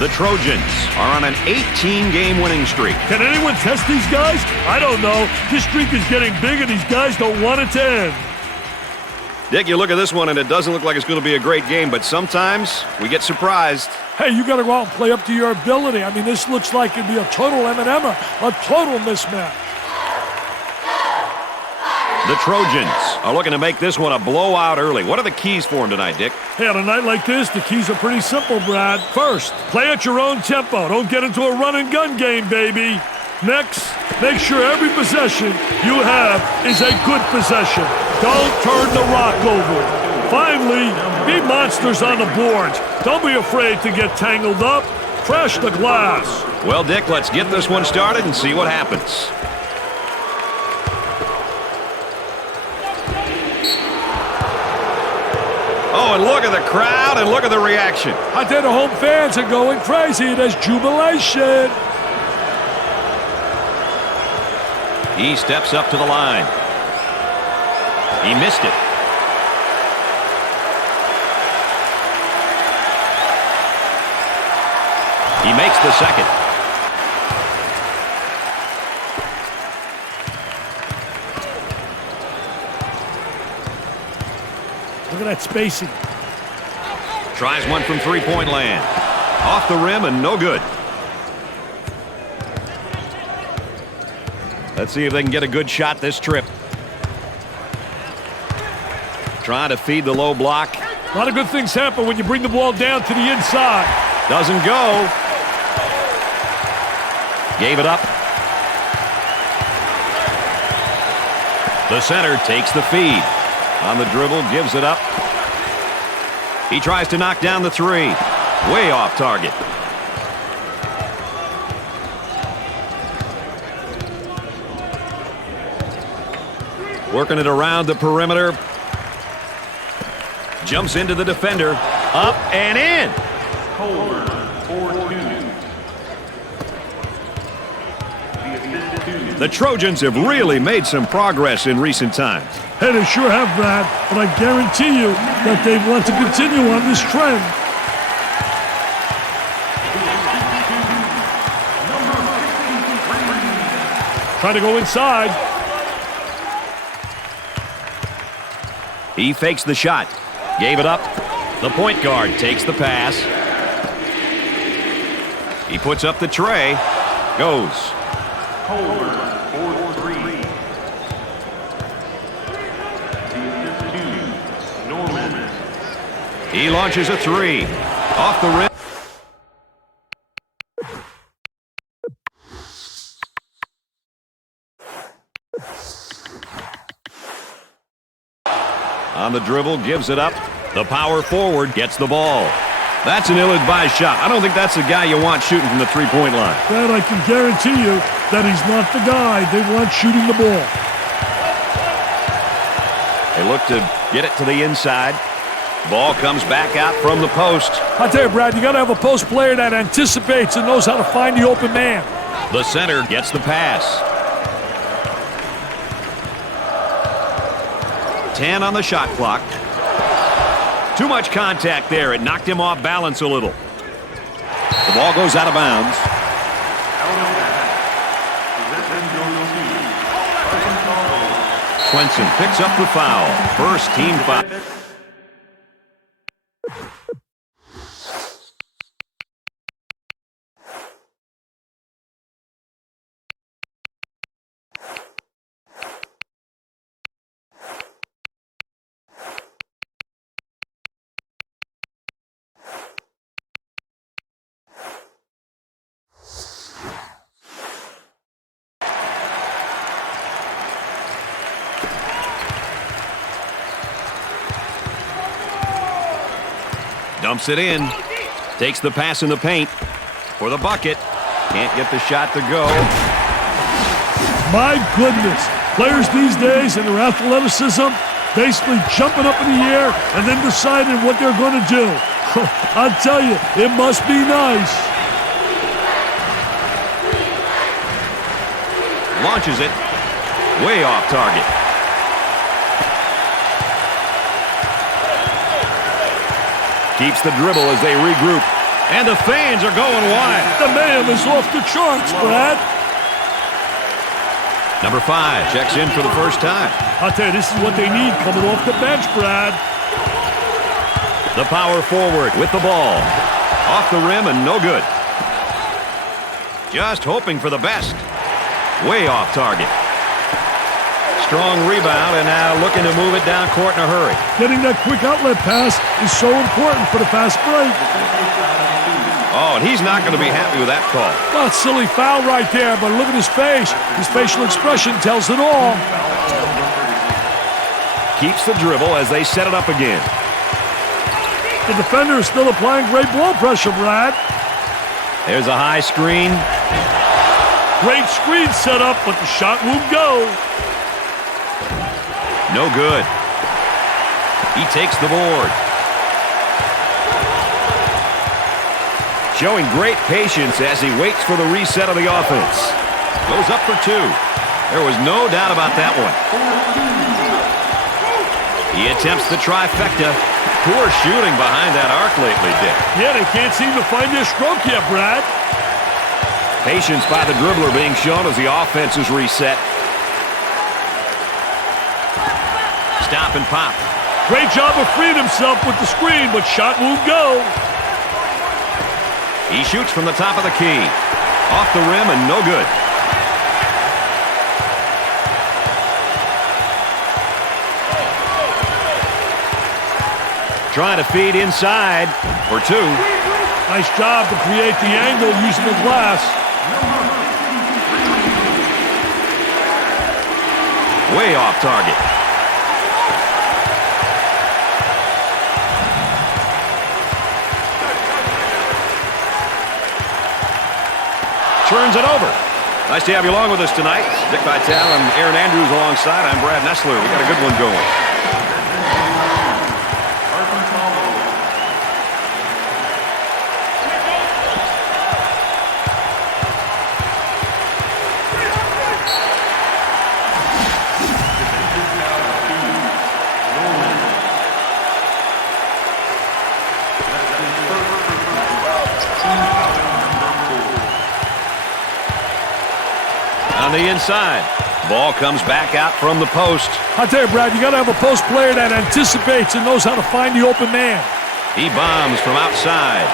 The Trojans are on an 18-game winning streak. Can anyone test these guys? I don't know. This streak is getting big, and these guys don't want it to end. Dick, you look at this one, and it doesn't look like it's going to be a great game, but sometimes we get surprised. Hey, you got to go out and play up to your ability. I mean, this looks like it'd be a total M&M'er, a total mismatch. The Trojans are looking to make this one a blowout early. What are the keys for them tonight, Dick? Hey, on a night like this, the keys are pretty simple, Brad. First, play at your own tempo. Don't get into a run-and-gun game, baby. Next, make sure every possession you have is a good possession. Don't turn the rock over. Finally, be monsters on the boards. Don't be afraid to get tangled up. Crash the glass. Well, Dick, let's get this one started and see what happens. Oh, and look at the crowd and look at the reaction. I tell the home fans are going crazy. There's jubilation. He steps up to the line. He missed it. He makes the second. Look at that spacing. Tries one from three-point land. Off the rim and no good. Let's see if they can get a good shot this trip. Trying to feed the low block. A lot of good things happen when you bring the ball down to the inside. Doesn't go. Gave it up. The center takes the feed. On the dribble, gives it up. He tries to knock down the three. Way off target. Working it around the perimeter. Jumps into the defender. Up and in. Holder, 4-2. The Trojans have really made some progress in recent times. Hey, they sure have, Brad, but I guarantee you that they want to continue on this trend. Trying to go inside. He fakes the shot. Gave it up. The point guard takes the pass. He puts up the tray. Goes. Holder, 4-3. Norman. He launches a three. Off the rim. On the dribble, gives it up. The power forward gets the ball. That's an ill-advised shot. I don't think that's the guy you want shooting from the three-point line. Brad, I can guarantee you that he's not the guy they want shooting the ball. They look to get it to the inside. Ball comes back out from the post. I tell you, Brad, you got to have a post player that anticipates and knows how to find the open man. The center gets the pass. 10 on the shot clock. Too much contact there. It knocked him off balance a little. The ball goes out of bounds. Swenson picks up the foul. First team foul. Dumps it in. Takes the pass in the paint for the bucket. Can't get the shot to go. My goodness. Players these days and their athleticism basically jumping up in the air and then deciding what they're going to do. I'll tell you, it must be nice. Launches it. Way off target. Keeps the dribble as they regroup. And the fans are going wild. The mayhem is off the charts, Brad. Number 5 checks in for the first time. I'll tell you, this is what they need coming off the bench, Brad. The power forward with the ball. Off the rim and no good. Just hoping for the best. Way off target. Strong rebound, and now looking to move it down court in a hurry. Getting that quick outlet pass is so important for the fast break. Oh, and he's not going to be happy with that call. Well, it's a silly foul right there, but look at his face. His facial expression tells it all. Keeps the dribble as they set it up again. The defender is still applying great ball pressure, Brad. There's a high screen. Great screen set up, but the shot won't go. No good. He takes the board. Showing great patience as he waits for the reset of the offense. Goes up for 2. There was no doubt about that one. He attempts the trifecta. Poor shooting behind that arc lately, Dick. Yeah, they can't seem to find their stroke yet, Brad. Patience by the dribbler being shown as the offense is reset. Stop and pop. Great job of freeing himself with the screen, but shot won't go. He shoots from the top of the key. Off the rim and no good. Trying to feed inside for 2. Nice job to create the angle using the glass. Way off target. Turns it over. Nice to have you along with us tonight. Dick Vitale and Aaron Andrews alongside. I'm Brad Nessler. We got a good one going. On the inside. Ball comes back out from the post. I tell you, Brad, you got to have a post player that anticipates and knows how to find the open man. He bombs from outside.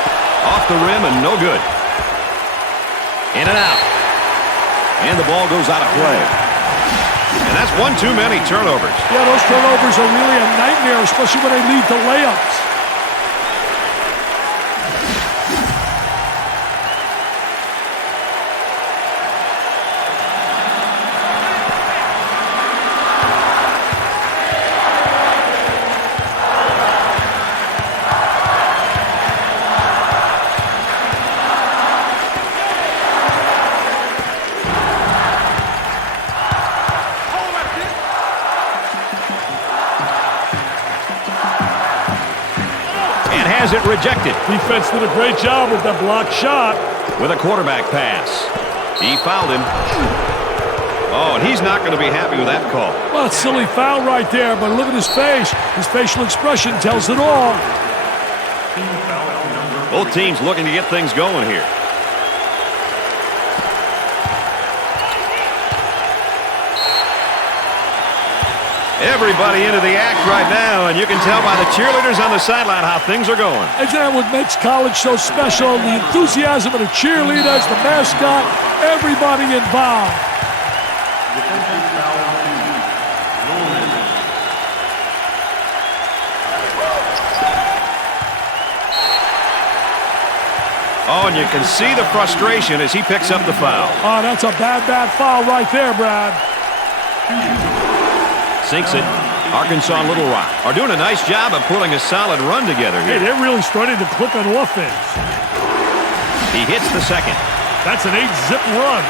Off the rim and no good. In and out. And the ball goes out of play. And that's one too many turnovers. Yeah, those turnovers are really a nightmare, especially when they lead to layups. Has it rejected. Defense did a great job with that blocked shot. With a quarterback pass. He fouled him. Oh, and he's not going to be happy with that call. Well, it's a silly foul right there, but look at his face. His facial expression tells it all. Both teams looking to get things going here. Everybody into the act right now, and you can tell by the cheerleaders on the sideline how things are going. Isn't that what makes college so special? The enthusiasm of the cheerleaders, the mascot, everybody involved. Oh, and you can see the frustration as he picks up the foul. Oh, that's a bad foul right there, Brad. Sinks it. Arkansas and Little Rock are doing a nice job of putting a solid run together here. Hey, they're really starting to click on offense. He hits the second. That's an 8-zip run.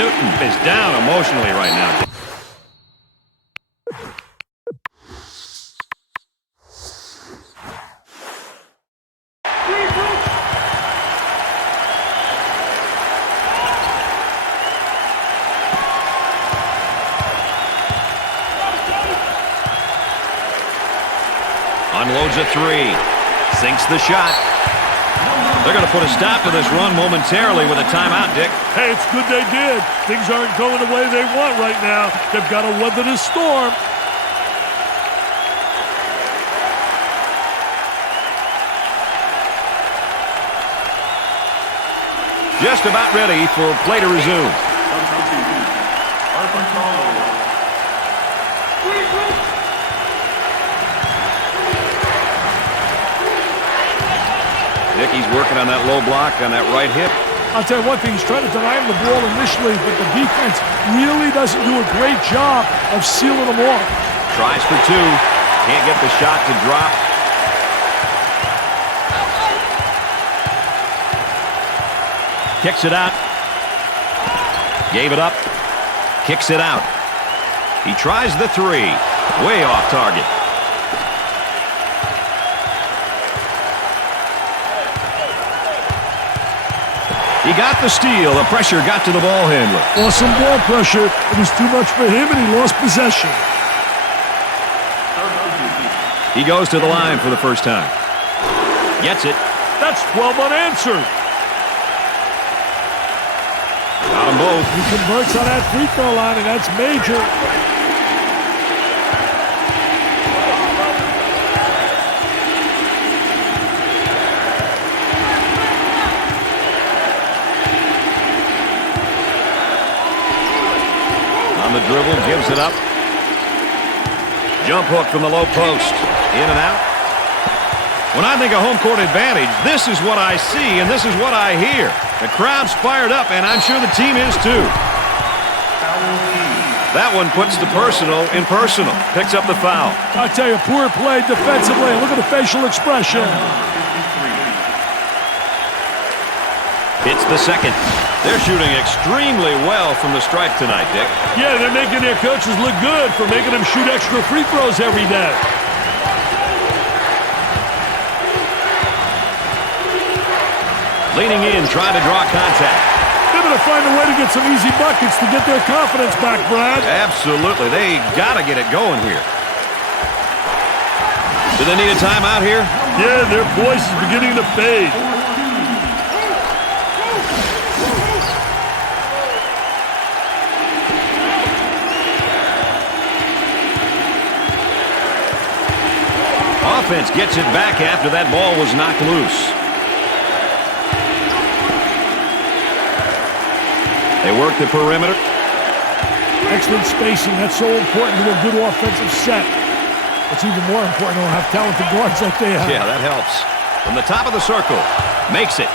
Newton is down emotionally right now. Unloads Fires a three. Sinks the shot. They're going to put a stop to this run momentarily with a timeout, Dick. Hey, it's good they did. Things aren't going the way they want right now. They've got to weather the storm. Just about ready for play to resume. Dick, he's working on that low block on that right hip. I'll tell you one thing, he's trying to deny him the ball initially, but the defense really doesn't do a great job of sealing him off. Tries for two. Can't get the shot to drop. Kicks it out. Gave it up. Kicks it out. He tries the three. Way off target. He got the steal. The pressure got to the ball handler. Awesome ball pressure. It was too much for him, and he lost possession. He goes to the line for the first time. Gets it. That's 12 unanswered. Got them both. He converts on that free throw line, and that's major. The dribble, gives it up. Jump hook from the low post. In and out. When I think of home court advantage, this is what I see and this is what I hear. The crowd's fired up, and I'm sure the team is too. That one puts the personal in personal. Picks up the foul. I tell you, poor play defensively. Look at the facial expression. Hits the second. They're shooting extremely well from the stripe tonight, Dick. Yeah, they're making their coaches look good for making them shoot extra free throws every day. Leaning in, trying to draw contact. They're going to find a way to get some easy buckets to get their confidence back, Brad. Absolutely. They got to get it going here. Do they need a timeout here? Yeah, their voice is beginning to fade. Offense gets it back after that ball was knocked loose. They work the perimeter. Excellent spacing. That's so important to a good offensive set. It's even more important to have talented guards like they have. Yeah, that helps. From the top of the circle. Makes it.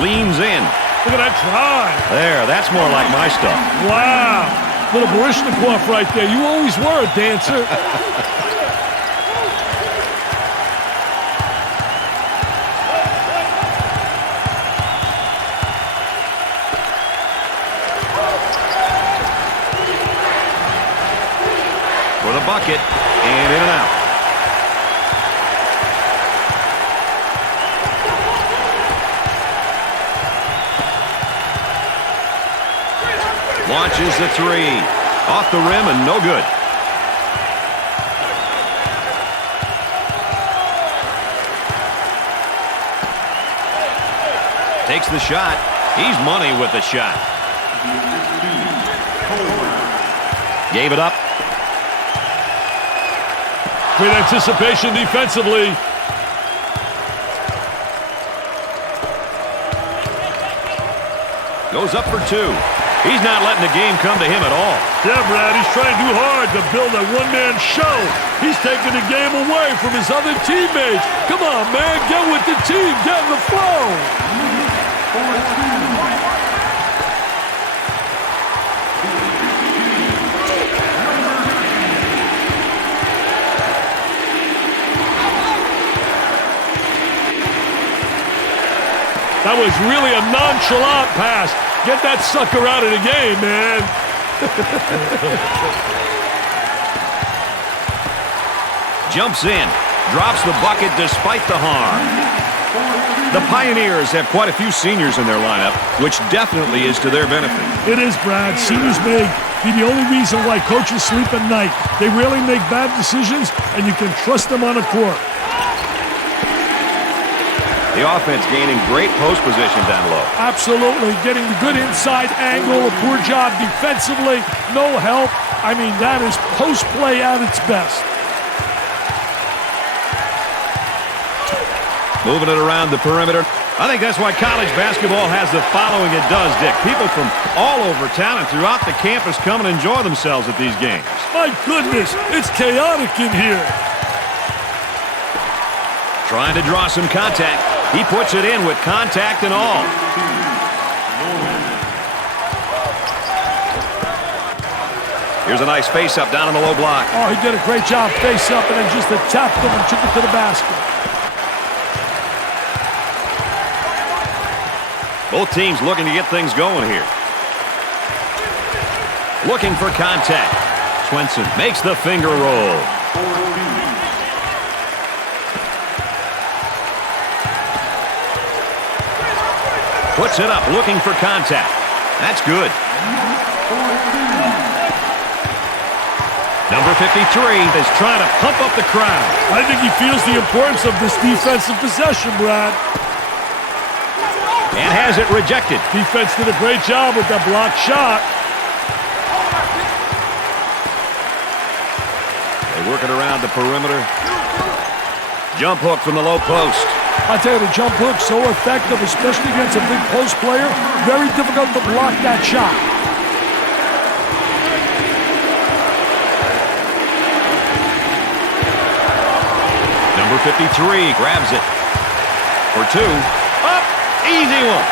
Leans in. Look at that try. There, that's more like my stuff. Wow. Little Baryshnikov right there. You always were a dancer. For the bucket, and in and out. Launches the three. Off the rim and no good. Takes the shot. He's money with the shot. Gave it up. Great anticipation defensively. Goes up for two. He's not letting the game come to him at all. Yeah, Brad, he's trying too hard to build a one-man show. He's taking the game away from his other teammates. Come on, man, get with the team. Get in the flow. That was really a nonchalant pass. Get that sucker out of the game, man. Jumps in. Drops the bucket despite the harm. The Pioneers have quite a few seniors in their lineup, which definitely is to their benefit. It is, Brad. Seniors may be the only reason why coaches sleep at night. They rarely make bad decisions, and you can trust them on a court. The offense gaining great post position down low. Absolutely. Getting the good inside angle, a poor job defensively, no help. I mean, that is post play at its best. Moving it around the perimeter. I think that's why college basketball has the following it does, Dick. People from all over town and throughout the campus come and enjoy themselves at these games. My goodness, it's chaotic in here. Trying to draw some contact. He puts it in with contact and all. Here's a nice face-up down on the low block. Oh, he did a great job face-up and then just tapped him and took it to the basket. Both teams looking to get things going here. Looking for contact. Swenson makes the finger roll. Puts it up, looking for contact. That's good. Number 53 is trying to pump up the crowd. I think he feels the importance of this defensive possession, Brad. And has it rejected. Defense did a great job with that blocked shot. They work it around the perimeter. Jump hook from the low post. I tell you, the jump hook so effective, especially against a big post player. Very difficult to block that shot. Number 53 grabs it for two. Up, easy one.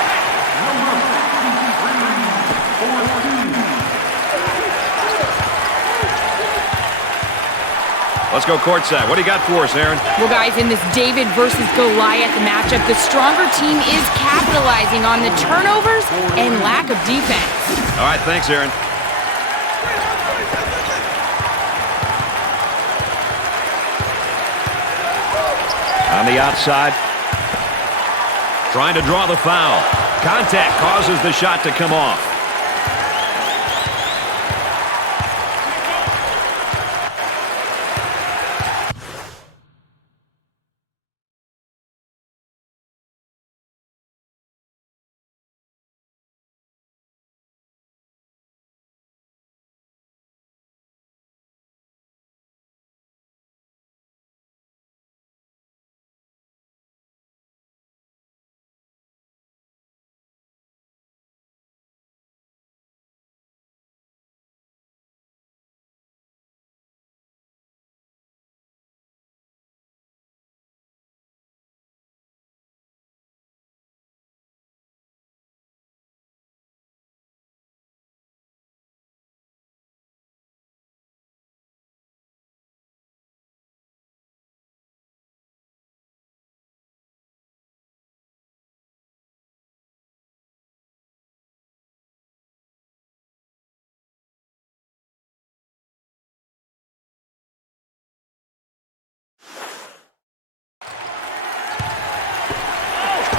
Let's go courtside. What do you got for us, Aaron? Well, guys, in this David versus Goliath matchup, the stronger team is capitalizing on the turnovers and lack of defense. All right, thanks, Aaron. On the outside. Trying to draw the foul. Contact causes the shot to come off.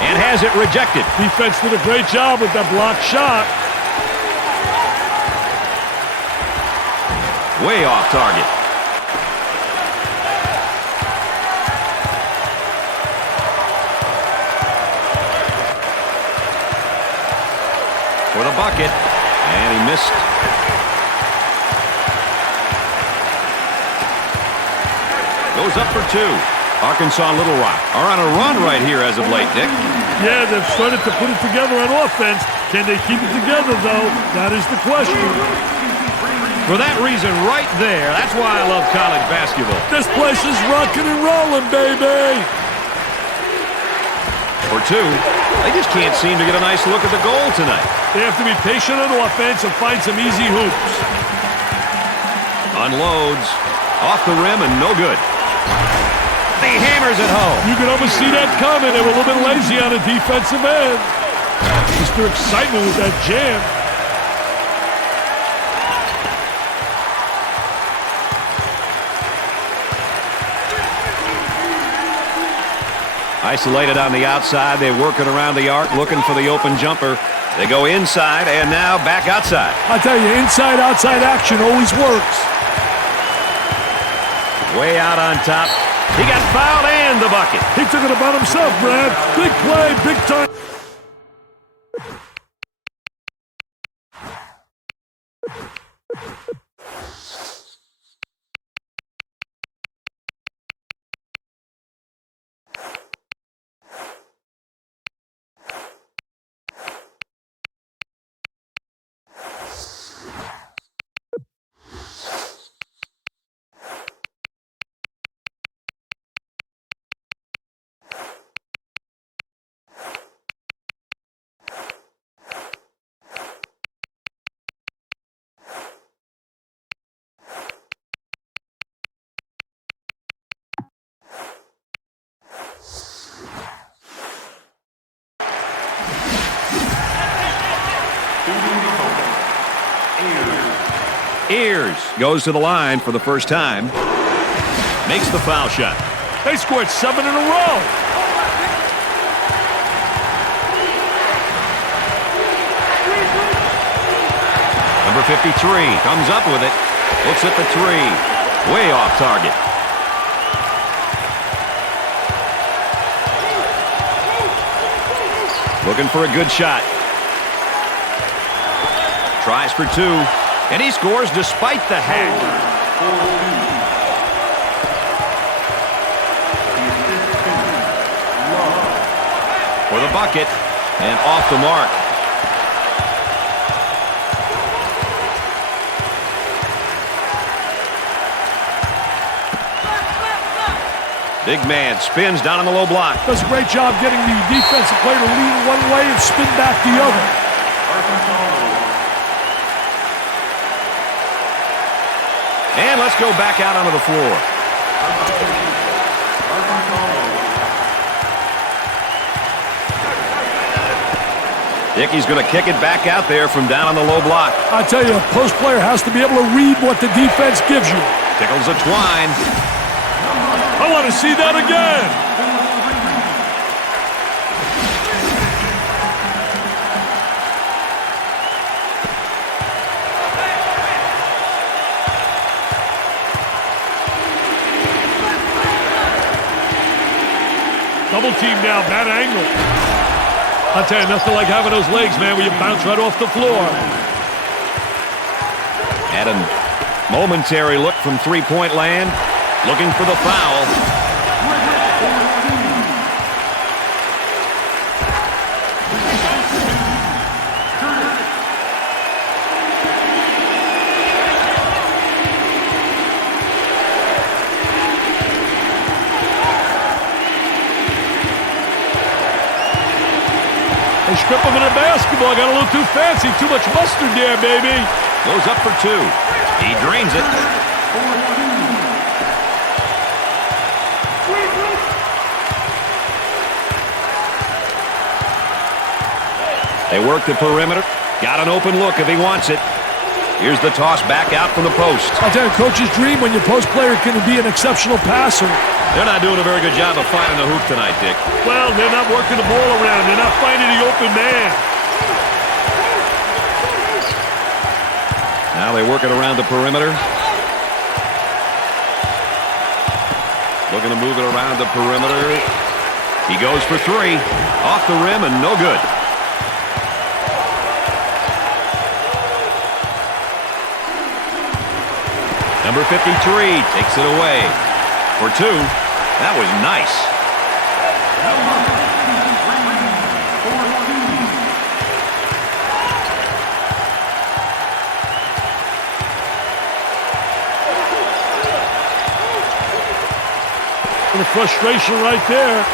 And has it rejected. Defense did a great job with that blocked shot. Way off target. For the bucket. And he missed. Goes up for two. Arkansas Little Rock are on a run right here as of late, Dick. Yeah, they've started to put it together on offense. Can they keep it together, though? That is the question. For that reason right there, that's why I love college basketball. This place is rocking and rolling, baby. For two, they just can't seem to get a nice look at the goal tonight. They have to be patient on offense and find some easy hoops. Unloads. Off the rim and no good. He hammers it home. You can almost see that coming. They were a little bit lazy on the defensive end. Just their excitement with that jam. Isolated on the outside. They're working around the arc, looking for the open jumper. They go inside and now back outside. I tell you, inside-outside action always works. Way out on top. He got fouled and the bucket. He took it upon himself, Brad. Big play, big time. Ears goes to the line for the first time. Makes the foul shot. They scored 7 in a row. Number 53 comes up with it. Looks at the three. Way off target. Looking for a good shot. Tries for two. And he scores despite the hack. For the bucket. And off the mark. Big man spins down on the low block. Does a great job getting the defensive player to lean one way and spin back the other. And let's go back out onto the floor. Dickey's going to kick it back out there from down on the low block. I tell you, a post player has to be able to read what the defense gives you. Tickles a Twine. I want to see that again. Double team now, bad angle. I'll tell you, nothing like having those legs, man, where you bounce right off the floor. Had a momentary look from three-point land. Looking for the foul. They strip him in a basketball. Got a little too fancy. Too much mustard there, baby. Goes up for two. He drains it. They work the perimeter. Got an open look if he wants it. Here's the toss back out from the post. I'll tell you, coach's dream when your post player can be an exceptional passer. They're not doing a very good job of finding the hoop tonight, Dick. Well, they're not working the ball around. They're not finding the open man. Now they work it around the perimeter. Looking to move it around the perimeter. He goes for three. Off the rim and no good. Number 53 takes it away for two. That was nice. The frustration right there.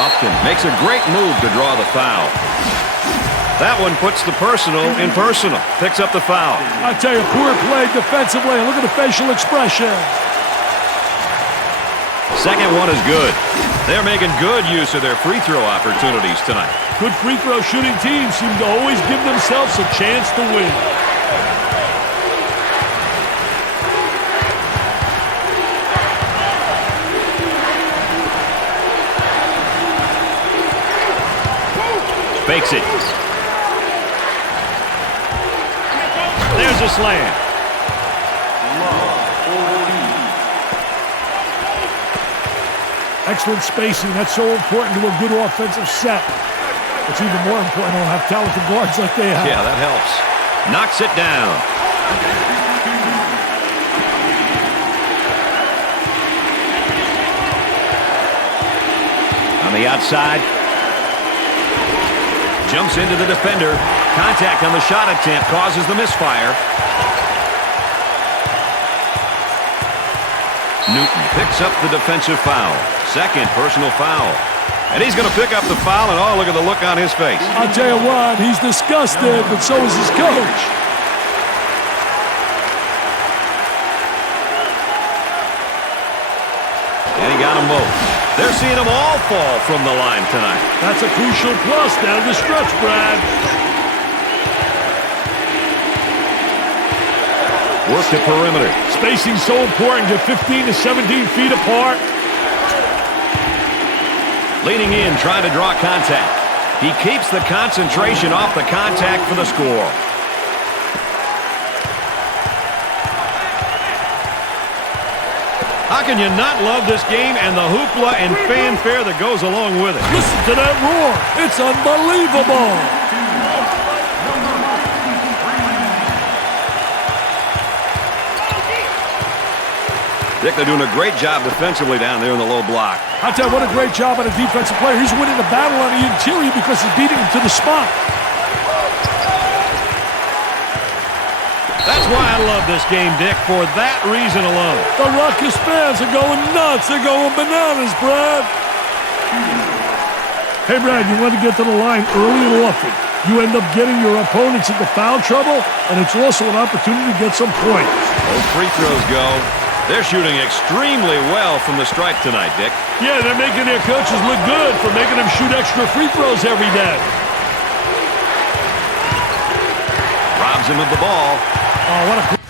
Upton makes a great move to draw the foul. That one puts the personal in personal. Picks up the foul. I tell you, poor play defensively. Look at the facial expression. Second one is good. They're making good use of their free throw opportunities tonight. Good free throw shooting teams seem to always give themselves a chance to win. Fakes it. There's a slam. Excellent spacing. That's so important to a good offensive set. It's even more important to have talented guards like they have. Yeah, that helps. Knocks it down. On the outside. Jumps into the defender. Contact on the shot attempt causes the misfire. Newton picks up the defensive foul. Second personal foul. And he's going to pick up the foul, and oh, look at the look on his face. I'll tell you what, he's disgusted, but so is his coach. And he got them both. They're seeing them all fall from the line tonight. That's a crucial plus down the stretch, Brad. Work the perimeter. Spacing so important, get 15 to 17 feet apart. Leaning in, trying to draw contact. He keeps the concentration off the contact for the score. How can you not love this game and the hoopla and fanfare that goes along with it? Listen to that roar. It's unbelievable. Dick, they're doing a great job defensively down there in the low block. I'll tell you what a great job on a defensive player. He's winning the battle on the interior because he's beating him to the spot. That's why I love this game, Dick, for that reason alone. The Ruckus fans are going nuts. They're going bananas, Brad. Hey, Brad, you want to get to the line early and often. You end up getting your opponents into foul trouble, and it's also an opportunity to get some points. Those free throws go. They're shooting extremely well from the stripe tonight, Dick. Yeah, they're making their coaches look good for making them shoot extra free throws every day. Robs him of the ball. Oh, what a...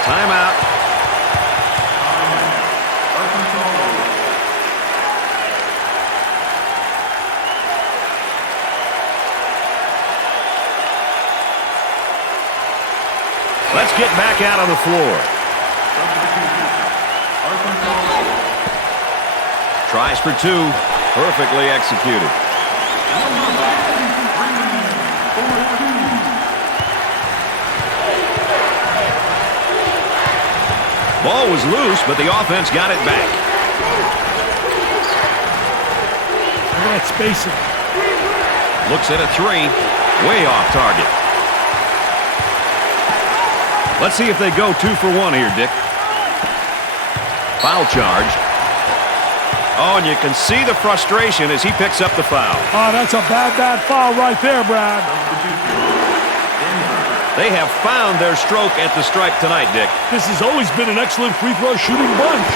Timeout. Let's get back out on the floor. Tries for two. Perfectly executed. Ball was loose, but the offense got it back. Look at that spacing. Looks at a three. Way off target. Let's see if they go 2 for 1 here, Dick. Foul charge. Oh, and you can see the frustration as he picks up the foul. Oh, that's a bad foul right there, Brad. They have found their stroke at the stripe tonight, Dick. This has always been an excellent free throw shooting bunch.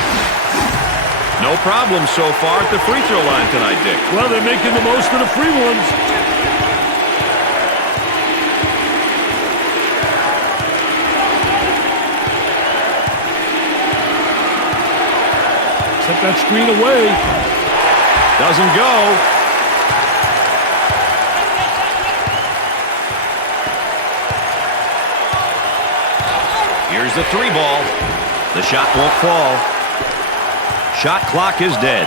No problem so far at the free throw line tonight, Dick. Well, they're making the most of the free ones. Set that screen away. Doesn't go. Here's the three ball. The shot won't fall. Shot clock is dead.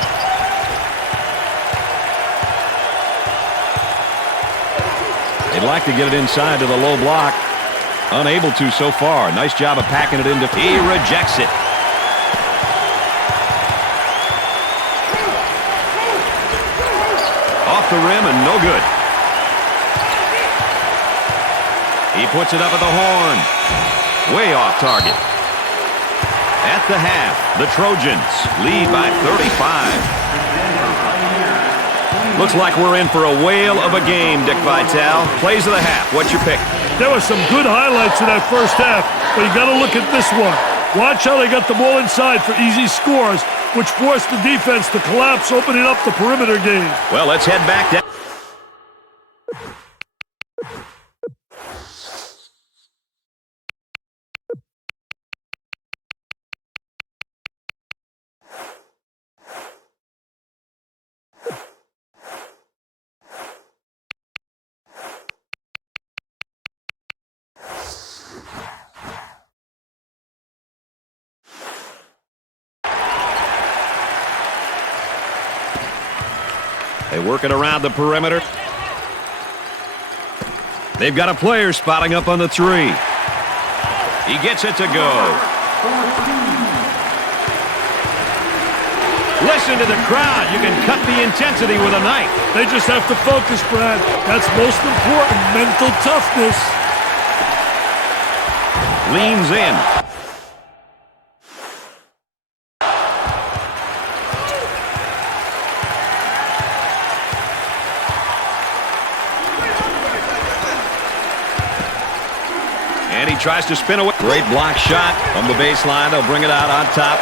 They'd like to get it inside to the low block. Unable to so far. Nice job of packing it into. He rejects it. Off the rim and no good. He puts it up at the horn. Way off target. At the half, the Trojans lead by 35. Looks like we're in for a whale of a game, Dick Vitale. Plays of the half. What's your pick? There were some good highlights in that first half, but you got to look at this one. Watch how they got the ball inside for easy scores, which forced the defense to collapse, opening up the perimeter game. Well, let's head back down. They work it around the perimeter. They've got a player spotting up on the three. He gets it to go. Listen to the crowd. You can cut the intensity with a knife. They just have to focus, Brad. That's most important, mental toughness. Leans in. And he tries to spin away. Great block shot from the baseline. They'll bring it out on top.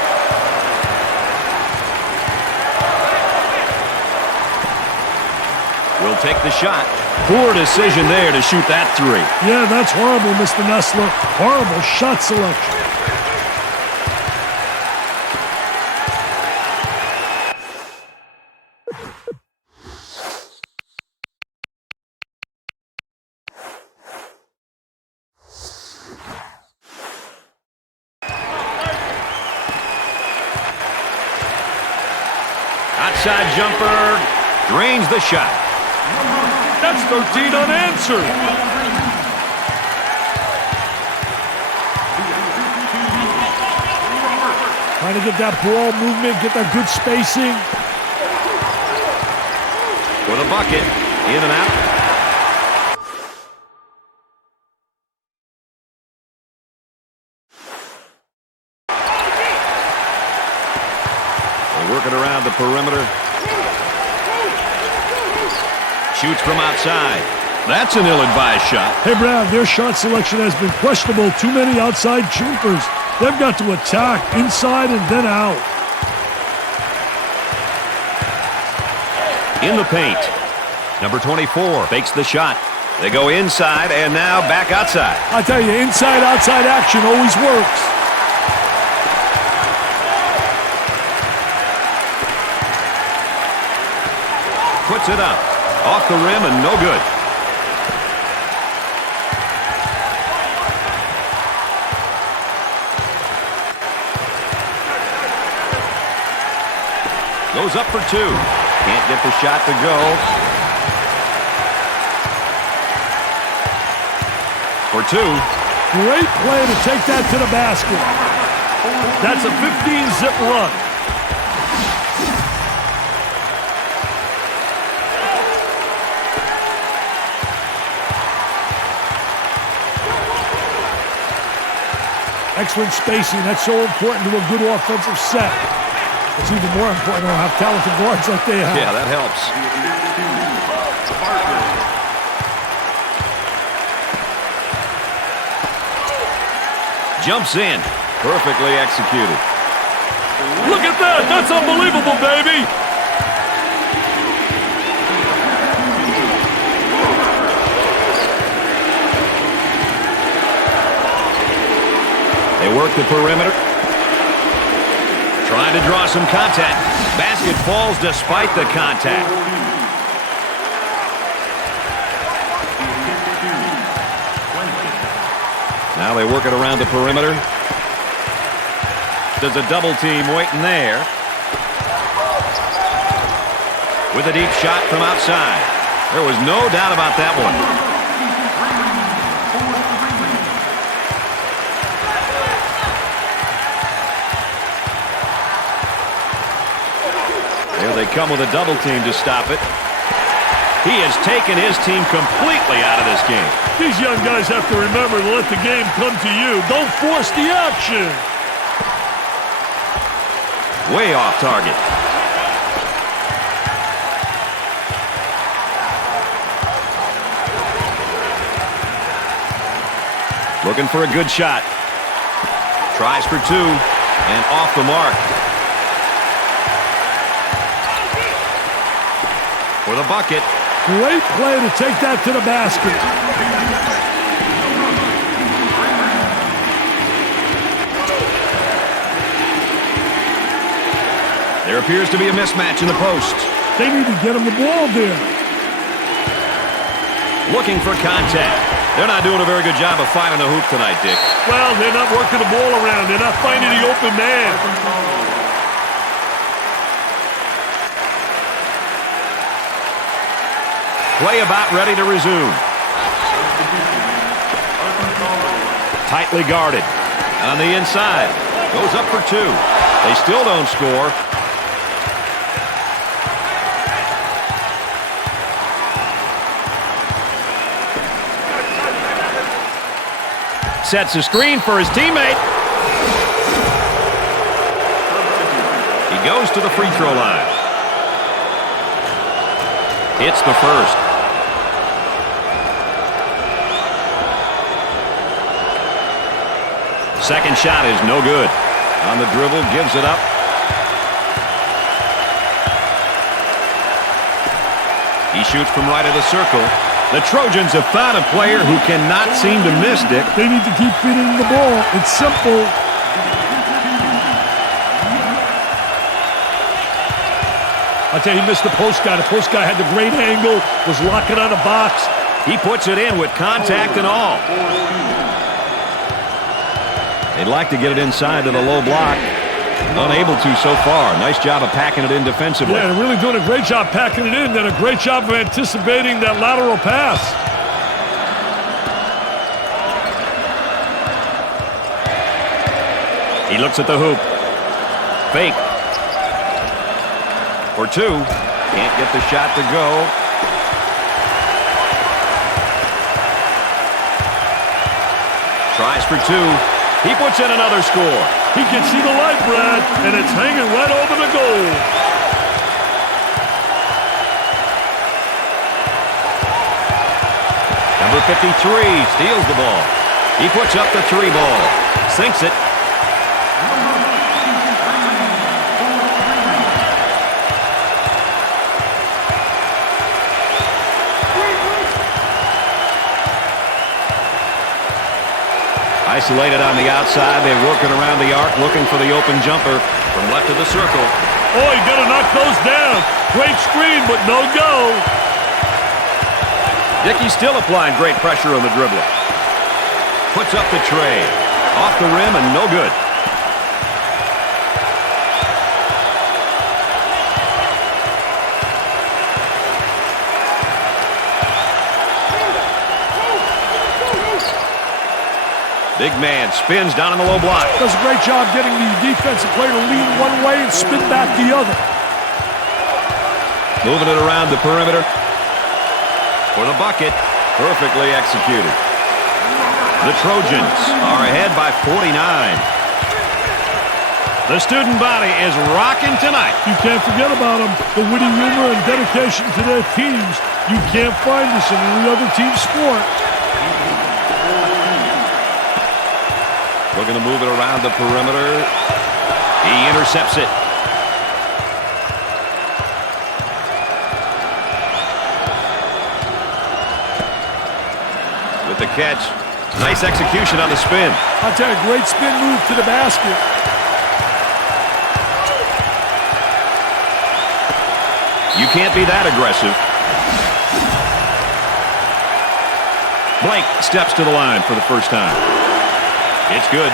Will take the shot. Poor decision there to shoot that three. Yeah, that's horrible, Mr. Nessler. Horrible shot selection. Outside jumper. Drains the shot. That's 13 unanswered. Trying to get that ball movement, get that good spacing. For the bucket. In and out. They're working around the perimeter. Shoots from outside. That's an ill-advised shot. Hey, Brad, their shot selection has been questionable. Too many outside jumpers. They've got to attack inside and then out. In the paint. Number 24 fakes the shot. They go inside and now back outside. I tell you, inside-outside action always works. Puts it up. Off the rim and no good. Goes up for two. Can't get the shot to go. For two. Great play to take that to the basket. That's a 15-zip run. Excellent spacing. That's so important to a good offensive set. It's even more important to have talented guards like they have. Yeah, that helps. Jumps in. Perfectly executed. Look at that. That's unbelievable, baby. They work the perimeter. Trying to draw some contact. Basket falls despite the contact. Now they work it around the perimeter. There's a double team waiting there. With a deep shot from outside. There was no doubt about that one. They come with a double team to stop it. He has taken his team completely out of this game. These young guys have to remember to let the game come to you. Don't force the action. Way off target. Looking for a good shot. Tries for two, and off the mark. For the bucket. Great play to take that to the basket. There appears to be a mismatch in the post. They need to get him the ball there. Looking for contact. They're not doing a very good job of finding the hoop tonight, Dick. Well, they're not working the ball around. They're not finding the open man. Play about ready to resume. Tightly guarded. On the inside. Goes up for two. They still don't score. Sets a screen for his teammate. He goes to the free throw line. Hits the first. Second shot is no good. On the dribble, gives it up. He shoots from right of the circle. The Trojans have found a player who cannot seem to miss, Dick. They need to keep feeding the ball. It's simple. I'll tell you, he missed the post guy. The post guy had the great angle, was locking on the box. He puts it in with contact and all. They'd like to get it inside to the low block. Unable to so far. Nice job of packing it in defensively. Yeah, they're really doing a great job packing it in. Then a great job of anticipating that lateral pass. He looks at the hoop. Fake. For two. Can't get the shot to go. Tries for two. He puts in another score. He can see the light, Brad, and it's hanging right over the goal. Number 53 steals the ball. He puts up the three ball. Sinks it. Isolated on the outside. They're working around the arc, looking for the open jumper from left of the circle. Oh, you got to knock those down. Great screen, but no go. Dickey's still applying great pressure on the dribbler. Puts up the tray. Off the rim and no good. Big man spins down in the low block. Does a great job getting the defensive player to lean one way and spin back the other. Moving it around the perimeter. For the bucket. Perfectly executed. The Trojans are ahead by 49. The student body is rocking tonight. You can't forget about them. The witty humor and dedication to their teams. You can't find this in any other team sport. Looking to move it around the perimeter. He intercepts it. With the catch. Nice execution on the spin. I'll tell you, great spin move to the basket. You can't be that aggressive. Blake steps to the line for the first time. It's good.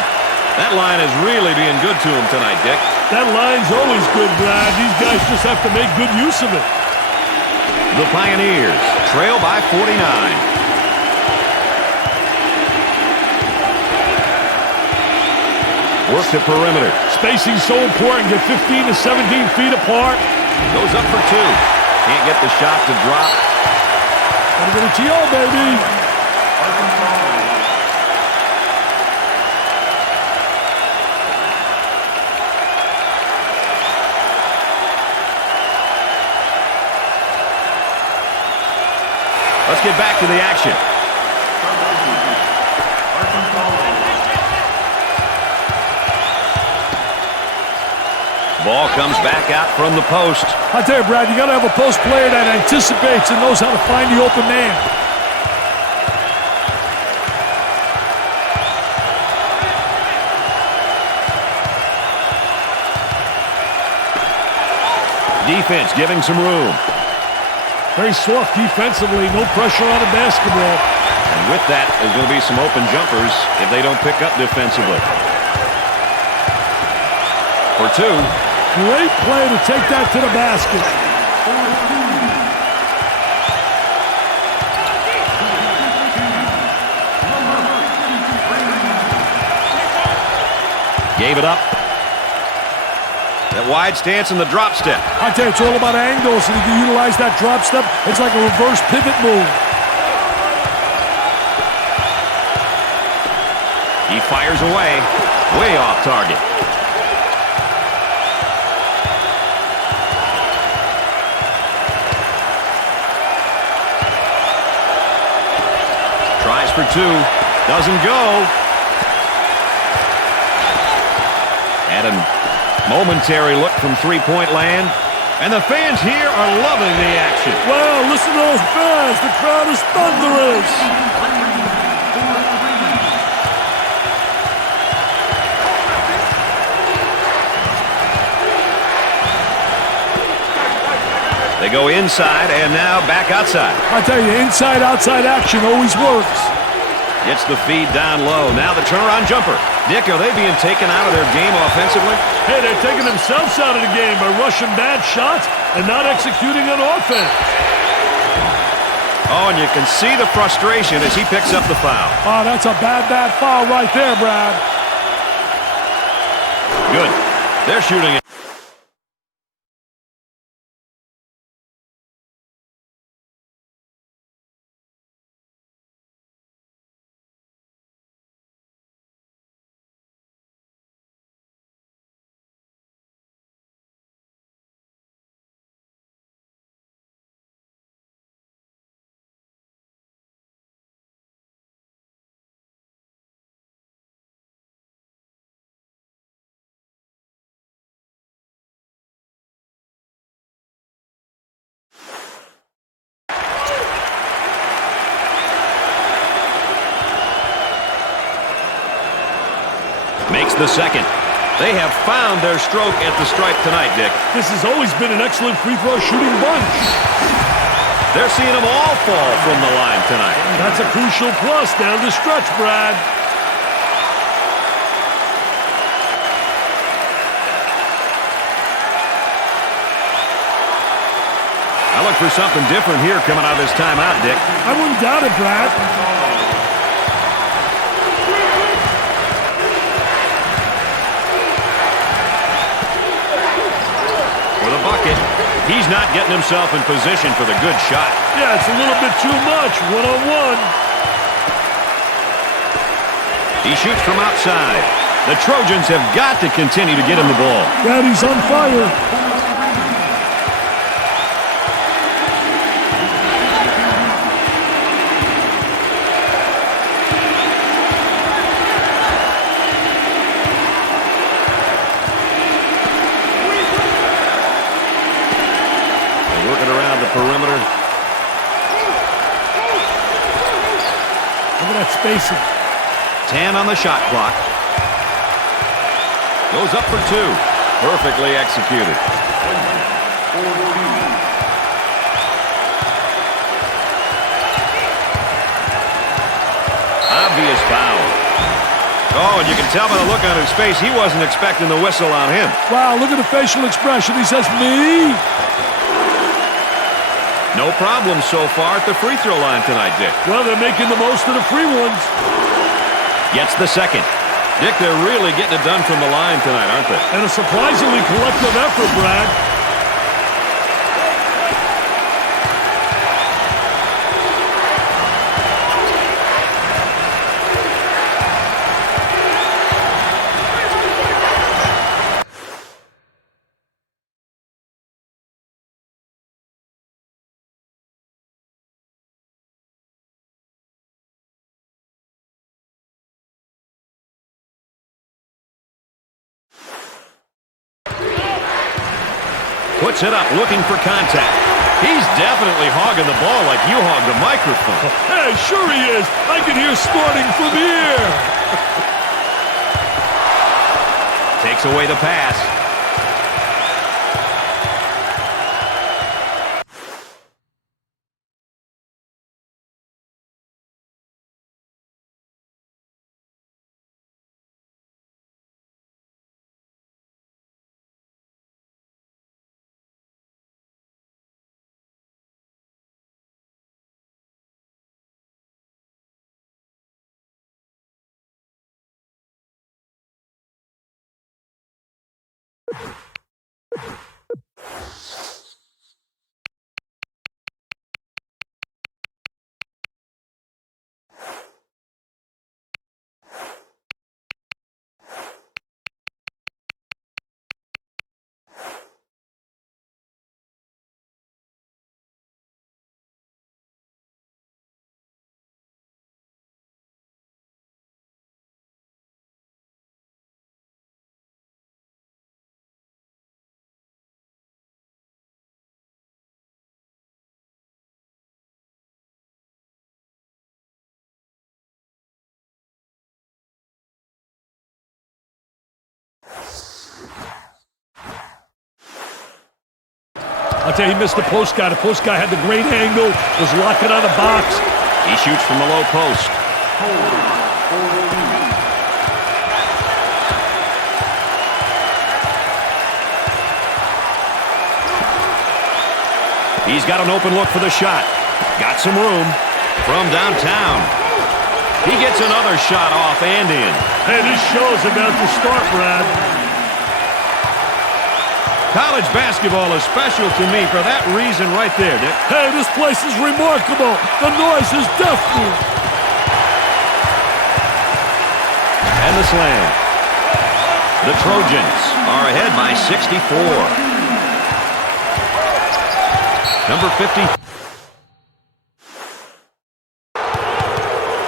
That line is really being good to him tonight, Dick. That line's always good, Brad. These guys just have to make good use of it. The Pioneers trail by 49. Work the perimeter. Spacing so important. Get 15 to 17 feet apart. Goes up for two. Can't get the shot to drop. Gotta get a TO, baby. let's get back to the action. Ball comes back out from the post. I tell you, Brad, you got to have a post player that anticipates and knows how to find the open man. Defense giving some room. Very soft defensively, no pressure on the basketball. And with that, there's going to be some open jumpers if they don't pick up defensively. For two. Great play to take that to the basket. Gave it up. That wide stance and the drop step. I tell you, it's all about angles, and if you utilize that drop step, it's like a reverse pivot move. He fires away, way off target. Tries for two, doesn't go. Had a momentary look from three-point land. And the fans here are loving the action. Wow, listen to those fans. The crowd is thunderous. They go inside and now back outside. I tell you, inside-outside action always works. Gets the feed down low. Now the turnaround jumper. Dick, are they being taken out of their game offensively? Hey, they're taking themselves out of the game by rushing bad shots and not executing on offense. Oh, and you can see the frustration as he picks up the foul. Oh, that's a bad foul right there, Brad. Good. They're shooting it. Makes the second. They have found their stroke at the stripe tonight, Dick. This has always been an excellent free throw shooting bunch. They're seeing them all fall from the line tonight. That's a crucial plus down the stretch, Brad. I look for something different here coming out of this timeout, Dick. I wouldn't doubt it, Brad. Bucket. He's not getting himself in position for the good shot. Yeah, it's a little bit too much, one-on-one. He shoots from outside. The Trojans have got to continue to get him the ball. Brad, he's on fire. Perimeter. Look at that spacing. 10 on the shot clock. Goes up for two. Perfectly executed. Obvious foul. Oh, and you can tell by the look on his face, he wasn't expecting the whistle on him. Wow, look at the facial expression. He says, me? No problem so far at the free throw line tonight, Dick. Well, they're making the most of the free ones. Gets the second. Dick, they're really getting it done from the line tonight, aren't they? And a surprisingly collective effort, Brad. puts it up, looking for contact. He's definitely hogging the ball like you hog the microphone. Hey, sure he is. I can hear snorting from here. Takes away the pass. I'll tell you, he missed the post guy. The post guy had the great angle, was locking on the box. He shoots from the low post. He's got an open look for the shot. Got some room from downtown. He gets another shot off and in. Hey, this show's about to start, Brad. College basketball is special to me for that reason right there, Dick. Hey, this place is remarkable. The noise is deafening. And the slam. The Trojans are ahead by 64. Number 50.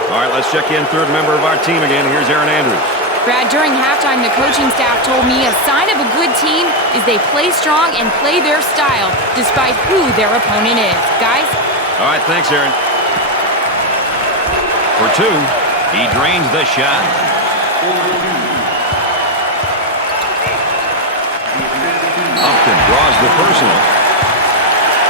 All right, let's check in third member of our team again. Here's Aaron Andrews. Brad, during halftime, the coaching staff told me a sign of a good team is they play strong and play their style, despite who their opponent is. Guys? All right, thanks, Aaron. For two, he drains the shot. Upton draws the personal.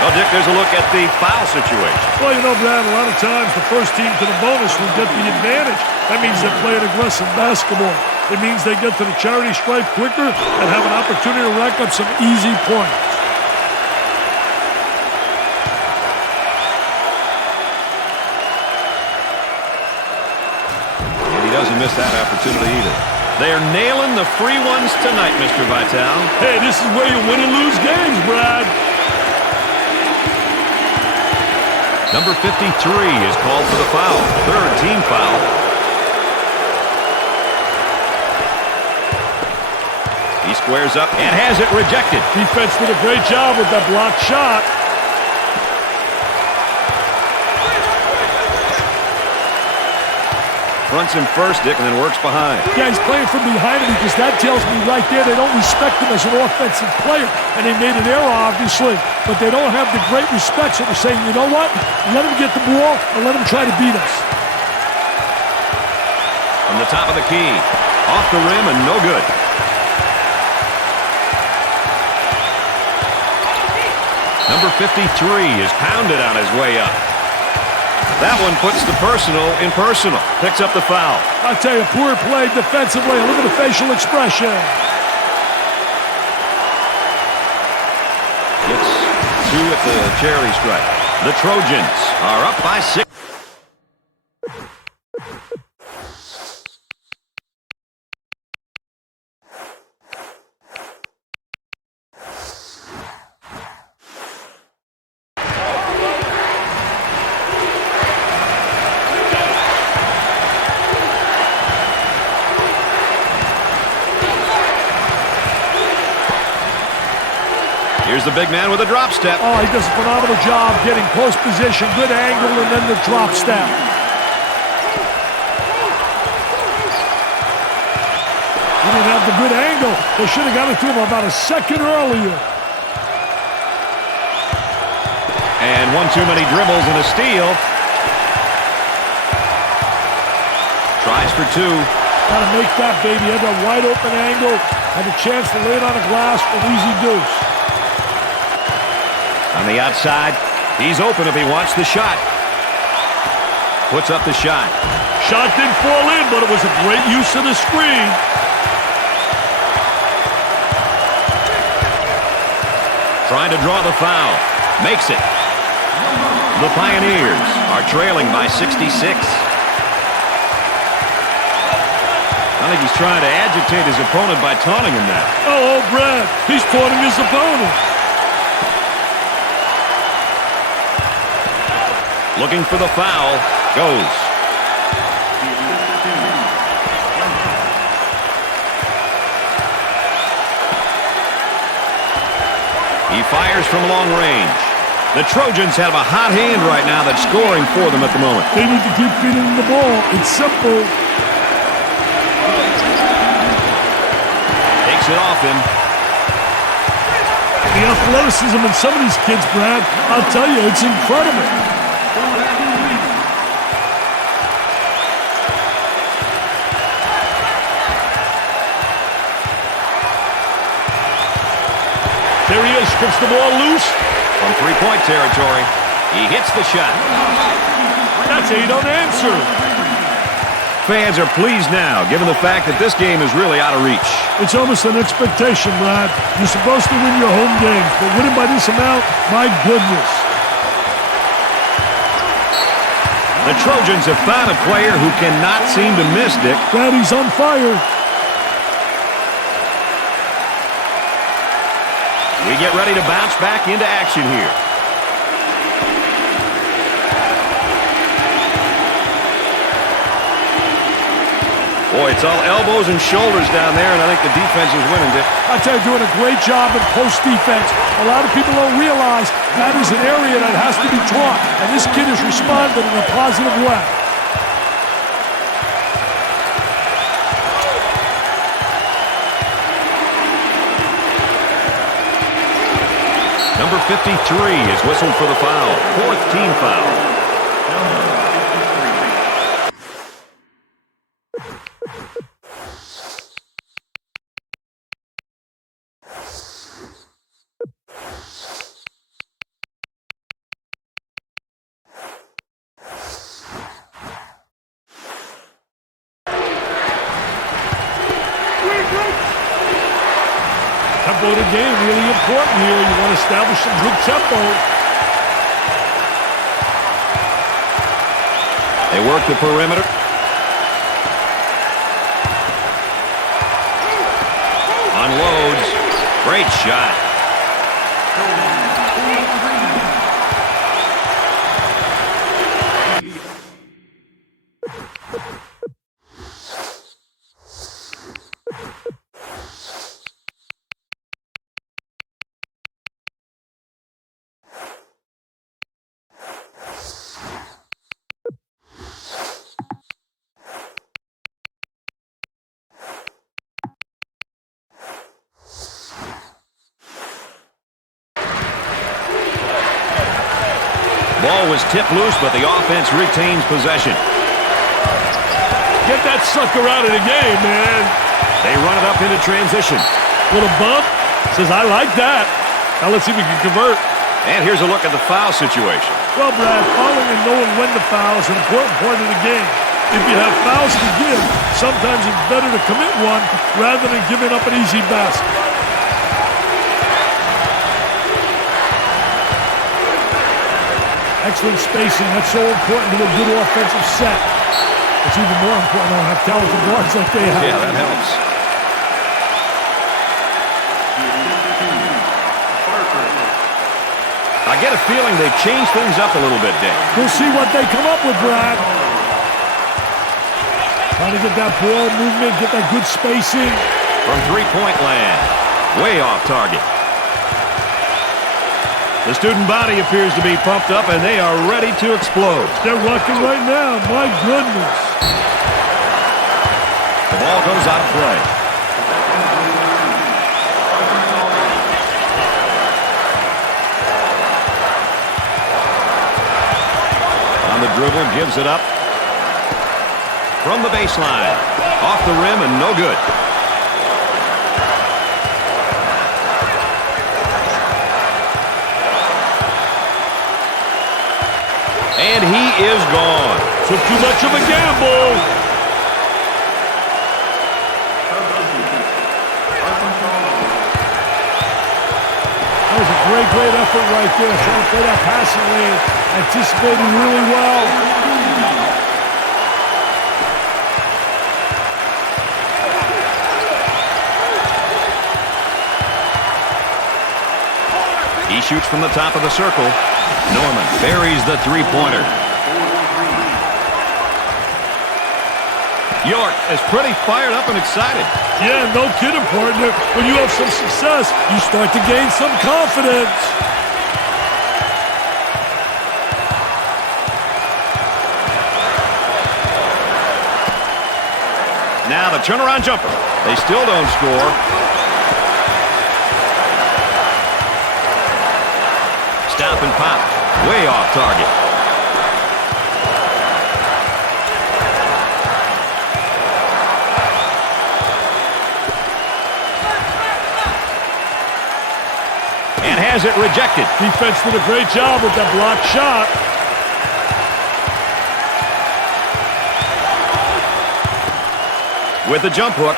Well, Dick, there's a look at the foul situation. Well, you know, Brad, a lot of times the first team to the bonus will get the advantage. That means they play an aggressive basketball. It means they get to the charity stripe quicker and have an opportunity to rack up some easy points. And he doesn't miss that opportunity either. They're nailing the free ones tonight, Mr. Vitale. Hey, this is where you win and lose games, Brad. Number 53 is called for the foul. Third team foul. He squares up and has it rejected. Defense did a great job with that blocked shot. Fronts him first, Dick, and then works behind. Yeah, he's playing from behind him because that tells me right there they don't respect him as an offensive player. And they made an error, obviously, but they don't have the great respect, so they're saying, you know what? Let him get the ball and let him try to beat us. From the top of the key. Off the rim and no good. Number 53 is pounded on his way up. That one puts the personal in personal. Picks up the foul. I tell you, poor play defensively. Look at the facial expression. Gets two at the charity stripe. The Trojans are up by 6. Here's the big man with a drop step. Oh, he does a phenomenal job getting close position, good angle, and then the drop step. He didn't have the good angle. They should have got it to him about a second earlier. And one too many dribbles and a steal. Tries for two. Got to make that, baby. Had that wide open angle. Had a chance to lay it on the glass for an easy deuce. On the outside, he's open if he wants the shot. Puts up the shot. Shot didn't fall in, but it was a great use of the screen. Trying to draw the foul. Makes it. The Pioneers are trailing by 66. I think he's trying to agitate his opponent by taunting him now. Oh, Brad, he's taunting his opponent. Looking for the foul. Goes. He fires from long range. The Trojans have a hot hand right now that's scoring for them at the moment. They need to keep feeding him the ball. It's simple. Takes it off him. The athleticism in some of these kids, Brad, I'll tell you, it's incredible. There he is, strips the ball loose. From three-point territory, he hits the shot. That's how you don't answer. Fans are pleased now, given the fact that this game is really out of reach. It's almost an expectation, Brad. You're supposed to win your home games, but winning by this amount, my goodness. The Trojans have found a player who cannot seem to miss, Dick. Brad, he's on fire. We get ready to bounce back into action here. Boy, it's all elbows and shoulders down there, and I think the defense is winning, Dick. I tell you, doing a great job in post defense. A lot of people don't realize that is an area that has to be taught, and this kid has responded in a positive way. Number 53 is whistled for the foul. Fourth team foul. Tempo of the game, really important here. You want to establish some good tempo. They work the perimeter. Unloads. Great shot. Ball was tipped loose, but the offense retains possession. Get that sucker out of the game, man. They run it up into transition. Little bump. Says, I like that. Now let's see if we can convert. And here's a look at the foul situation. Well, Brad, fouling and knowing when to foul is an important part of the game. If you have fouls to give, sometimes it's better to commit one rather than giving up an easy basket. Excellent spacing. That's so important to a good offensive set. It's even more important to have talented guards like they have. Yeah, that helps. I get a feeling they've changed things up a little bit, Dick. We'll see what they come up with, Brad. Trying to get that ball movement, get that good spacing. From three-point land. Way off target. The student body appears to be pumped up, and they are ready to explode. They're rocking right now. My goodness. The ball goes out of play. dribble, gives it up. From the baseline. Off the rim and no good. And he is gone. Took too much of a gamble. That was a great effort right there. Trying to play that passing lane. Anticipating really well. He shoots from the top of the circle. Norman buries the three-pointer. York is pretty fired up and excited. Yeah, no kidding, partner. When you have some success, you start to gain some confidence. Now the turnaround jumper. They still don't score. Stop and pop. Way off target. And has it rejected. Defense did a great job with that blocked shot. With the jump hook,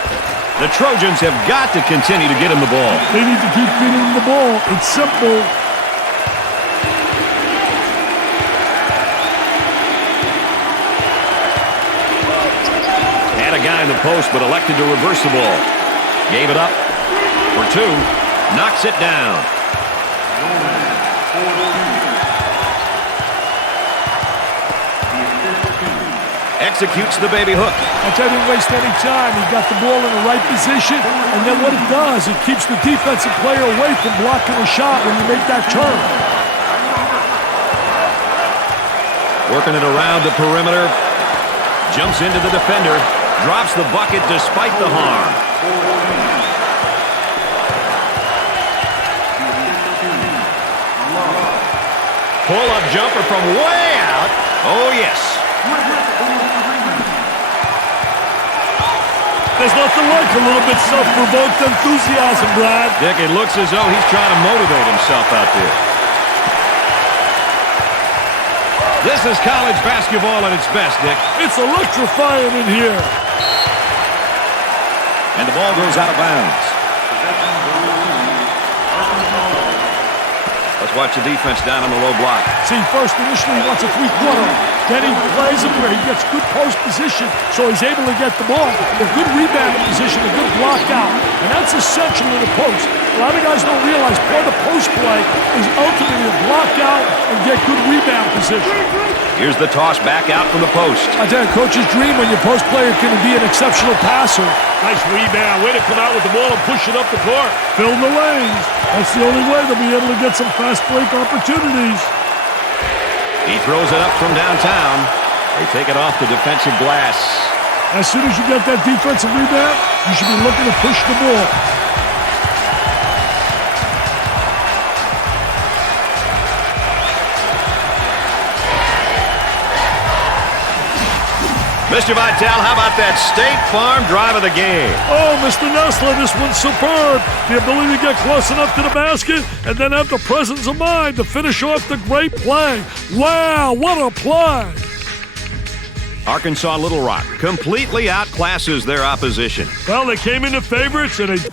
the Trojans have got to continue to get him the ball. They need to keep feeding him the ball. It's simple. Had a guy in the post, but elected to reverse the ball. Gave it up for two. Knocks it down. Executes the baby hook. I didn't waste any time. He got the ball in the right position, and then what it does, it keeps the defensive player away from blocking a shot when you make that turn. Working it around the perimeter. Jumps into the defender. Drops the bucket despite the harm. Pull-up jumper from way out. Oh, yes. There's nothing like a little bit self-provoked enthusiasm, Brad. Dick, it looks as though he's trying to motivate himself out there. This is college basketball at its best, Dick. It's electrifying in here. And the ball goes out of bounds. Let's watch the defense down on the low block. See, first initially he wants a three-quarter. Then he plays it where he gets good post position, so he's able to get the ball. A good rebound position, a good block out. And that's essential in the post. A lot of guys don't realize part of the post play is ultimately to block out and get good rebound position. Here's the toss back out from the post. I tell you, coach's dream when your post player can be an exceptional passer. Nice rebound. Way to come out with the ball and push it up the court. Fill the lanes. That's the only way they'll be able to get some fast break opportunities. He throws it up from downtown. They take it off the defensive glass. As soon as you get that defensive rebound, you should be looking to push the ball. Mr. Vitale, how about that State Farm drive of the game? Oh, Mr. Nessler, this one's superb. The ability to get close enough to the basket and then have the presence of mind to finish off the great play. Wow, what a play. Arkansas Little Rock completely outclasses their opposition. Well, they came into favorites and they...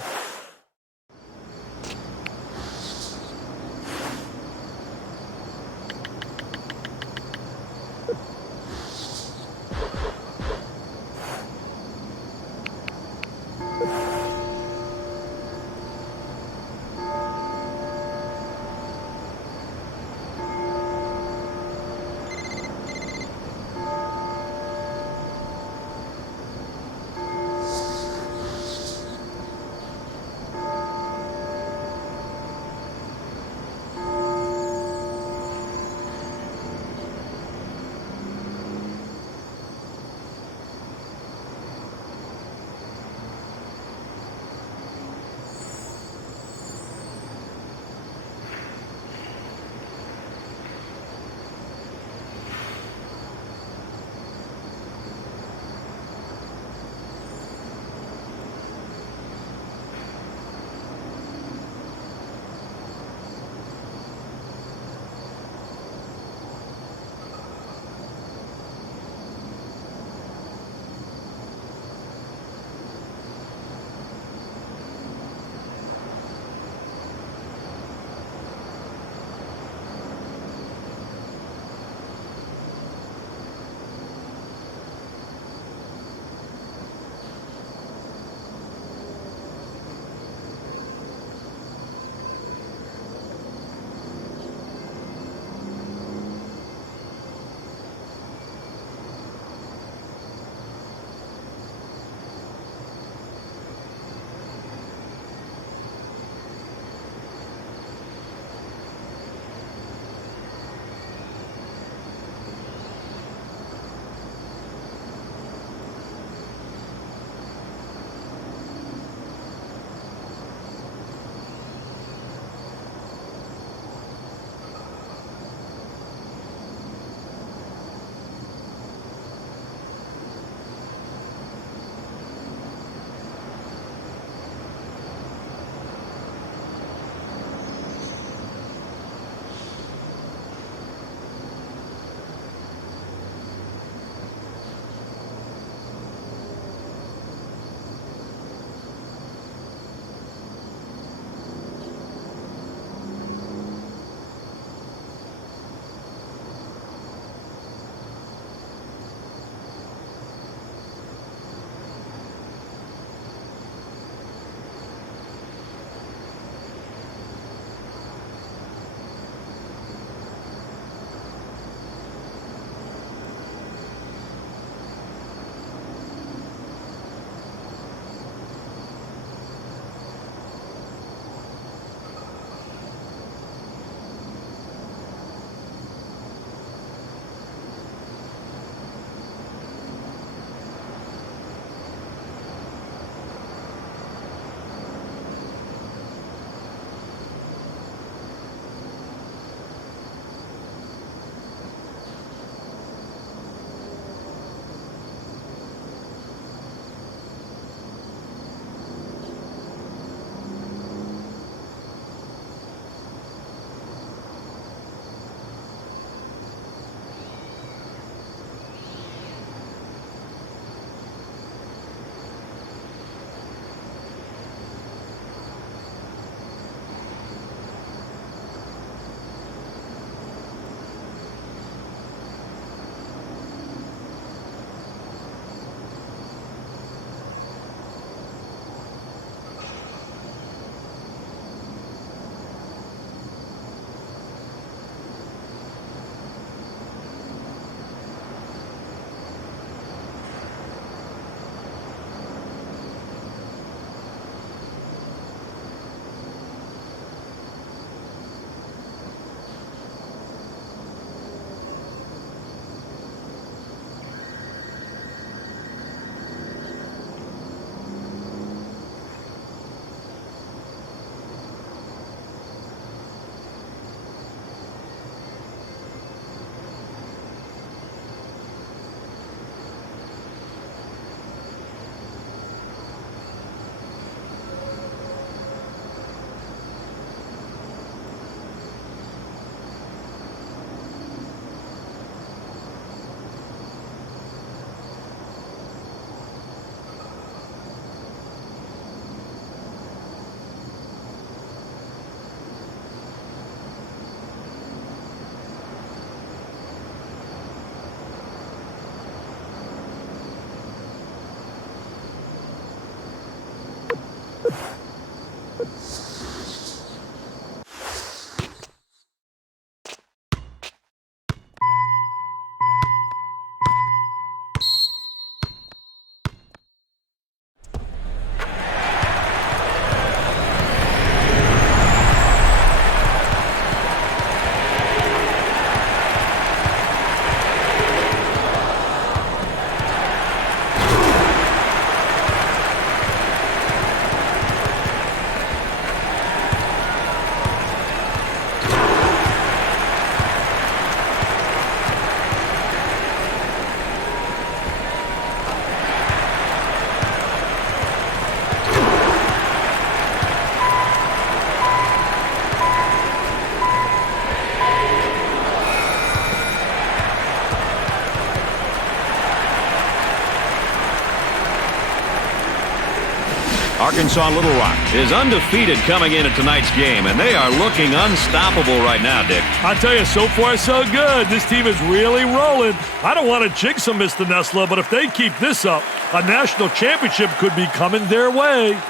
Arkansas Little Rock is undefeated coming into tonight's game, and they are looking unstoppable right now, Dick. I tell you, so far so good. This team is really rolling. I don't want to jinx them, Mr. Nessler, but if they keep this up, a national championship could be coming their way.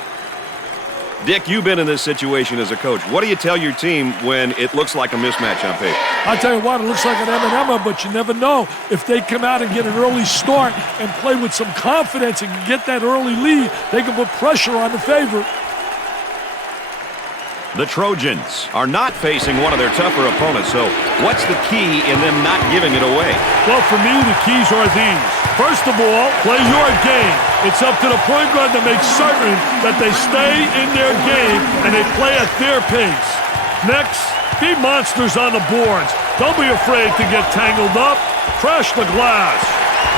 Dick, you've been in this situation as a coach. What do you tell your team when it looks like a mismatch on paper? I tell you what, it looks like an M&M, but you never know. If they come out and get an early start and play with some confidence and get that early lead, they can put pressure on the favorite. The Trojans are not facing one of their tougher opponents, so what's the key in them not giving it away? Well, for me, the keys are these. First of all, play your game. It's up to the point guard to make certain that they stay in their game and they play at their pace. Next, be monsters on the boards. Don't be afraid to get tangled up. Crash the glass.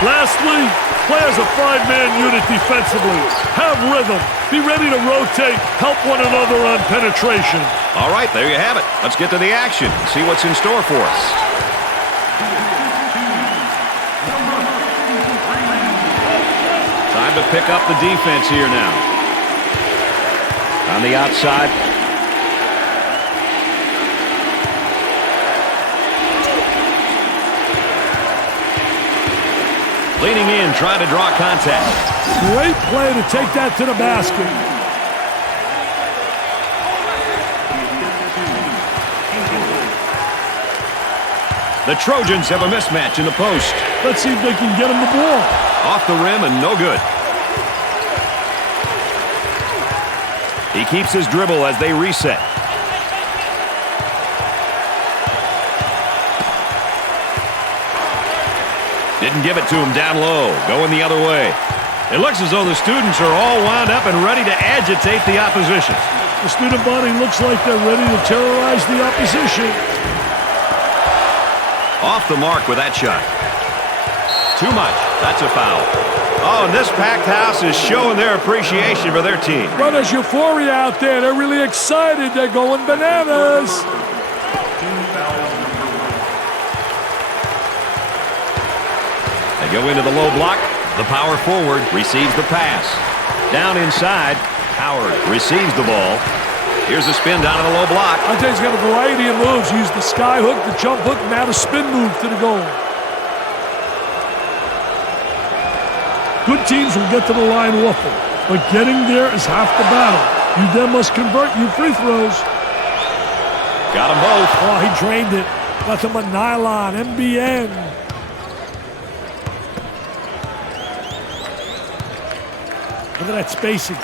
Lastly, play as a five-man unit defensively. Have rhythm. Be ready to rotate. Help one another on penetration. All right, there you have it. Let's get to the action and see what's in store for us. Time to pick up the defense here now. On the outside. Leaning in, trying to draw contact. Great play to take that to the basket. The Trojans have a mismatch in the post. Let's see if they can get him the ball. Off the rim and no good. He keeps his dribble as they reset. Didn't give it to him down low. Going the other way. It looks as though the students are all wound up and ready to agitate the opposition. The student body looks like they're ready to terrorize the opposition. Off the mark with that shot. Too much. That's a foul. Oh, and this packed house is showing their appreciation for their team. Well, there's euphoria out there. They're really excited. They're going bananas. They go into the low block. The power forward receives the pass. Down inside, Howard receives the ball. Here's a spin down in the low block. I think he's got a variety of moves. He used the sky hook, the jump hook, and now the spin move to the goal. Good teams will get to the line often, but getting there is half the battle. You then must convert your free throws. Got them both. Oh, he drained it. Nothing but nylon, MBN. Look at that spacing.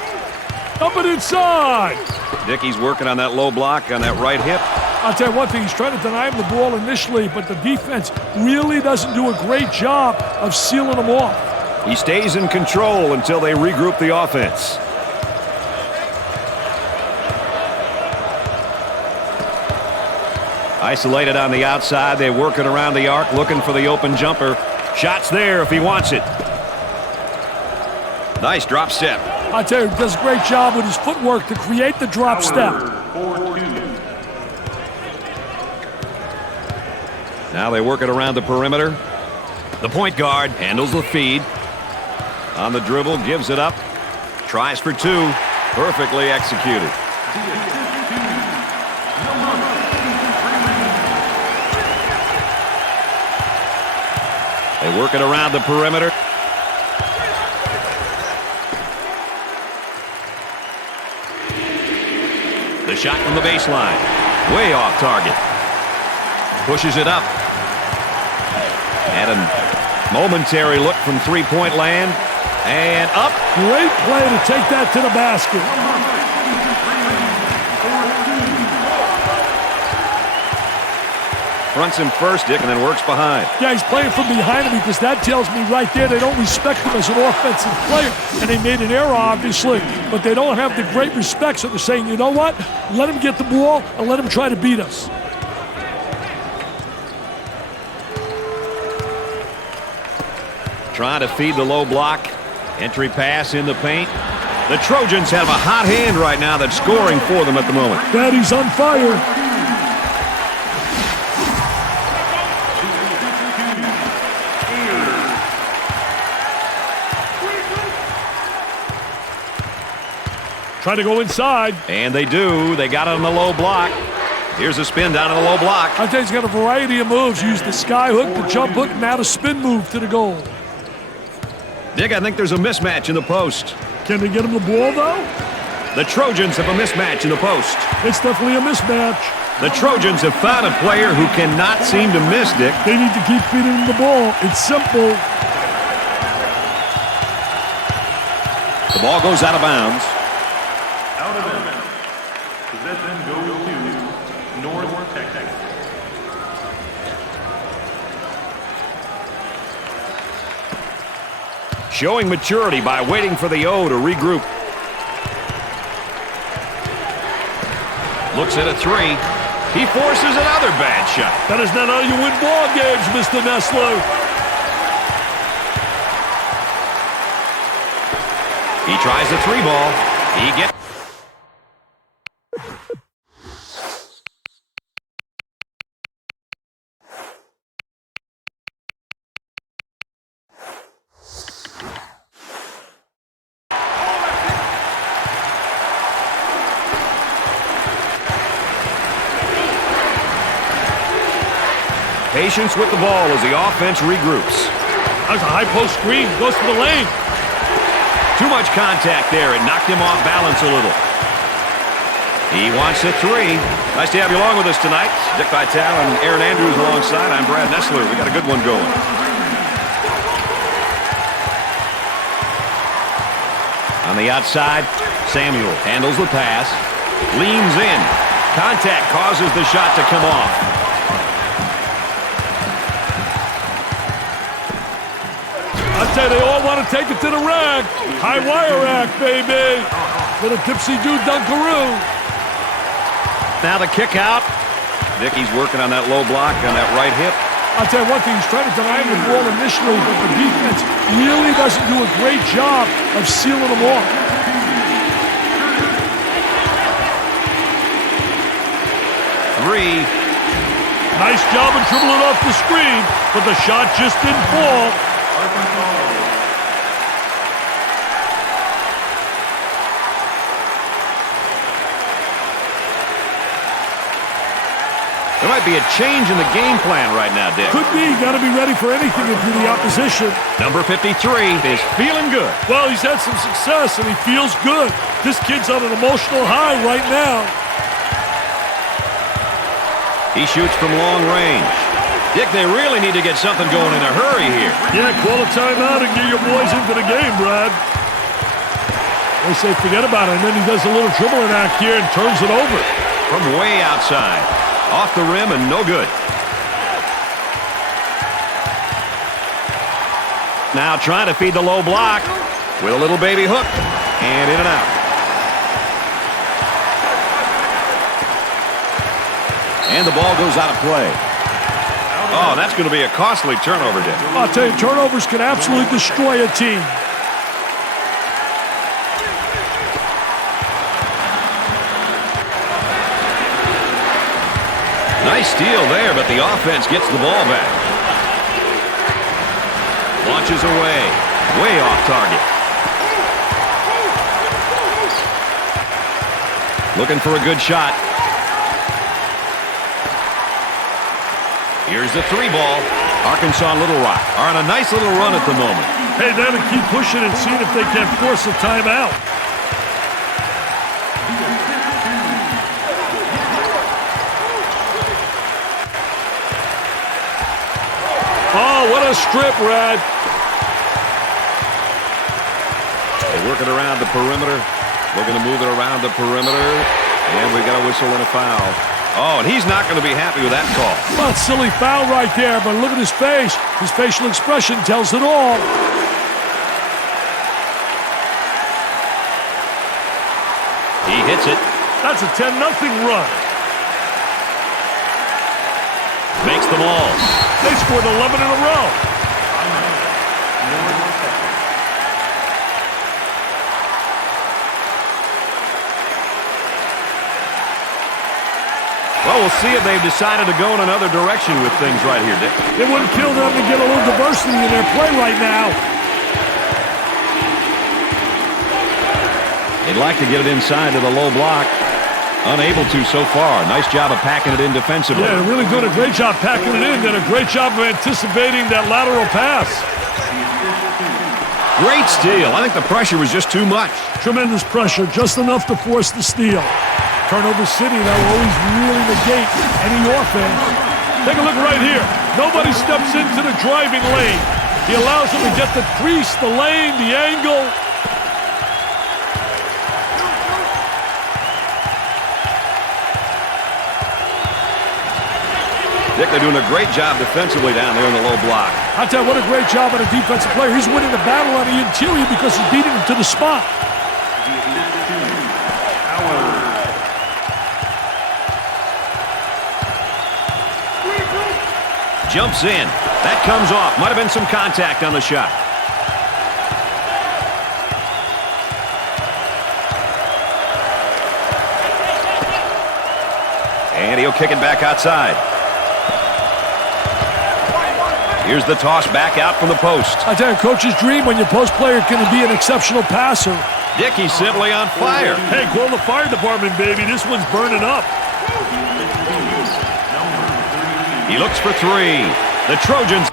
Up and inside. Dickey's working on that low block on that right hip. I'll tell you one thing, he's trying to deny him the ball initially, but the defense really doesn't do a great job of sealing him off. He stays in control until they regroup the offense. Isolated on the outside, they work it around the arc, looking for the open jumper. Shot's there if he wants it. Nice drop step. I tell you, he does a great job with his footwork to create the drop step. Now they work it around the perimeter. The point guard handles the feed. On the dribble, gives it up. Tries for two. Perfectly executed. They work it around the perimeter. The shot from the baseline. Way off target. Pushes it up. And a momentary look from three-point land. And up. Great play to take that to the basket. Fronts him first, Dick, and then works behind. Yeah, he's playing from behind him because that tells me right there they don't respect him as an offensive player. And they made an error, obviously, but they don't have the great respect, so they're saying, you know what? Let him get the ball and let him try to beat us. Trying to feed the low block. Entry pass in the paint. The Trojans have a hot hand right now that's scoring for them at the moment. Daddy's on fire. Trying to go inside. And they do. They got it on the low block. Here's a spin down on the low block. I think he's got a variety of moves. Use the sky hook, the jump hook, now the spin move to the goal. Dick, I think there's a mismatch in the post. Can they get him the ball, though? The Trojans have a mismatch in the post. It's definitely a mismatch. The Trojans have found a player who cannot seem to miss, Dick. They need to keep feeding him the ball. It's simple. The ball goes out of bounds. Out of bounds. Possession goes to North Texas. Showing maturity by waiting for the O to regroup. Looks at a three. He forces another bad shot. That is not how you win ball games, Mr. Nessler. He tries the three ball. He gets... Patience with the ball as the offense regroups. That's a high post screen. Goes to the lane. Too much contact there. It knocked him off balance a little. He wants a three. Nice to have you along with us tonight. Dick Vitale and Aaron Andrews alongside. I'm Brad Nessler. We got a good one going. On the outside, Samuel handles the pass. Leans in. Contact causes the shot to come off. I tell you, they all want to take it to the rack. High wire rack, baby. Little dipsy-do dunkaroo. Now the kick out. Dickey's working on that low block on that right hip. I'll tell you one thing, he's trying to deny the ball initially, but the defense really doesn't do a great job of sealing them off. Three. Nice job of dribbling off the screen, but the shot just didn't fall. There might be a change in the game plan right now, Dick. Could be. Got to be ready for anything if you're the opposition. Number 53 is feeling good. Well, he's had some success, and he feels good. This kid's on an emotional high right now. He shoots from long range. Dick, they really need to get something going in a hurry here. Yeah, call a timeout and get your boys into the game, Brad. They say forget about it, and then he does a little dribbling act here and turns it over. From way outside. Off the rim and no good. Now trying to feed the low block with a little baby hook. And in and out. And the ball goes out of play. Oh, that's going to be a costly turnover, Dick. I'll tell you, turnovers can absolutely destroy a team. Nice steal there, but the offense gets the ball back. Launches away. Way off target. Looking for a good shot. Here's the three ball. Arkansas Little Rock are on a nice little run at the moment. Hey, they have to keep pushing and seeing if they can force a timeout. Oh, what a strip, Brad. They work it around the perimeter. Looking to move it around the perimeter. And we got a whistle and a foul. Oh, and he's not going to be happy with that call. Well, it's a silly foul right there, but look at his face. His facial expression tells it all. He hits it. That's a 10-0 run. Makes them all. They scored 11 in a row. Well, we'll see if they've decided to go in another direction with things right here, Dick. It wouldn't kill them to get a little diversity in their play right now. They'd like to get it inside to the low block. Unable to so far. Nice job of packing it in defensively. Yeah, they're really doing a great job packing it in. Did a great job of anticipating that lateral pass. Great steal. I think the pressure was just too much. Tremendous pressure, just enough to force the steal. Turnover City, that will always really negate any offense. Take a look right here. Nobody steps into the driving lane. He allows them to get the crease, the lane, the angle. Dick, they're doing a great job defensively down there in the low block. I tell you, what a great job on a defensive player. He's winning the battle on the interior because he's beating him to the spot. Jumps in. That comes off. Might have been some contact on the shot. And he'll kick it back outside. Here's the toss back out from the post. I tell you, coach's dream when your post player can be an exceptional passer. Dickey's simply on fire. Hey, call the fire department, baby. This one's burning up. He looks for three. The Trojans.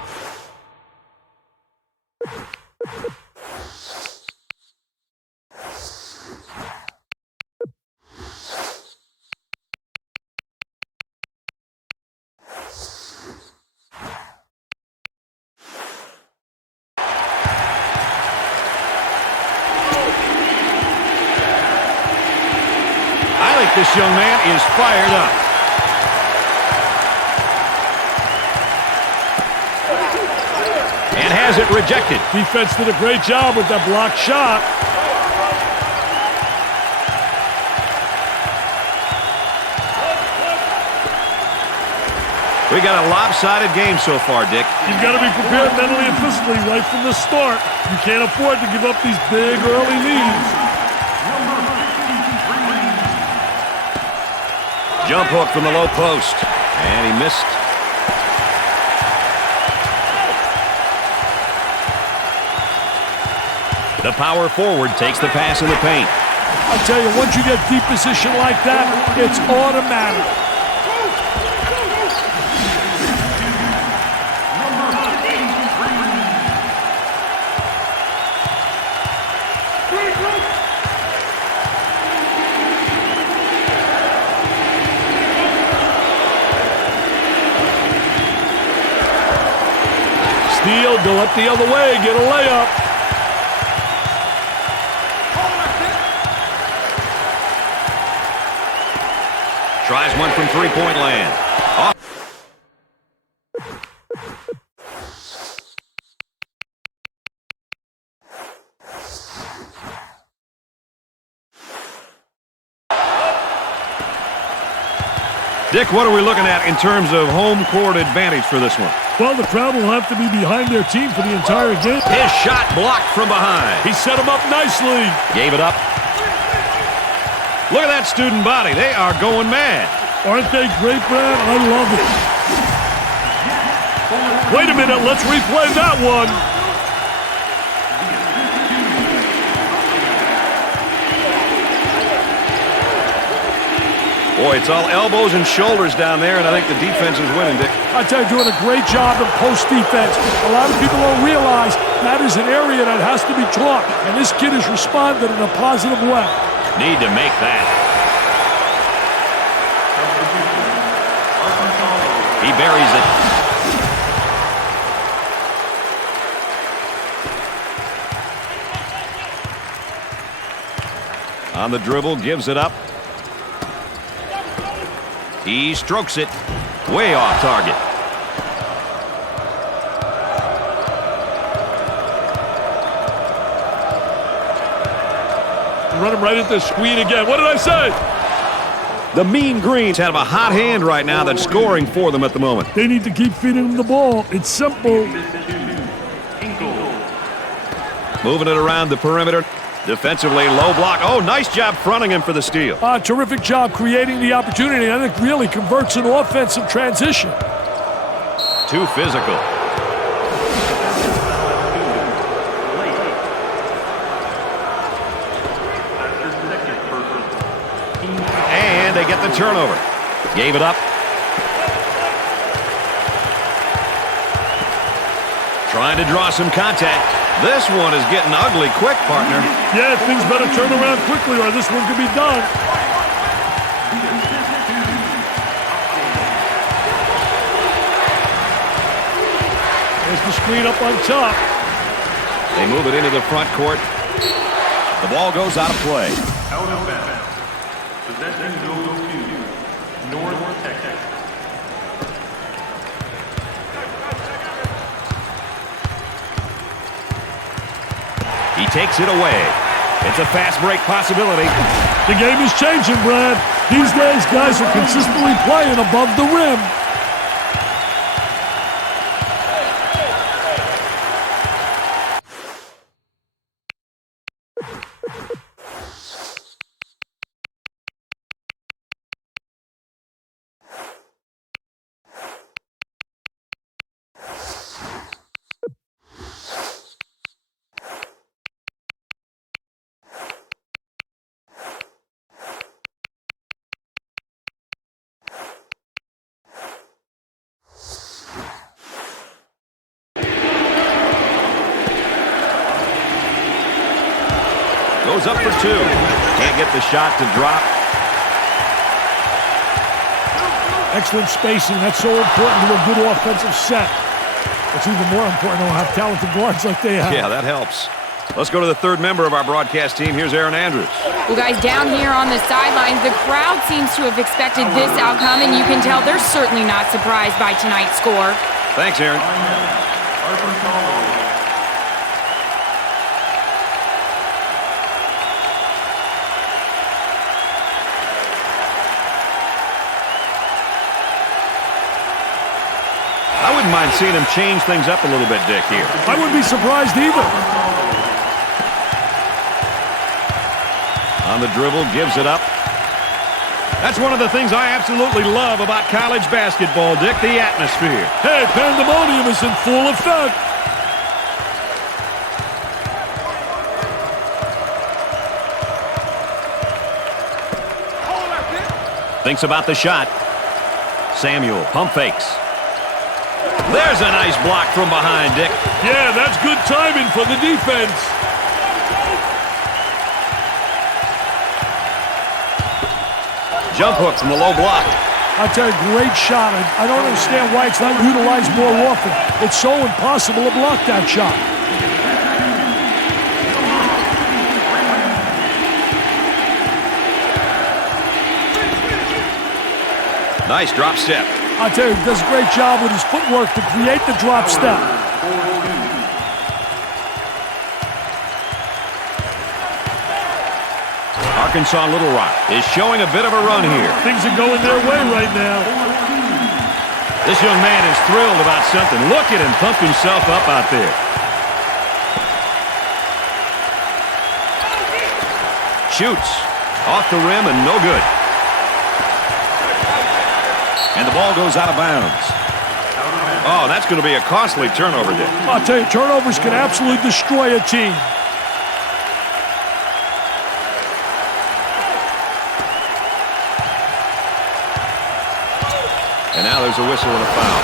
I think this young man is fired up. And has it rejected. Defense did a great job with that block shot. We got a lopsided game so far, Dick. You've got to be prepared mentally and physically right from the start. You can't afford to give up these big early leads. Jump hook from the low post. And he missed. The power forward takes the pass in the paint. I'll tell you, once you get deep position like that, it's automatic. Steal, go up the other way, get a layup. Tries one from three-point land. Off. Dick, what are we looking at in terms of home court advantage for this one? Well, the crowd will have to be behind their team for the entire game. His shot blocked from behind. He set him up nicely. Gave it up. Look at that student body. They are going mad. Aren't they great, Brad? I love it. Wait a minute. Let's replay that one. Boy, it's all elbows and shoulders down there, and I think the defense is winning, Dick. I tell you, doing a great job in post defense. A lot of people don't realize that is an area that has to be taught, and this kid has responded in a positive way. Need to make that. He buries it. On the dribble, gives it up. He strokes it. Way off target. Run him right into the screen again. What did I say? The Mean Greens have a hot hand right now that's scoring for them at the moment. They need to keep feeding him the ball. It's simple. Moving it around the perimeter. Defensively, low block. Oh, nice job fronting him for the steal. Terrific job creating the opportunity. I think really converts an offensive transition. Too physical. get the turnover. Gave it up. Trying to draw some contact. This one is getting ugly quick, partner. Yeah, things better turn around quickly or this one could be done. There's the screen up on top. They move it into the front court. The ball goes out of play. Out of bounds. Possession goes to North Texas. He takes it away. It's a fast break possibility. The game is changing, Brad. These days, guys are consistently playing above the rim. Goes up for two. Can't get the shot to drop. Excellent spacing. That's so important to a good offensive set. It's even more important to have talented guards like they have. Yeah, that helps. Let's go to the third member of our broadcast team. Here's Aaron Andrews. Well, guys, down here on the sidelines, the crowd seems to have expected this outcome, and you can tell they're certainly not surprised by tonight's score. Thanks, Aaron. I wouldn't mind seeing him change things up a little bit, Dick, here. I wouldn't be surprised either. On the dribble, gives it up. That's one of the things I absolutely love about college basketball, Dick, the atmosphere. Hey, pandemonium is in full effect. Thinks about the shot. Samuel, pump fakes. There's a nice block from behind, Dick. Yeah, that's good timing for the defense. Jump hook from the low block. I'll tell you, great shot. I don't understand why it's not utilized more often. It's so impossible to block that shot. Nice drop step. I'll tell you, he does a great job with his footwork to create the drop step. Arkansas Little Rock is showing a bit of a run here. Things are going their way right now. This young man is thrilled about something. Look at him pump himself up out there. Shoots. Off the rim and no good. And the ball goes out of bounds. Oh, that's going to be a costly turnover, Dick. I'll tell you, turnovers can absolutely destroy a team. And now there's a whistle and a foul.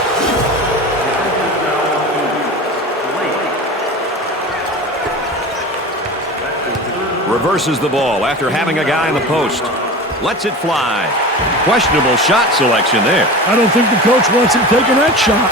Reverses the ball after having a guy in the post. Lets it fly. Questionable shot selection there. I don't think the coach wants him taking that shot.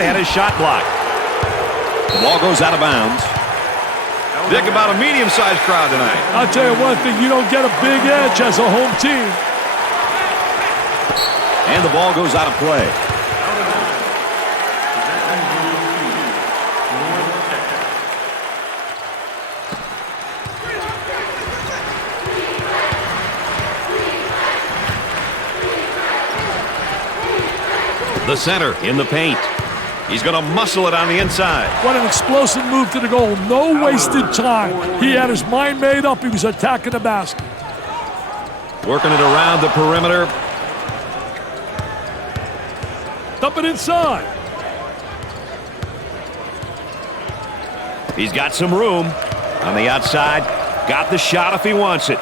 And his shot blocked. The ball goes out of bounds. Dick, about a medium-sized crowd tonight. I'll tell you one thing, you don't get a big edge as a home team. And the ball goes out of play. The center in the paint. He's going to muscle it on the inside. What an explosive move to the goal. No wasted time. He had his mind made up. He was attacking the basket. Working it around the perimeter. Dump it inside. He's got some room on the outside. Got the shot if he wants it.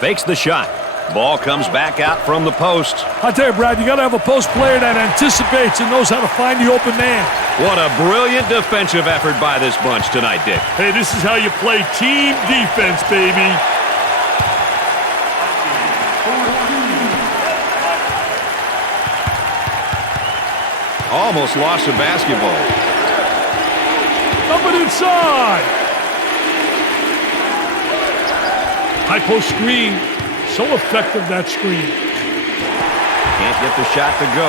Fakes the shot. Ball comes back out from the post. I tell you, Brad, you got to have a post player that anticipates and knows how to find the open man. What a brilliant defensive effort by this bunch tonight, Dick. Hey, this is how you play team defense, baby. Almost lost the basketball. Up and inside. High post screen. So effective, that screen. Can't get the shot to go.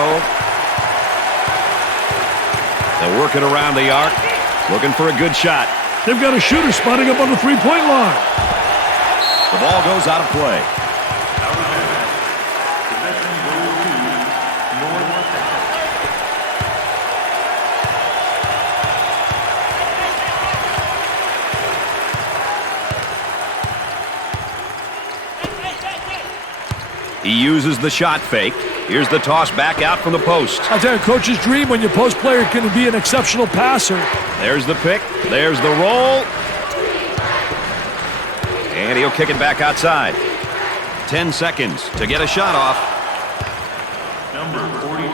They'll work it around the arc. Looking for a good shot. They've got a shooter spotting up on the three-point line. The ball goes out of play. He uses the shot fake. Here's the toss back out from the post. I tell you, coach's dream when your post player can be an exceptional passer. There's the pick. There's the roll. And he'll kick it back outside. 10 seconds to get a shot off. Number 42,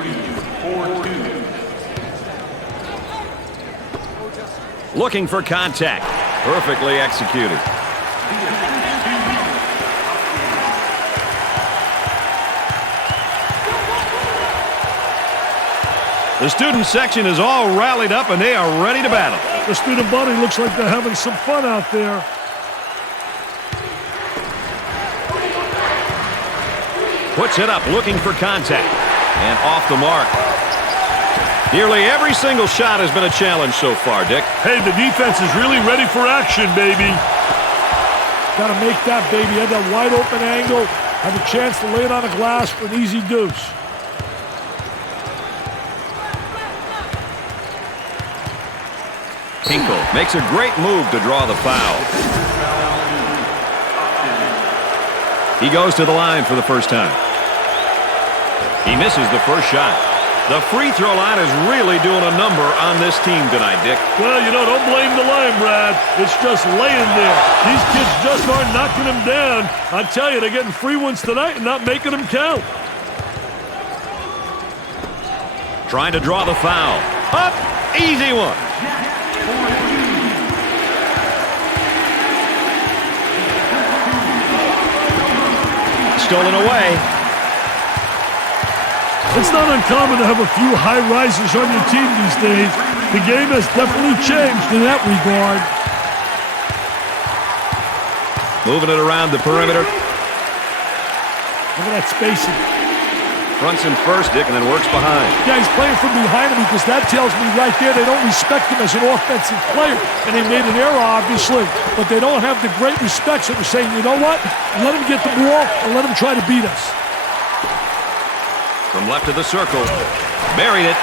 4-2. Looking for contact. Perfectly executed. The student section is all rallied up and they are ready to battle. The student body looks like they're having some fun out there. Puts it up, looking for contact. And off the mark. Nearly every single shot has been a challenge so far, Dick. Hey, the defense is really ready for action, baby. Got to make that, baby. Have that wide open angle. Have a chance to lay it on the glass for an easy deuce. Hinkle makes a great move to draw the foul. He goes to the line for the first time. He misses the first shot. The free throw line is really doing a number on this team tonight, Dick. Well, you know, don't blame the line, Brad. It's just laying there. These kids just aren't knocking them down. I tell you, they're getting free ones tonight and not making them count. Trying to draw the foul. Up, easy one. Stolen away. It's not uncommon to have a few high risers on your team these days. The game has definitely changed in that regard. Moving it around the perimeter. Look at that spacing. Fronts him first, Dick, and then works behind. Yeah, he's playing from behind him because that tells me right there they don't respect him as an offensive player. And they made an error, obviously. But they don't have the great respect, so they're saying, you know what? Let him get the ball and let him try to beat us. From left of the circle. Buried it.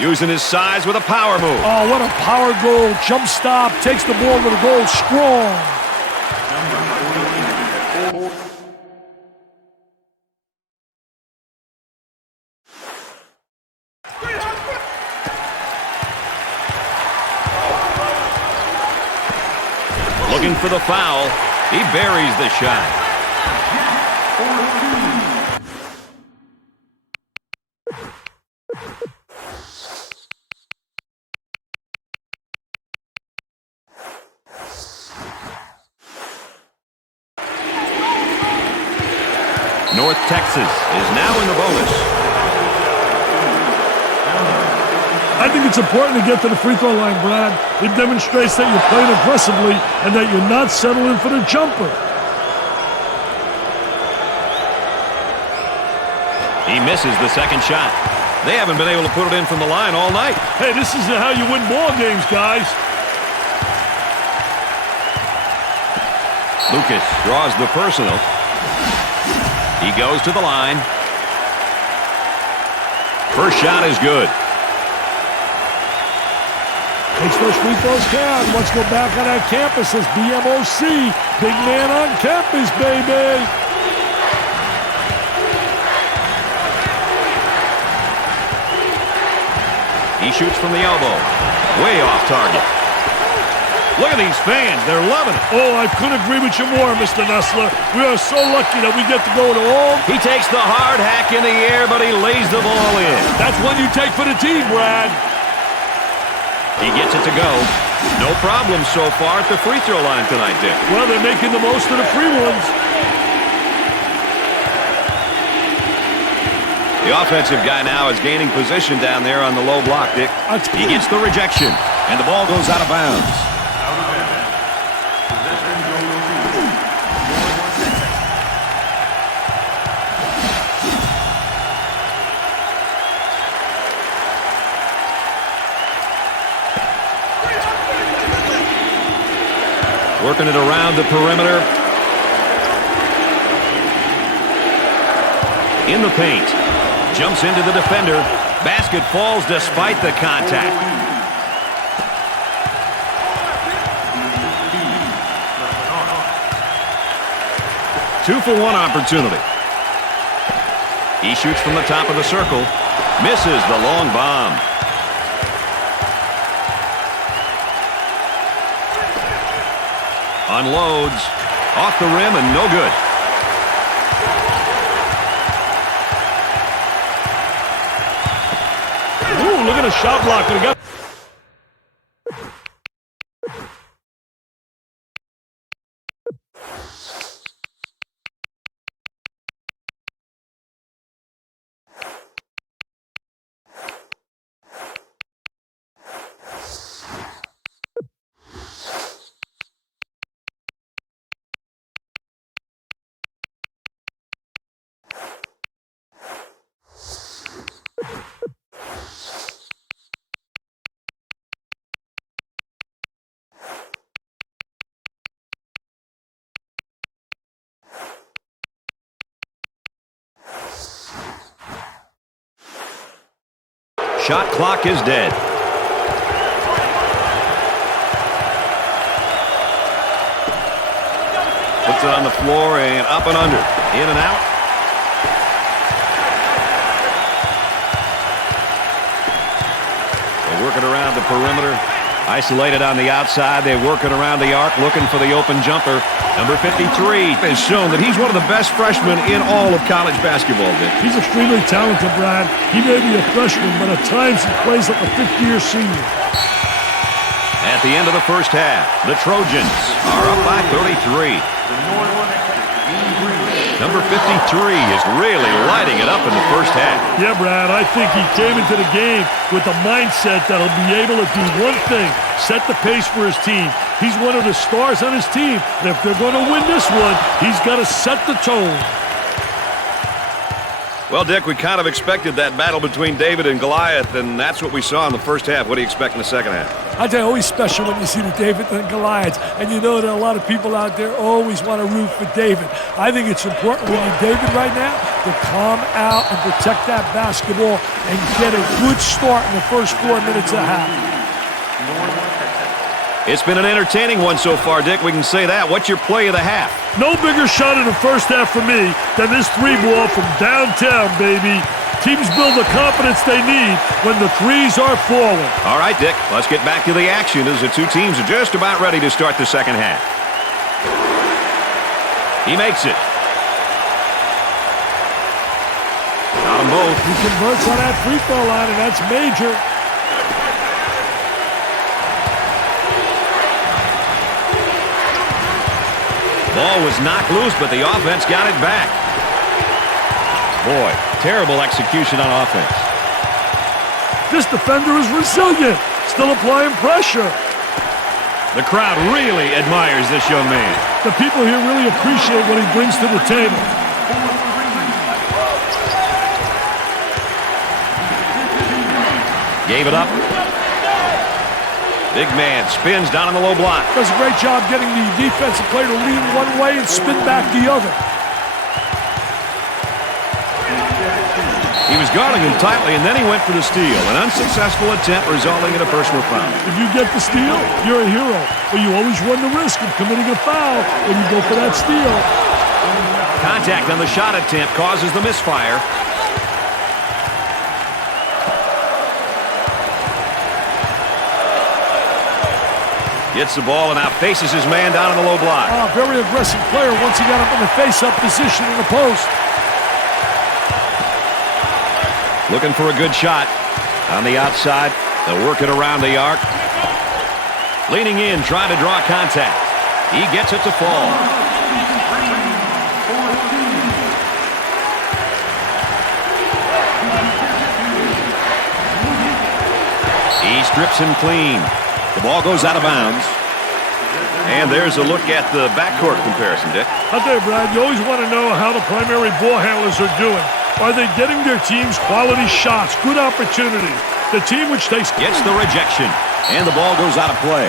Using his size with a power move. Oh, what a power goal. Jump stop. Takes the ball to the goal strong. Looking for the foul. He buries the shot. North Texas is now in the bonus. I think it's important to get to the free throw line, Brad. It demonstrates that you're playing aggressively and that you're not settling for the jumper. He misses the second shot. They haven't been able to put it in from the line all night. Hey, this isn't how you win ball games, guys. Lucas draws the personal. He goes to the line. First shot is good. Makes those free throws count. Let's go back on that campus as BMOC. Big man on campus, baby. He shoots from the elbow. Way off target. Look at these fans. They're loving it. Oh, I couldn't agree with you more, Mr. Nessler. We are so lucky that we get to go to all. He takes the hard hack in the air, but he lays the ball in. That's one you take for the team, Brad. He gets it to go. No problem so far at the free throw line tonight, Dick. Well, they're making the most of the free ones. The offensive guy now is gaining position down there on the low block, Dick. He gets the rejection, and the ball goes out of bounds. Working it around the perimeter. In the paint. Jumps into the defender. Basket falls despite the contact. Two-for-one opportunity. He shoots from the top of the circle. Misses the long bomb. Unloads. Off the rim and no good. Ooh, look at the shot blocker. He got Shot clock is dead. Puts it on the floor and up and under. In and out. They work it around the perimeter. Isolated on the outside. They work it around the arc looking for the open jumper. Number 53 has shown that he's one of the best freshmen in all of college basketball, Dick. He's extremely talented, Brad. He may be a freshman, but at times he plays like a fifth-year senior. At the end of the first half, the Trojans are up by 33. Number 53 is really lighting it up in the first half. Yeah, Brad, I think he came into the game with the mindset that he'll be able to do one thing, set the pace for his team. He's one of the stars on his team, and if they're going to win this one, he's got to set the tone. Well, Dick, we kind of expected that battle between David and Goliath, and that's what we saw in the first half. What do you expect in the second half? I tell you, always special when you see the David and Goliaths, and you know that a lot of people out there always want to root for David. I think it's important when you're David right now to calm out and protect that basketball and get a good start in the first 4 minutes of half. It's been an entertaining one so far, Dick. We can say that. What's your play of the half? No bigger shot in the first half for me than this three ball from downtown, baby. Teams build the confidence they need when the threes are falling. All right, Dick, let's get back to the action as the two teams are just about ready to start the second half. He makes it. Got them both. He converts on that free throw line, and that's major. Ball was knocked loose, but the offense got it back. Boy, terrible execution on offense. This defender is resilient, still applying pressure. The crowd really admires this young man. The people here really appreciate what he brings to the table. Gave it up. Big man spins down on the low block. Does a great job getting the defensive player to lean one way and spin back the other. He was guarding him tightly, and then he went for the steal. An unsuccessful attempt resulting in a personal foul. If you get the steal, you're a hero. But you always run the risk of committing a foul when you go for that steal. Contact on the shot attempt causes the misfire. Gets the ball and now faces his man down in the low block. Very aggressive player once he got up in the face-up position in the post. Looking for a good shot. On the outside, they'll work it around the arc. Leaning in, trying to draw contact. He gets it to fall. He strips him clean. The ball goes out of bounds. And there's a look at the backcourt comparison, Dick. I'll tell you, Brad, you always want to know how the primary ball handlers are doing. Are they getting their team's quality shots, good opportunities? The team which takes... Gets the rejection, and the ball goes out of play.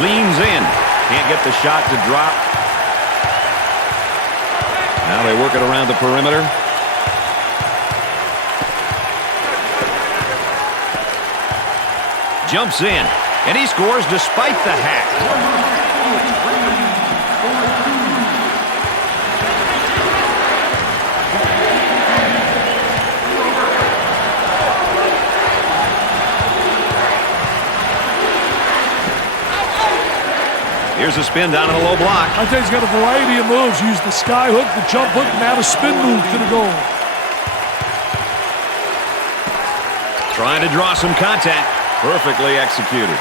Leans in. Can't get the shot to drop. Now they work it around the perimeter. Jumps in, and he scores despite the hack. Here's a spin down in the low block. I think he's got a variety of moves. He used the sky hook, the jump hook, and now the spin move to the goal. Trying to draw some contact. Perfectly executed.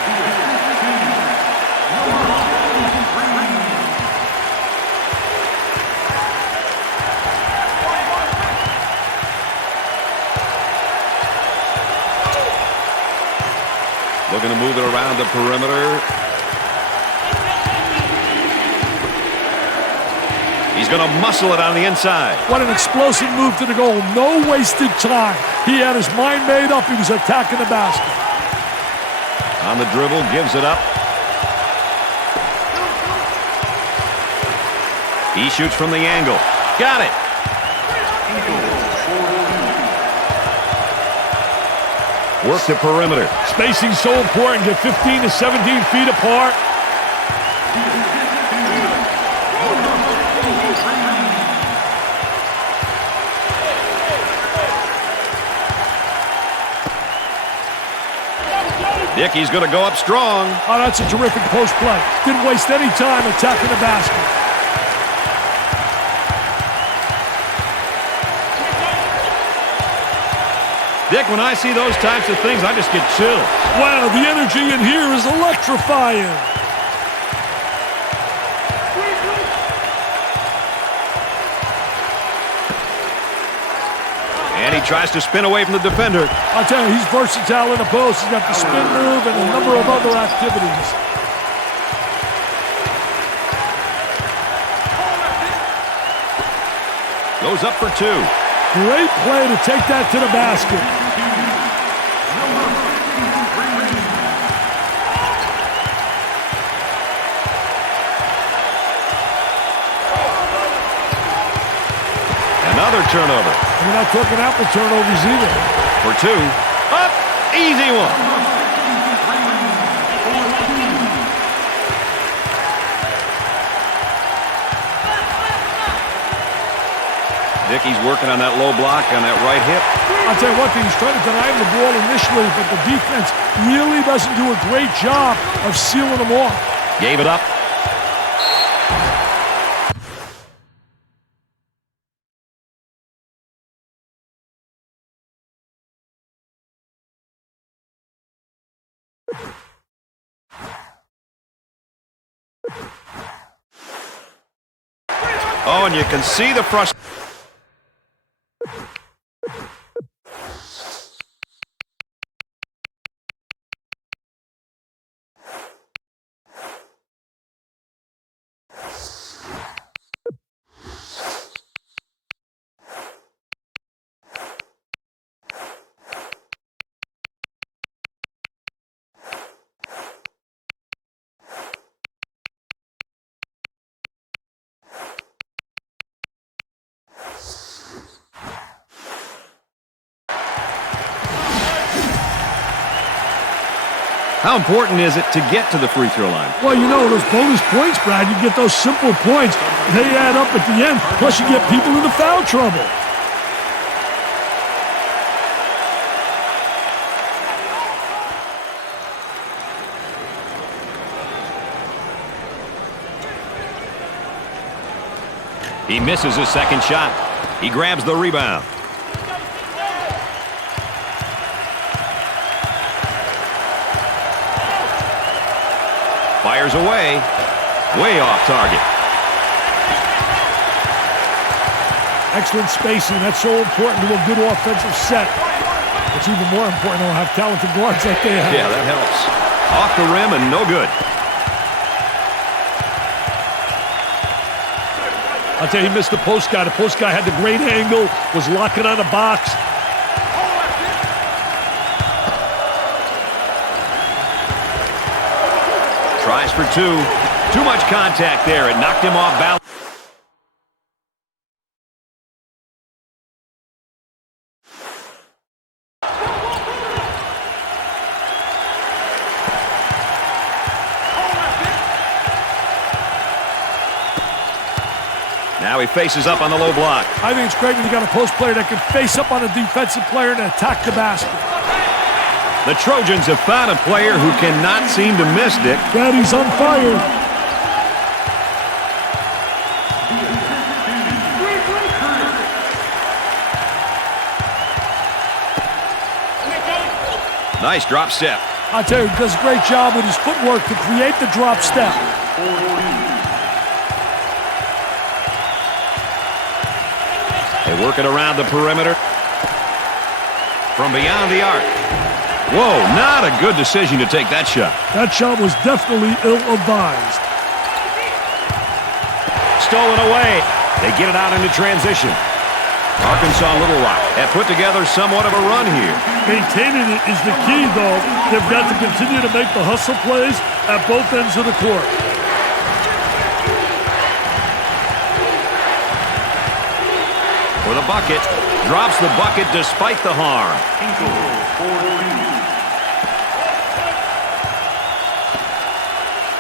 Looking to move it around the perimeter. He's going to muscle it on the inside. What an explosive move to the goal. No wasted time. He had his mind made up. He was attacking the basket. On the dribble, gives it up. He shoots from the angle. Got it. Work the perimeter. Spacing so important. Get 15 to 17 feet apart. Dickey's going to go up strong. Oh, that's a terrific post play. Didn't waste any time attacking the basket. Dick, when I see those types of things, I just get chills. Wow, the energy in here is electrifying. And he tries to spin away from the defender. I'll tell you, he's versatile in the post. He's got the spin move and a number of other activities. Goes up for two. Great play to take that to the basket. Another turnover. We're not talking apple turnovers either. For two. Up. Easy one. Dickey's working on that low block on that right hip. I'll tell you one thing, he's trying to deny him the ball initially, but the defense really doesn't do a great job of sealing him off. Gave it up. Oh, and you can see the frustration. How important is it to get to the free throw line? Well, you know, those bonus points, Brad, you get those simple points. They add up at the end, plus you get people into foul trouble. He misses his second shot. He grabs the rebound. Fires away. Way off target. Excellent spacing. That's so important to a good offensive set. It's even more important to have talented guards like they have. Yeah, that helps. Off the rim and no good. I'll tell you, he missed the post guy. The post guy had the great angle, was locking on the box. Tries for two. Too much contact there. It knocked him off balance. Now he faces up on the low block. I think it's great when you got a post player that can face up on a defensive player and attack the basket. The Trojans have found a player who cannot seem to miss, Dick. Brad, he's on fire. Nice drop step. I tell you, he does a great job with his footwork to create the drop step. They work it around the perimeter. From beyond the arc. Whoa, not a good decision to take that shot. That shot was definitely ill-advised. Stolen away. They get it out into transition. Arkansas Little Rock have put together somewhat of a run here. Maintaining it is the key, though. They've got to continue to make the hustle plays at both ends of the court. For the bucket. Drops the bucket despite the harm.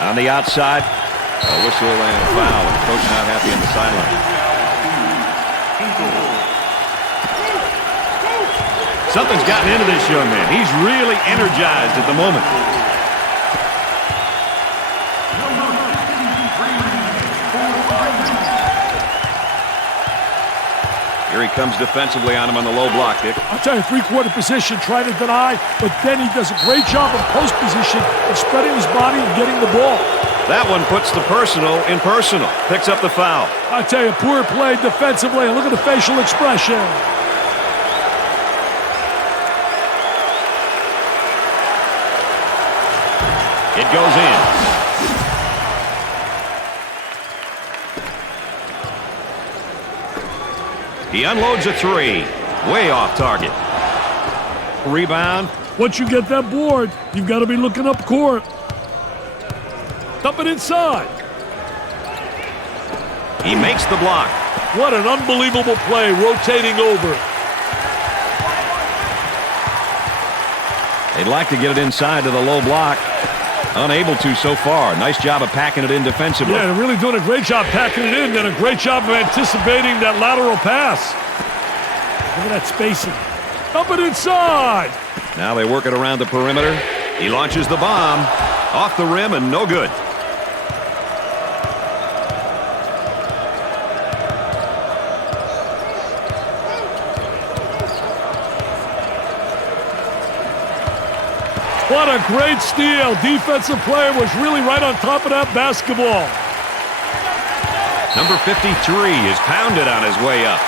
On the outside, a whistle and a foul, and coach not happy on the sideline. Something's gotten into this young man. He's really energized at the moment. Here he comes defensively on him on the low block, Dick. I'll tell you, three-quarter position, trying to deny, but then he does a great job in post position of spreading his body and getting the ball. That one puts the personal in personal. Picks up the foul. I'll tell you, poor play defensively, and look at the facial expression. It goes in. He unloads a three. Way off target. Rebound. Once you get that board, you've got to be looking up court. Dump it inside. He makes the block. What an unbelievable play, rotating over. They'd like to get it inside to the low block. Unable to so far. Nice job of packing it in defensively. Yeah, they're really doing a great job packing it in and a great job of anticipating that lateral pass. Look at that spacing. Dump it inside. Now they work it around the perimeter. He launches the bomb. Off the rim and no good. What a great steal. Defensive player was really right on top of that basketball. Number 53 is pounded on his way up.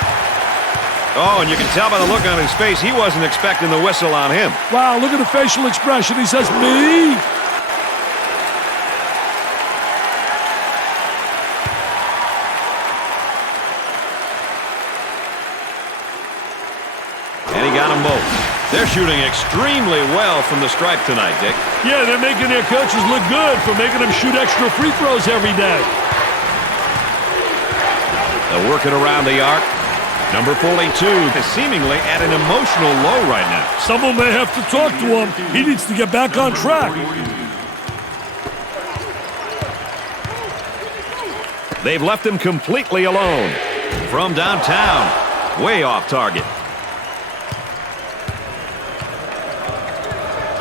Oh, and you can tell by the look on his face, he wasn't expecting the whistle on him. Wow, look at the facial expression. He says, me? And he got them both. They're shooting extremely well from the stripe tonight, Dick. Yeah, they're making their coaches look good for making them shoot extra free throws every day. They'll work it around the arc. Number 42 is seemingly at an emotional low right now. Someone may have to talk to him. He needs to get back on track. They've left him completely alone. From downtown, way off target.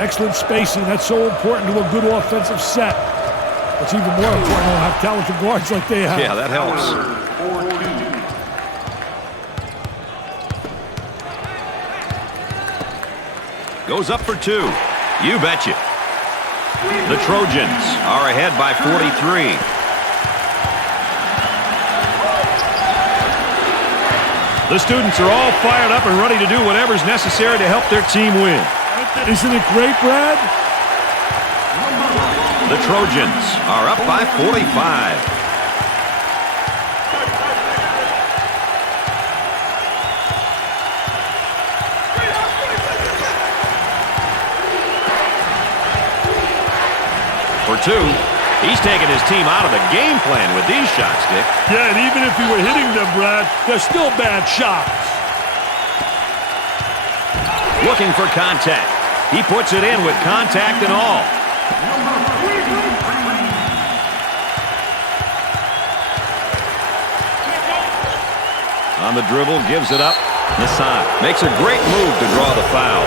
Excellent spacing. That's so important to a good offensive set. It's even more important to have talented guards like they have. Yeah, that helps. Goes up for two. You betcha. The Trojans are ahead by 43. The students are all fired up and ready to do whatever's necessary to help their team win. Isn't it great, Brad? The Trojans are up by 45. For two, he's taking his team out of the game plan with these shots, Dick. Yeah, and even if he were hitting them, Brad, they're still bad shots. Looking for contact. He puts it in with contact and all. On the dribble, gives it up. Nassan makes a great move to draw the foul.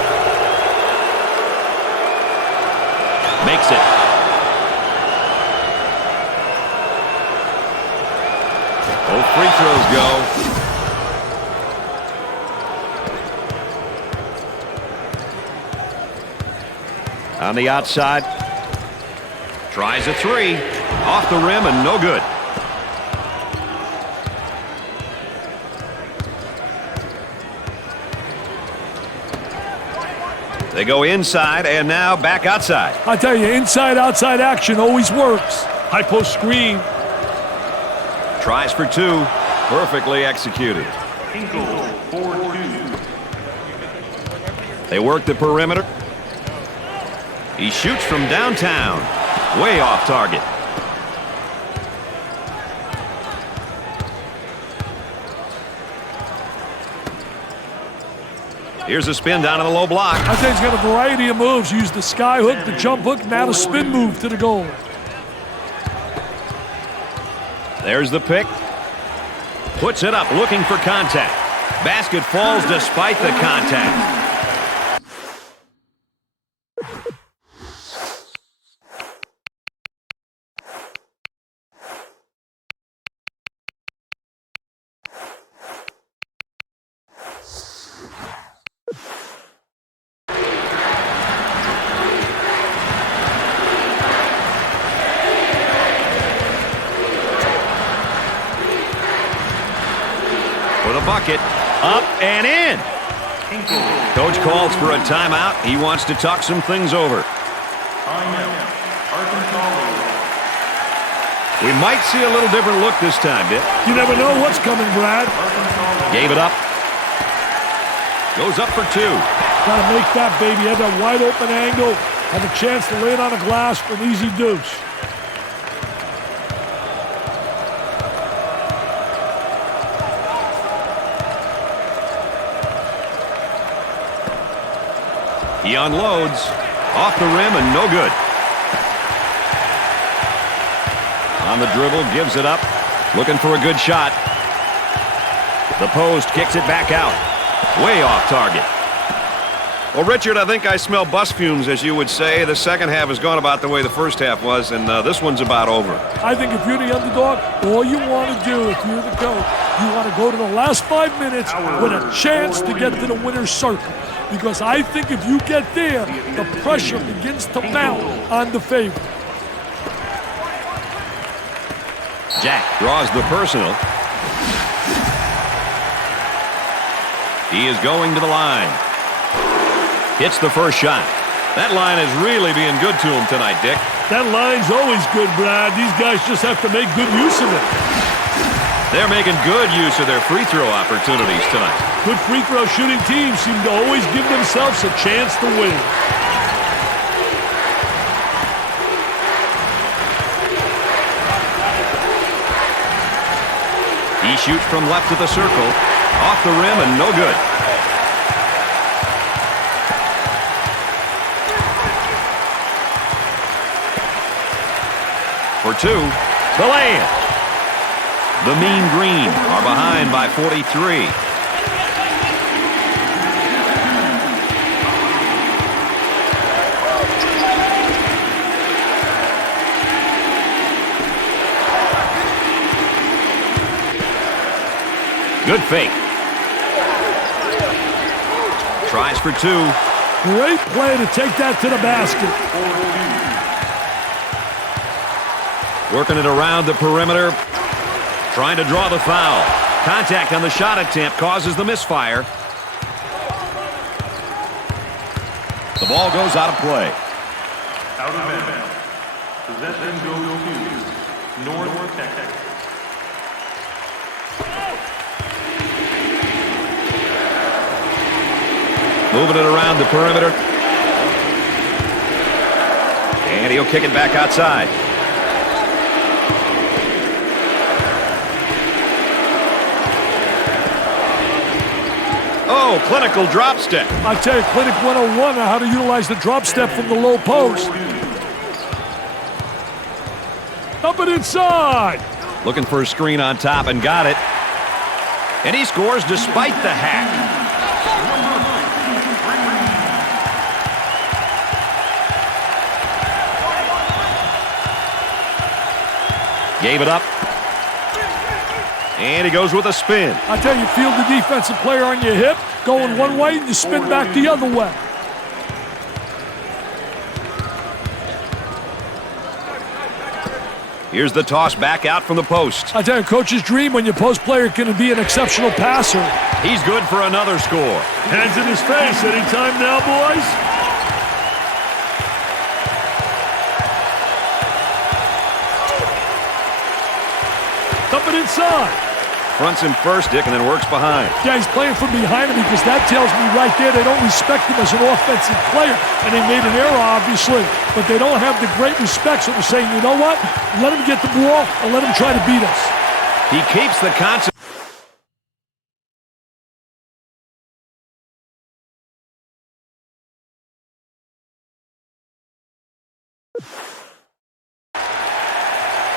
Makes it. Both free throws go. On the outside. Tries a three. Off the rim and no good. They go inside and now back outside. I tell you, inside-outside action always works. High post screen. Tries for two. Perfectly executed. They work the perimeter. He shoots from downtown. Way off target. Here's a spin down in the low block. I think he's got a variety of moves. Use the sky hook, the jump hook, now the spin move to the goal. There's the pick. Puts it up, looking for contact. Basket falls despite the contact. For the bucket, up and in. Coach calls for a timeout. He wants to talk some things over. We might see a little different look this time, Dick. You never know what's coming, Brad. Gave it up. Goes up for two. Got to make that, baby. Had that wide open angle. Had a chance to lay it on the glass for an easy deuce. He unloads. Off the rim and no good. On the dribble, gives it up. Looking for a good shot. The post kicks it back out. Way off target. Well, Richard, I think I smell bus fumes, as you would say. The second half has gone about the way the first half was, and this one's about over. I think if you're the underdog, all you want to do, if you're the coach, you want to go to the last 5 minutes with a chance to get to the winner's circle. Because I think if you get there, the pressure begins to mount on the favorite. Jack draws the personal. He is going to the line. Hits the first shot. That line is really being good to him tonight, Dick. That line's always good, Brad. These guys just have to make good use of it. They're making good use of their free throw opportunities tonight. Good free throw shooting teams seem to always give themselves a chance to win. He shoots from left of the circle. Off the rim and no good. For two, the lay-in. The Mean Green are behind by 43. Good fake. Tries for two. Great play to take that to the basket. Working it around the perimeter. Trying to draw the foul. Contact on the shot attempt causes the misfire. The ball goes out of play. Out of bounds. Possession goes to North Texas. Moving it around the perimeter. And he'll kick it back outside. Oh, clinical drop step. I tell you, Clinic 101 on how to utilize the drop step from the low post. Up and inside. Looking for a screen on top and got it. And he scores despite the hack. Gave it up. And he goes with a spin. I tell you, feel the defensive player on your hip, going one way, and you spin back the other way. Here's the toss back out from the post. I tell you, coach's dream when your post player can be an exceptional passer. He's good for another score. Hands in his face. Anytime now, boys. Up and inside. Fronts him first, Dick, and then works behind. Yeah, he's playing from behind him because that tells me right there they don't respect him as an offensive player. And they made an error, obviously. But they don't have the great respect, so they're saying, you know what? Let him get the ball and let him try to beat us. He keeps the concept.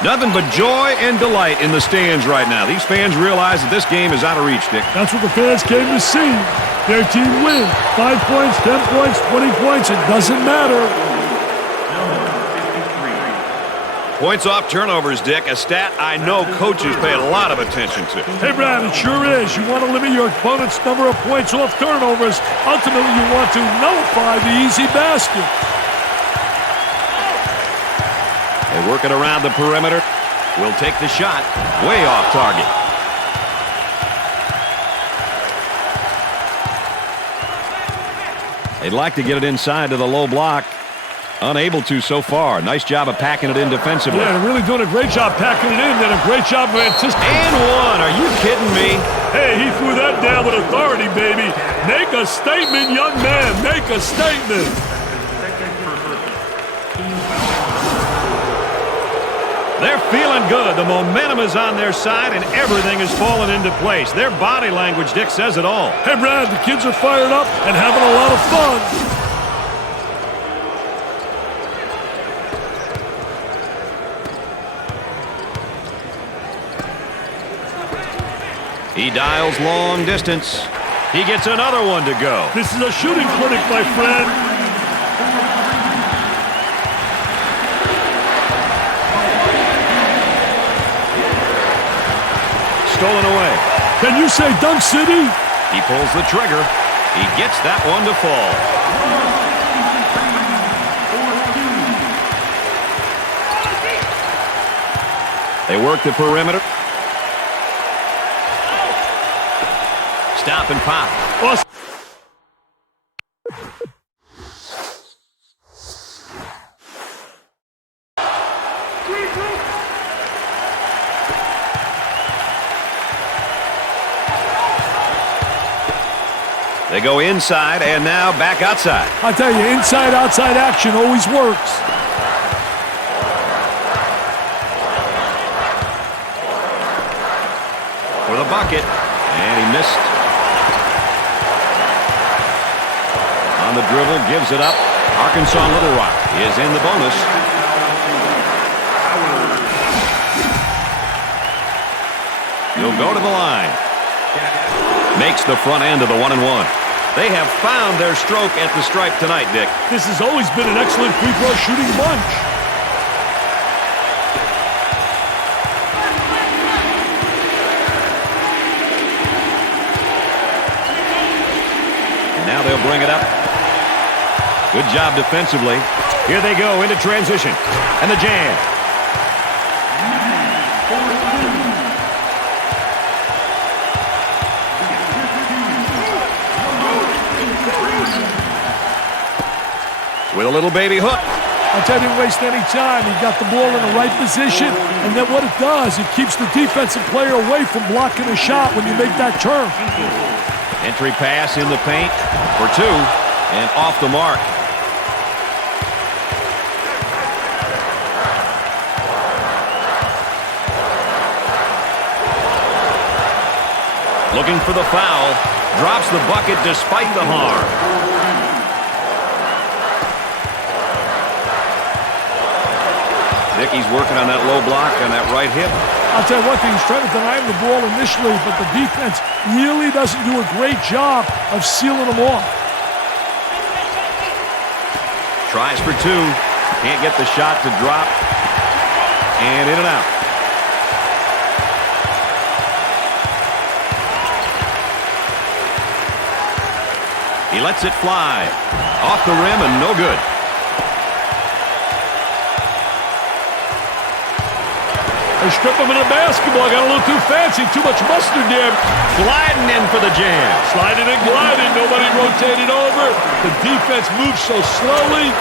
Nothing but joy and delight in the stands right now. These fans realize that this game is out of reach, Dick. That's what the fans came to see. Their team win. 5 points, 10 points, 20 points. It doesn't matter. Points off turnovers, Dick. A stat I know coaches pay a lot of attention to. Hey, Brad, it sure is. You want to limit your opponent's number of points off turnovers. Ultimately, you want to nullify the easy basket. They work it around the perimeter. Will take the shot. Way off target. They'd like to get it inside to the low block. Unable to so far. Nice job of packing it in defensively. Yeah, they're really doing a great job packing it in. Then a great job of anticipating. And one. Are you kidding me? Hey, he threw that down with authority, baby. Make a statement, young man. Make a statement. They're feeling good. The momentum is on their side, and everything is falling into place. Their body language, Dick, says it all. Hey, Brad, the kids are fired up and having a lot of fun. He dials long distance. He gets another one to go. This is a shooting clinic, my friend. Stolen away. Can you say Dunk City? He pulls the trigger. He gets that one to fall. They They work the perimeter. Stop and pop. Awesome. They go inside and now back outside. I tell you, inside-outside action always works. For the bucket, and he missed. On the dribble, gives it up. Arkansas Little Rock is in the bonus. He'll go to the line. Makes the front end of the 1-and-1. They have found their stroke at the stripe tonight, Dick. This has always been an excellent free throw shooting bunch. And now they'll bring it up. Good job defensively. Here they go into transition. And the jam. With a little baby hook. I tell you, didn't waste any time. He got the ball in the right position, and then what it does, it keeps the defensive player away from blocking a shot when you make that turn. Entry pass in the paint for two, and off the mark. Looking for the foul. Drops the bucket despite the harm. He's working on that low block on that right hip. I'll tell you one thing, he's trying to deny him the ball initially, but the defense really doesn't do a great job of sealing him off. Tries for two. Can't get the shot to drop. And in and out. He lets it fly. Off the rim and no good. They strip him in the basketball. Got a little too fancy. Too much mustard there. Gliding in for the jam. Sliding and gliding. Nobody rotated over. The defense moves so slowly.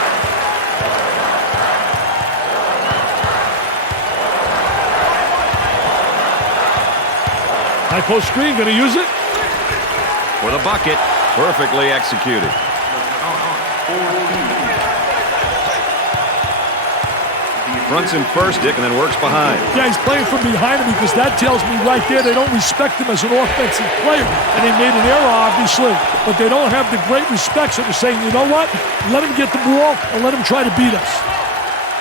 High post screen. Going to use it. For the bucket. Perfectly executed. Fronts him first, Dick, and then works behind. Yeah, he's playing from behind him because that tells me right there they don't respect him as an offensive player. And they made an error, obviously, but they don't have the great respect. So they're saying, you know what? Let him get the ball and let him try to beat us.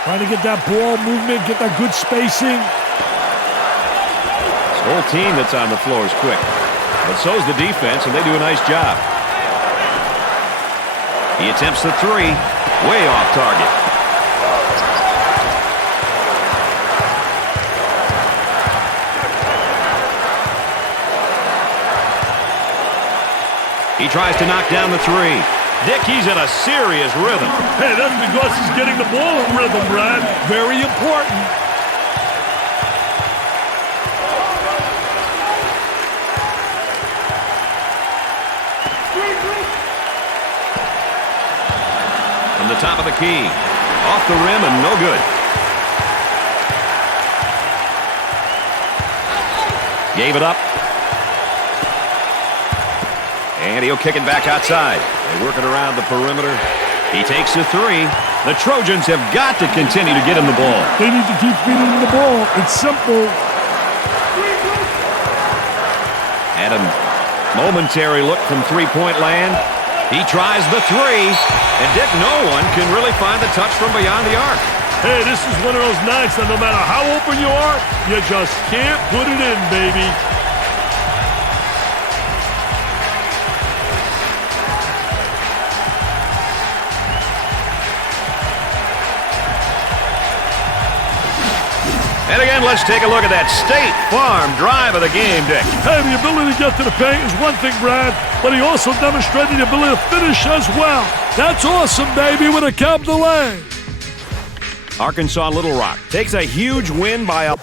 Trying to get that ball movement, get that good spacing. This whole team that's on the floor is quick. But so is the defense, and they do a nice job. He attempts the three. Way off target. He tries to knock down the three. Dick, he's in a serious rhythm. Hey, that's because he's getting the ball in rhythm, Brad. Very important. From the top of the key. Off the rim and no good. Gave it up. And he'll kick it back outside. They work it around the perimeter. He takes the three. The Trojans have got to continue to get him the ball. They need to keep feeding him the ball. It's simple. And a momentary look from three-point land. He tries the three. And Dick, no one can really find the touch from beyond the arc. Hey, this is one of those nights that no matter how open you are, you just can't put it in, baby. And again, let's take a look at that State Farm drive of the game, Dick. Hey, the ability to get to the paint is one thing, Brad, but he also demonstrated the ability to finish as well. That's awesome, baby, with a capital A. Arkansas Little Rock takes a huge win by a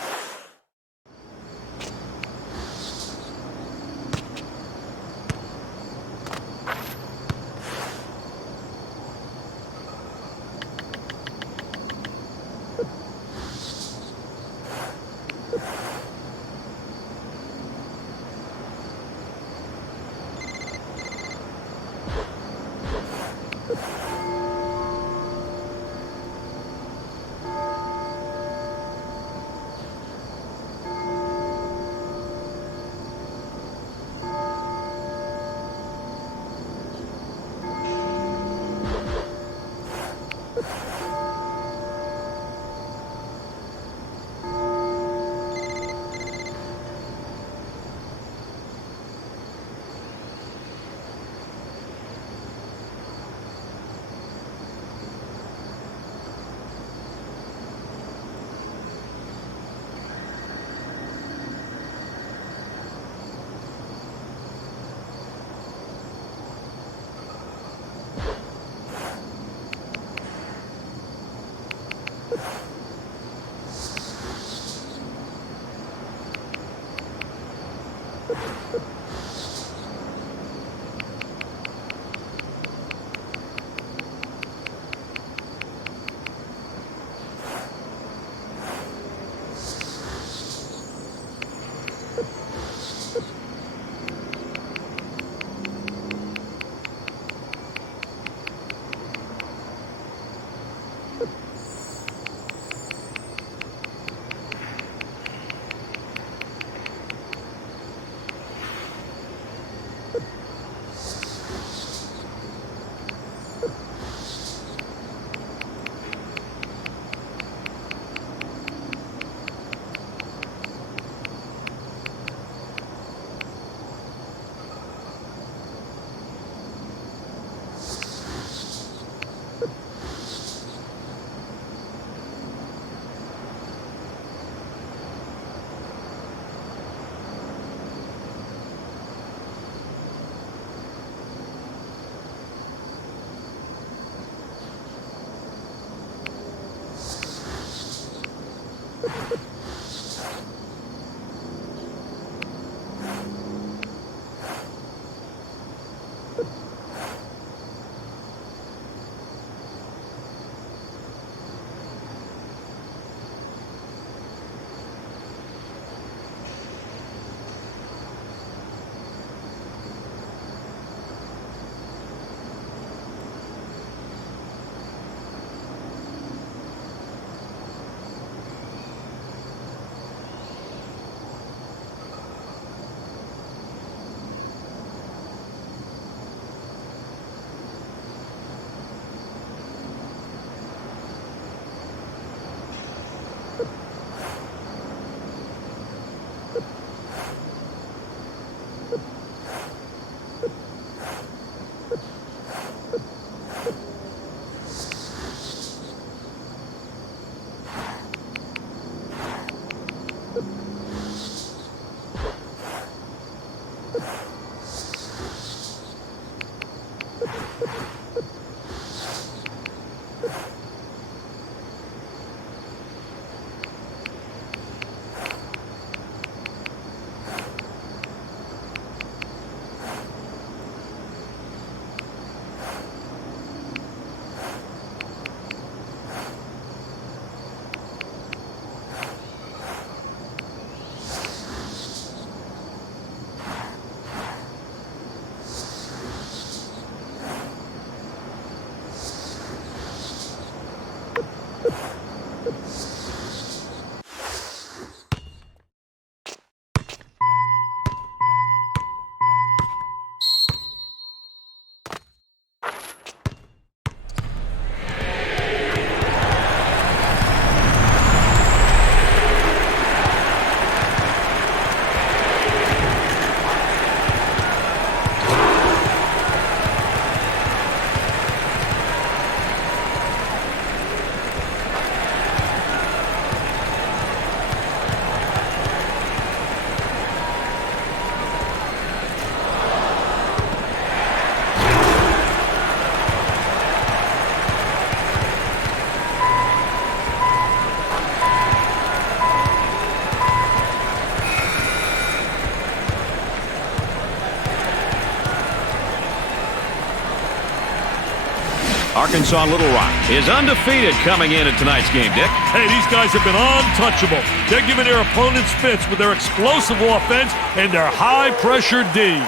Arkansas Little Rock is undefeated coming in at tonight's game, Dick. Hey, these guys have been untouchable. They're giving their opponents fits with their explosive offense and their high-pressure D.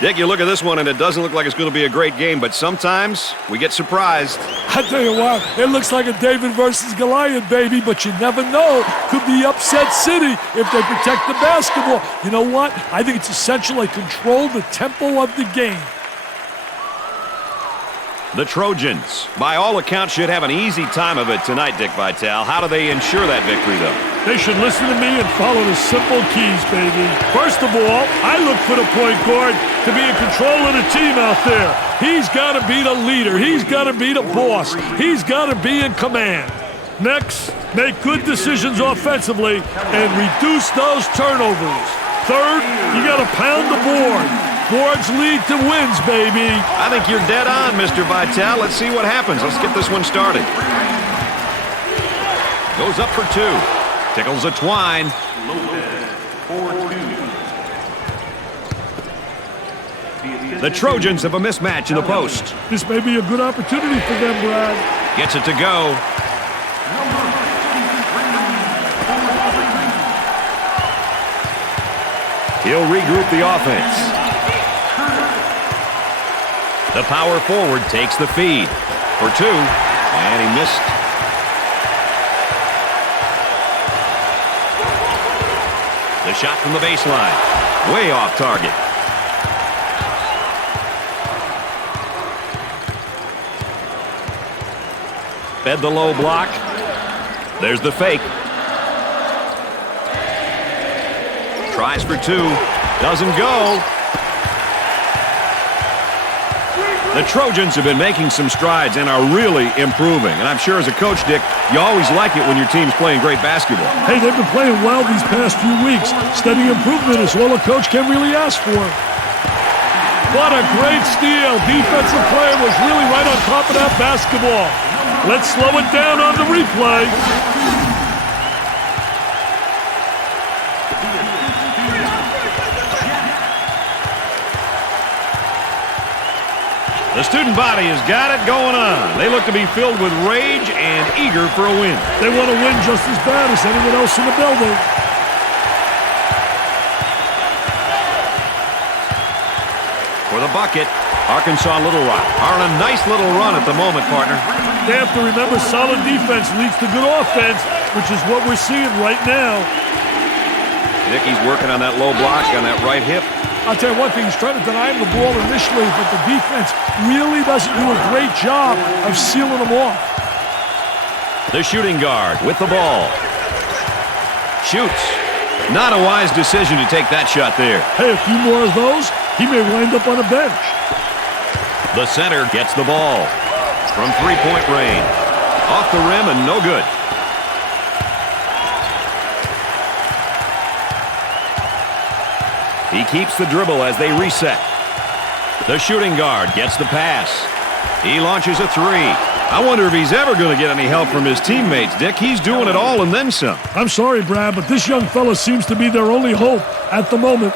Dick, you look at this one, and it doesn't look like it's going to be a great game, but sometimes we get surprised. I tell you what, it looks like a David versus Goliath, baby, but you never know. Could be upset city if they protect the basketball. You know what? I think it's essential they control the tempo of the game. The Trojans, by all accounts, should have an easy time of it tonight, Dick Vitale. How do they ensure that victory, though? They should listen to me and follow the simple keys, baby. First of all, I look for the point guard to be in control of the team out there. He's got to be the leader. He's got to be the boss. He's got to be in command. Next, make good decisions offensively and reduce those turnovers. Third, you got to pound the board. Boards lead to wins, baby. I think you're dead on, Mr. Vitale. Let's see what happens. Let's get this one started. Goes up for two. Tickles a twine. The Trojans have a mismatch in the post. This may be a good opportunity for them, Brad. Gets it to go. He'll regroup the offense. The power forward takes the feed for two, and he missed. The shot from the baseline, way off target. Fed the low block. There's the fake. Tries for two, doesn't go. The Trojans have been making some strides and are really improving. And I'm sure as a coach, Dick, you always like it when your team's playing great basketball. Hey, they've been playing well these past few weeks. Steady improvement is all a coach can really ask for. What a great steal. Defensive player was really right on top of that basketball. Let's slow it down on the replay. The student body has got it going on. They look to be filled with rage and eager for a win. They want to win just as bad as anyone else in the building. For the bucket, Arkansas Little Rock are on a nice little run at the moment, partner. They have to remember solid defense leads to good offense, which is what we're seeing right now. Nicky's working on that low block on that right hip. I'll tell you one thing, he's trying to deny him the ball initially, but the defense really doesn't do a great job of sealing him off. The shooting guard with the ball. Shoots. Not a wise decision to take that shot there. Hey, a few more of those, he may wind up on a bench. The center gets the ball from three-point range. Off the rim and no good. He keeps the dribble as they reset. The shooting guard gets the pass. He launches a three. I wonder if he's ever going to get any help from his teammates, Dick. He's doing it all and then some. I'm sorry, Brad, but this young fella seems to be their only hope at the moment.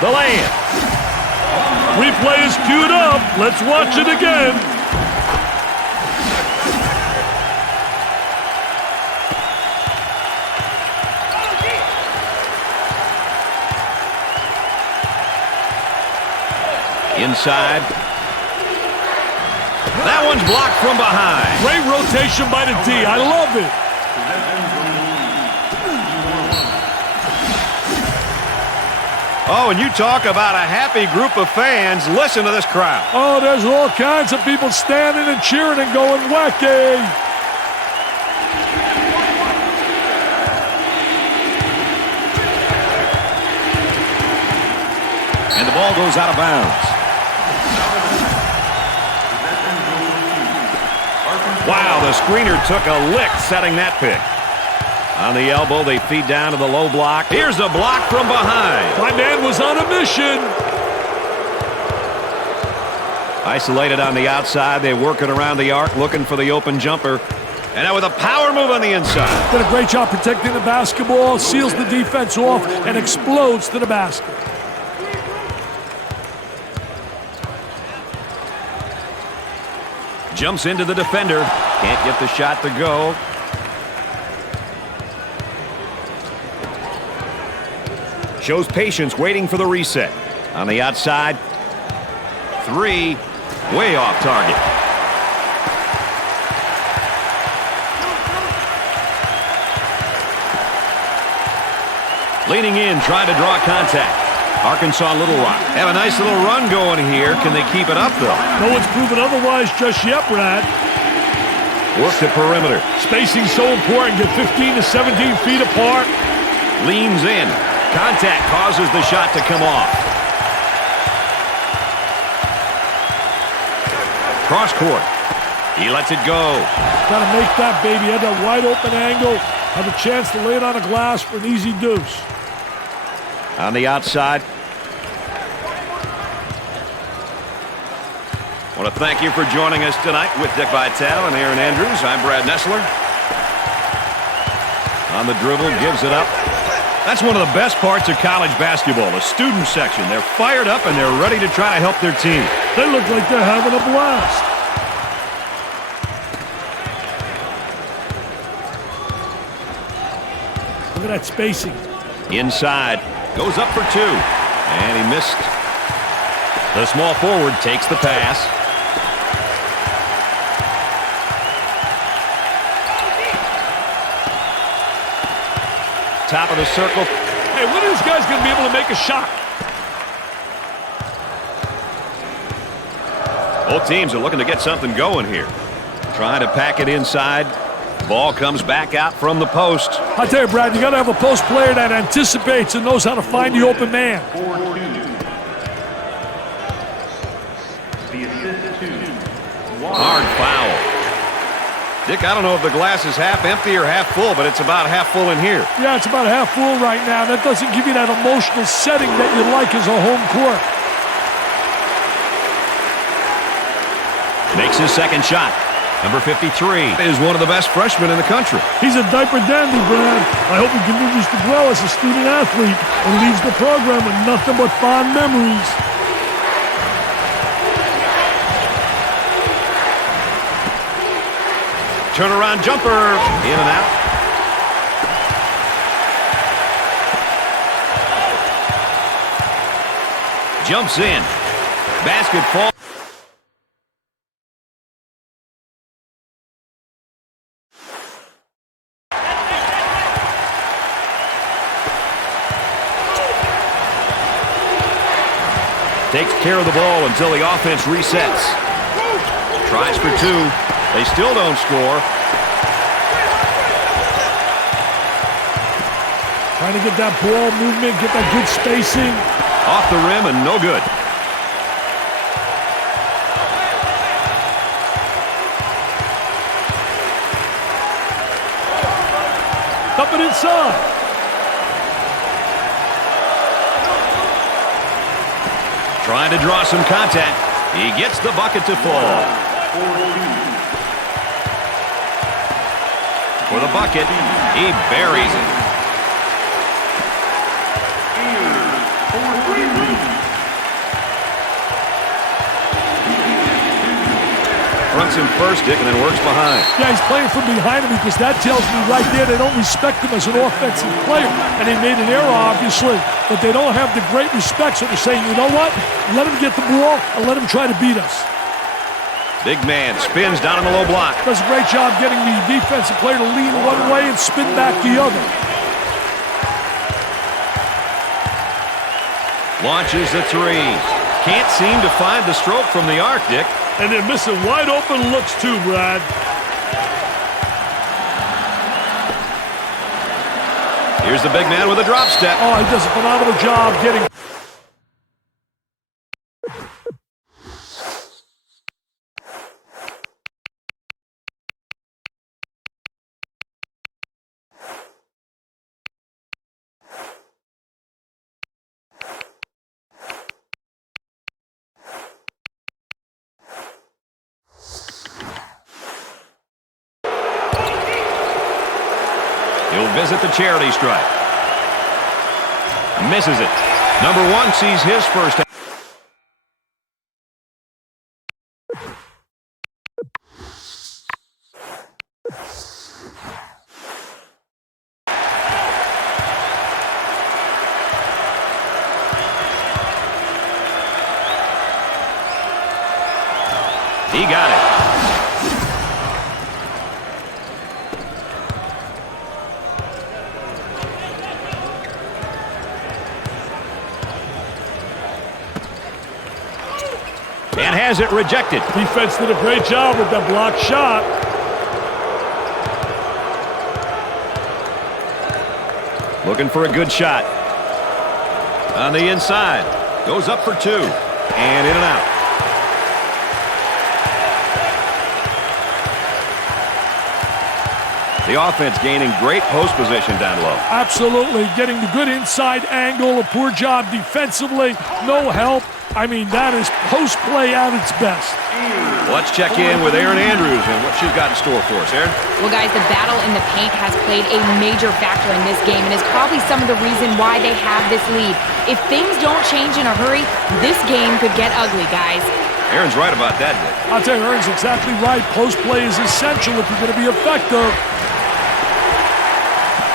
The lay-in. Replay is queued up. Let's watch it again. Inside. That one's blocked from behind. Great rotation by the D. I love it. Oh, and you talk about a happy group of fans. Listen to this crowd. Oh, there's all kinds of people standing and cheering and going wacky. And the ball goes out of bounds. Wow, the screener took a lick setting that pick. On the elbow, they feed down to the low block. Here's a block from behind. My man was on a mission. Isolated on the outside, they work it around the arc, looking for the open jumper. And now with a power move on the inside. Did a great job protecting the basketball, seals the defense off, and explodes to the basket. Jumps into the defender. Can't get the shot to go. Shows patience, waiting for the reset. On the outside. Three. Way off target. Leaning in, trying to draw contact. Arkansas Little Rock have a nice little run going here. Can they keep it up, though? No one's proven otherwise just yet, Brad. Work the perimeter. Spacing so important. Get 15 to 17 feet apart. Leans in. Contact causes the shot to come off. Cross court. He lets it go. Got to make that, baby. Had that wide open angle. Have a chance to lay it on the glass for an easy deuce. On the outside. I want to thank you for joining us tonight with Dick Vitale and Aaron Andrews. I'm Brad Nessler. On the dribble, gives it up. That's one of the best parts of college basketball, the student section. They're fired up and they're ready to try to help their team. They look like they're having a blast. Look at that spacing. Inside. Goes up for two. And he missed. The small forward takes the pass. Top of the circle. Hey, when are these guys going to be able to make a shot? Both teams are looking to get something going here. Trying to pack it inside. Ball comes back out from the post. I tell you, Brad, you got to have a post player that anticipates and knows how to find the open man. Hard foul. Dick, I don't know if the glass is half empty or half full, but it's about half full in here. Yeah, it's about half full right now. That doesn't give you that emotional setting that you like as a home court. Makes his second shot. Number 53 is one of the best freshmen in the country. He's a diaper dandy, Brad. I hope he continues to grow as a student athlete and leaves the program with nothing but fond memories. turnaround jumper. In and out. Jumps in. Basketball. Takes care of the ball until the offense resets. Tries for two. They still don't score. Trying to get that ball movement, get that good spacing. Off the rim and no good. Up and inside. Trying to draw some contact. He gets the bucket to fall. For the bucket, he buries it. Fronts him first, Dick, and then works behind. Yeah, he's playing from behind him because that tells me right there they don't respect him as an offensive player. And he made an error, obviously, but they don't have the great respect, so they're saying, you know what? Let him get the ball and let him try to beat us. Big man spins down in the low block. Does a great job getting the defensive player to lean one way and spin back the other. Launches the three. Can't seem to find the stroke from the arc, Dick. And they're missing wide open looks too, Brad. Here's the big man with a drop step. Oh, he does a phenomenal job getting... He'll visit the charity stripe. Misses it. Number one sees his first. He got it. And has it rejected. Defense did a great job with that blocked shot. Looking for a good shot. On the inside. Goes up for two. And in and out. The offense gaining great post position down low. Absolutely. Getting the good inside angle. A poor job defensively. No help. I mean, that is post play at its best. Let's check in with Erin Andrews and what she's got in store for us, Erin. Well, guys, the battle in the paint has played a major factor in this game and is probably some of the reason why they have this lead. If things don't change in a hurry, this game could get ugly, guys. Erin's right about that, Dick. I'll tell you, Erin's exactly right. Post play is essential if you're going to be effective.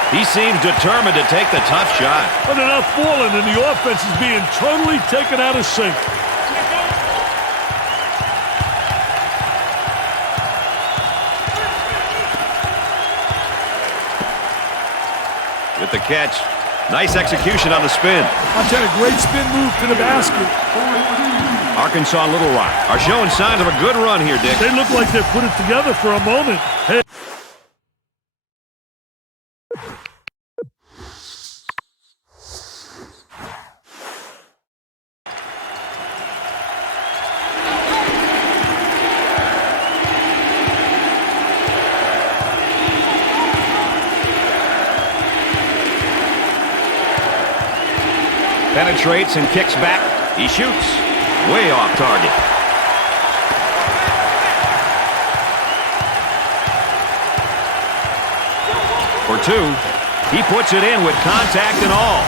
He seems determined to take the tough shot. But they're not falling, and the offense is being totally taken out of sync. With the catch. Nice execution on the spin. I'll tell you, great spin move to the basket. Arkansas and Little Rock are showing signs of a good run here, Dick. They look like they put it together for a moment. Hey. Penetrates and kicks back. He shoots. Way off target. For two. He puts it in with contact and all.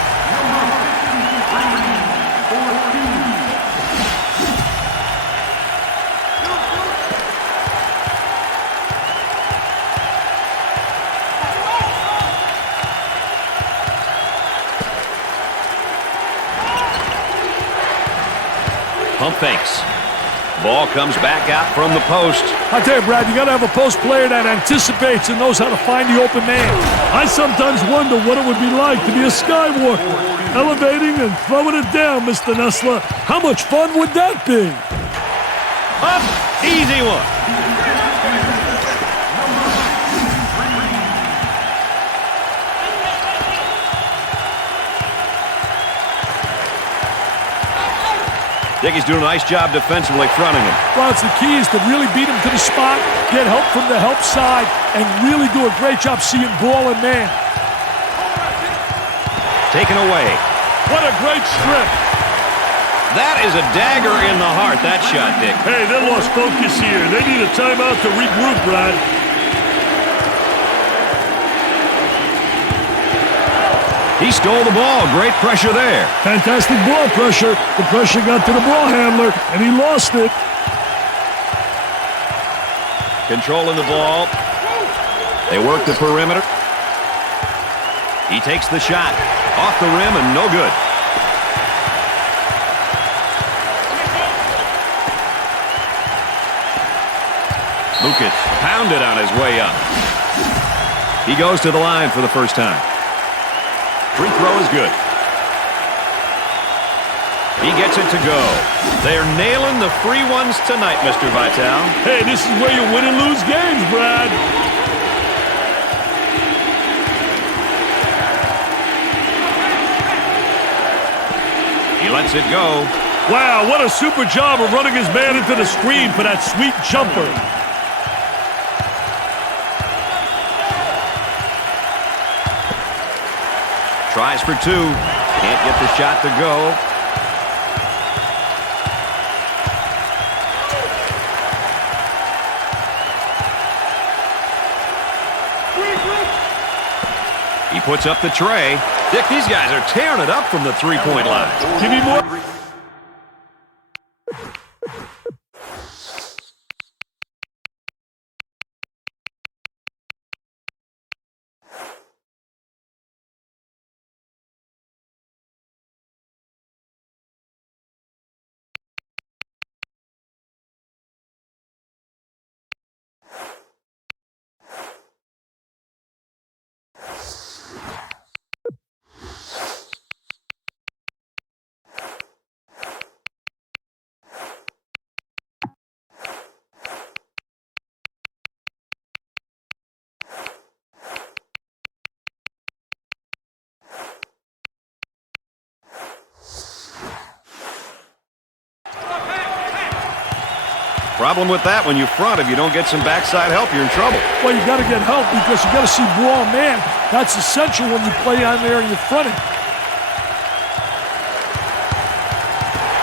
Pump fakes. Ball comes back out from the post. I tell you, Brad, you got to have a post player that anticipates and knows how to find the open man. I sometimes wonder what it would be like to be a skywalker, elevating and throwing it down, Mr. Nessler. How much fun would that be? Up, easy one. Dickey's doing a nice job defensively fronting him. Well, it's the key is to really beat him to the spot, get help from the help side, and really do a great job seeing ball and man. Taken away. What a great strip. That is a dagger in the heart, that shot, Dick. Hey, they lost focus here. They need a timeout to regroup, Brad. He stole the ball. Great pressure there. Fantastic ball pressure. The pressure got to the ball handler, and he lost it. Controlling the ball. They work the perimeter. He takes the shot. Off the rim and no good. Lukic pounded on his way up. He goes to the line for the first time. Free throw is good. He gets it to go. They're nailing the free ones tonight, Mr. Vitale. Hey, this is where you win and lose games, Brad. He lets it go. Wow, what a super job of running his man into the screen for that sweet jumper. Tries for two. Can't get the shot to go. He puts up the tray. Dick, these guys are tearing it up from the three-point line. Give me more. Problem with that, when you front, if you don't get some backside help, you're in trouble. Well, you got to get help because you got to see ball man. That's essential when you play on there and you're fronting.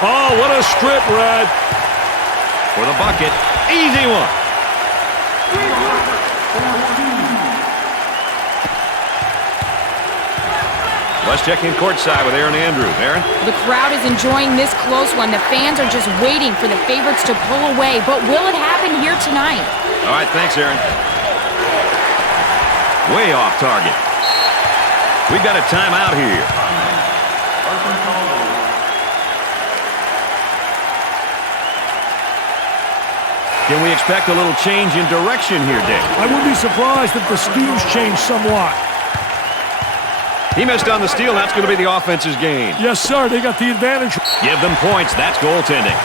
Oh, what a strip, Brad. For the bucket. Easy one. Let's check in courtside with Aaron Andrews. Aaron? The crowd is enjoying this close one. The fans are just waiting for the favorites to pull away. But will it happen here tonight? All right, thanks, Aaron. Way off target. We've got a timeout here. Can we expect a little change in direction here, Dick? I wouldn't be surprised if the schemes change somewhat. He missed on the steal. That's going to be the offense's gain. Yes, sir. They got the advantage. Give them points. That's goaltending.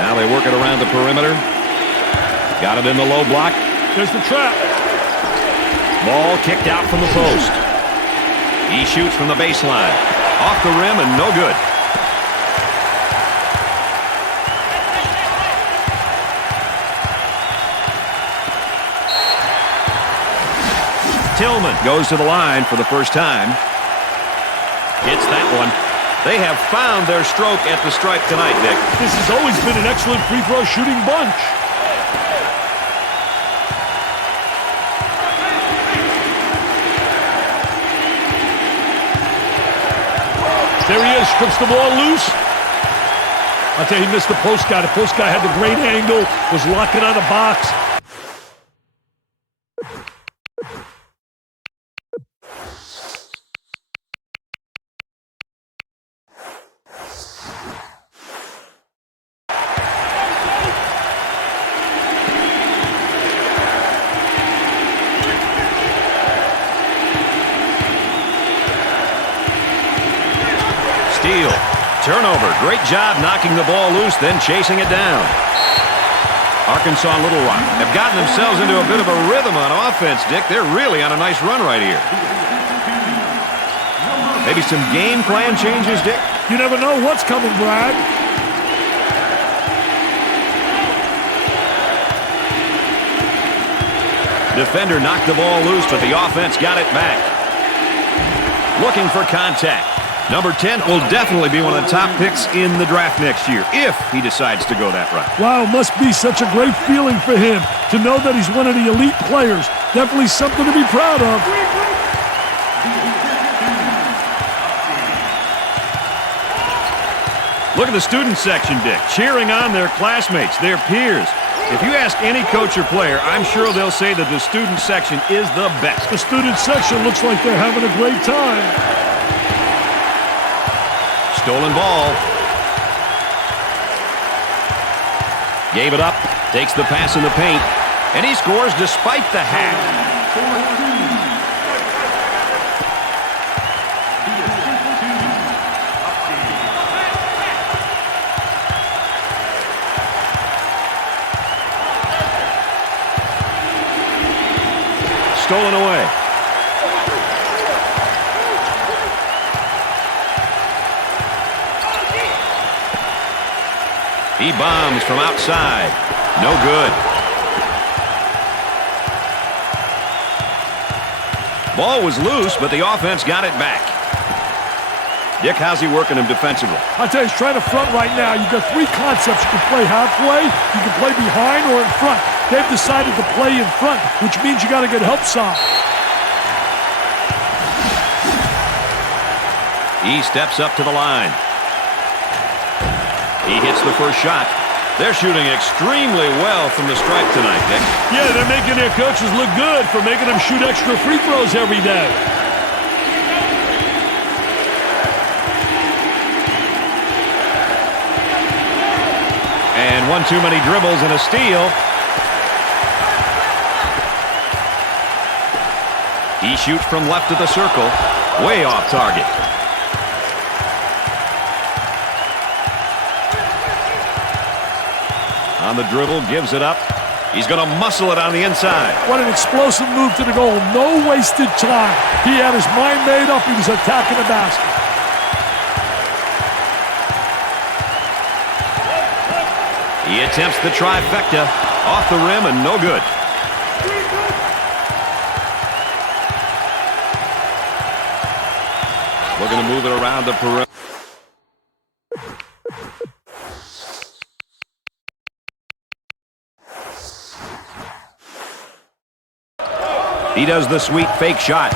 Now they work it around the perimeter. Got it in the low block. There's the trap. Ball kicked out from the post. He shoots from the baseline. Off the rim and no good. Tillman goes to the line for the first time. Hits that one. They have found their stroke at the stripe tonight, Nick. This has always been an excellent free throw shooting bunch. There he is, strips the ball loose. I'll tell you, he missed the post guy. The post guy had the great angle, was locking on the box. Steal. Turnover. Great job knocking the ball loose, then chasing it down. Arkansas Little Rock have gotten themselves into a bit of a rhythm on offense, Dick. They're really on a nice run right here. Maybe some game plan changes, Dick? You never know what's coming, Brad. Defender knocked the ball loose, but the offense got it back. Looking for contact. Number 10 will definitely be one of the top picks in the draft next year, if he decides to go that route. Wow, must be such a great feeling for him to know that he's one of the elite players. Definitely something to be proud of. Look at the student section, Dick, cheering on their classmates, their peers. If you ask any coach or player, I'm sure they'll say that the student section is the best. The student section looks like they're having a great time. Stolen ball. Gave it up. Takes the pass in the paint. And he scores despite the hack. Stolen away. He bombs from outside. No good. Ball was loose, but the offense got it back. Dick, how's he working him defensively? I tell you, he's trying to front right now. You've got three concepts. You can play halfway, you can play behind, or in front. They've decided to play in front, which means you got to get help side. He steps up to the line. He hits the first shot. They're shooting extremely well from the stripe tonight, Dick. Yeah, they're making their coaches look good for making them shoot extra free throws every day. And one too many dribbles and a steal. He shoots from left of the circle. Way off target. On the dribble, gives it up. He's going to muscle it on the inside. What an explosive move to the goal. No wasted time. He had his mind made up. He was attacking the basket. He attempts the trifecta. Off the rim and no good. Looking to move it around the perimeter. He does the sweet fake shot.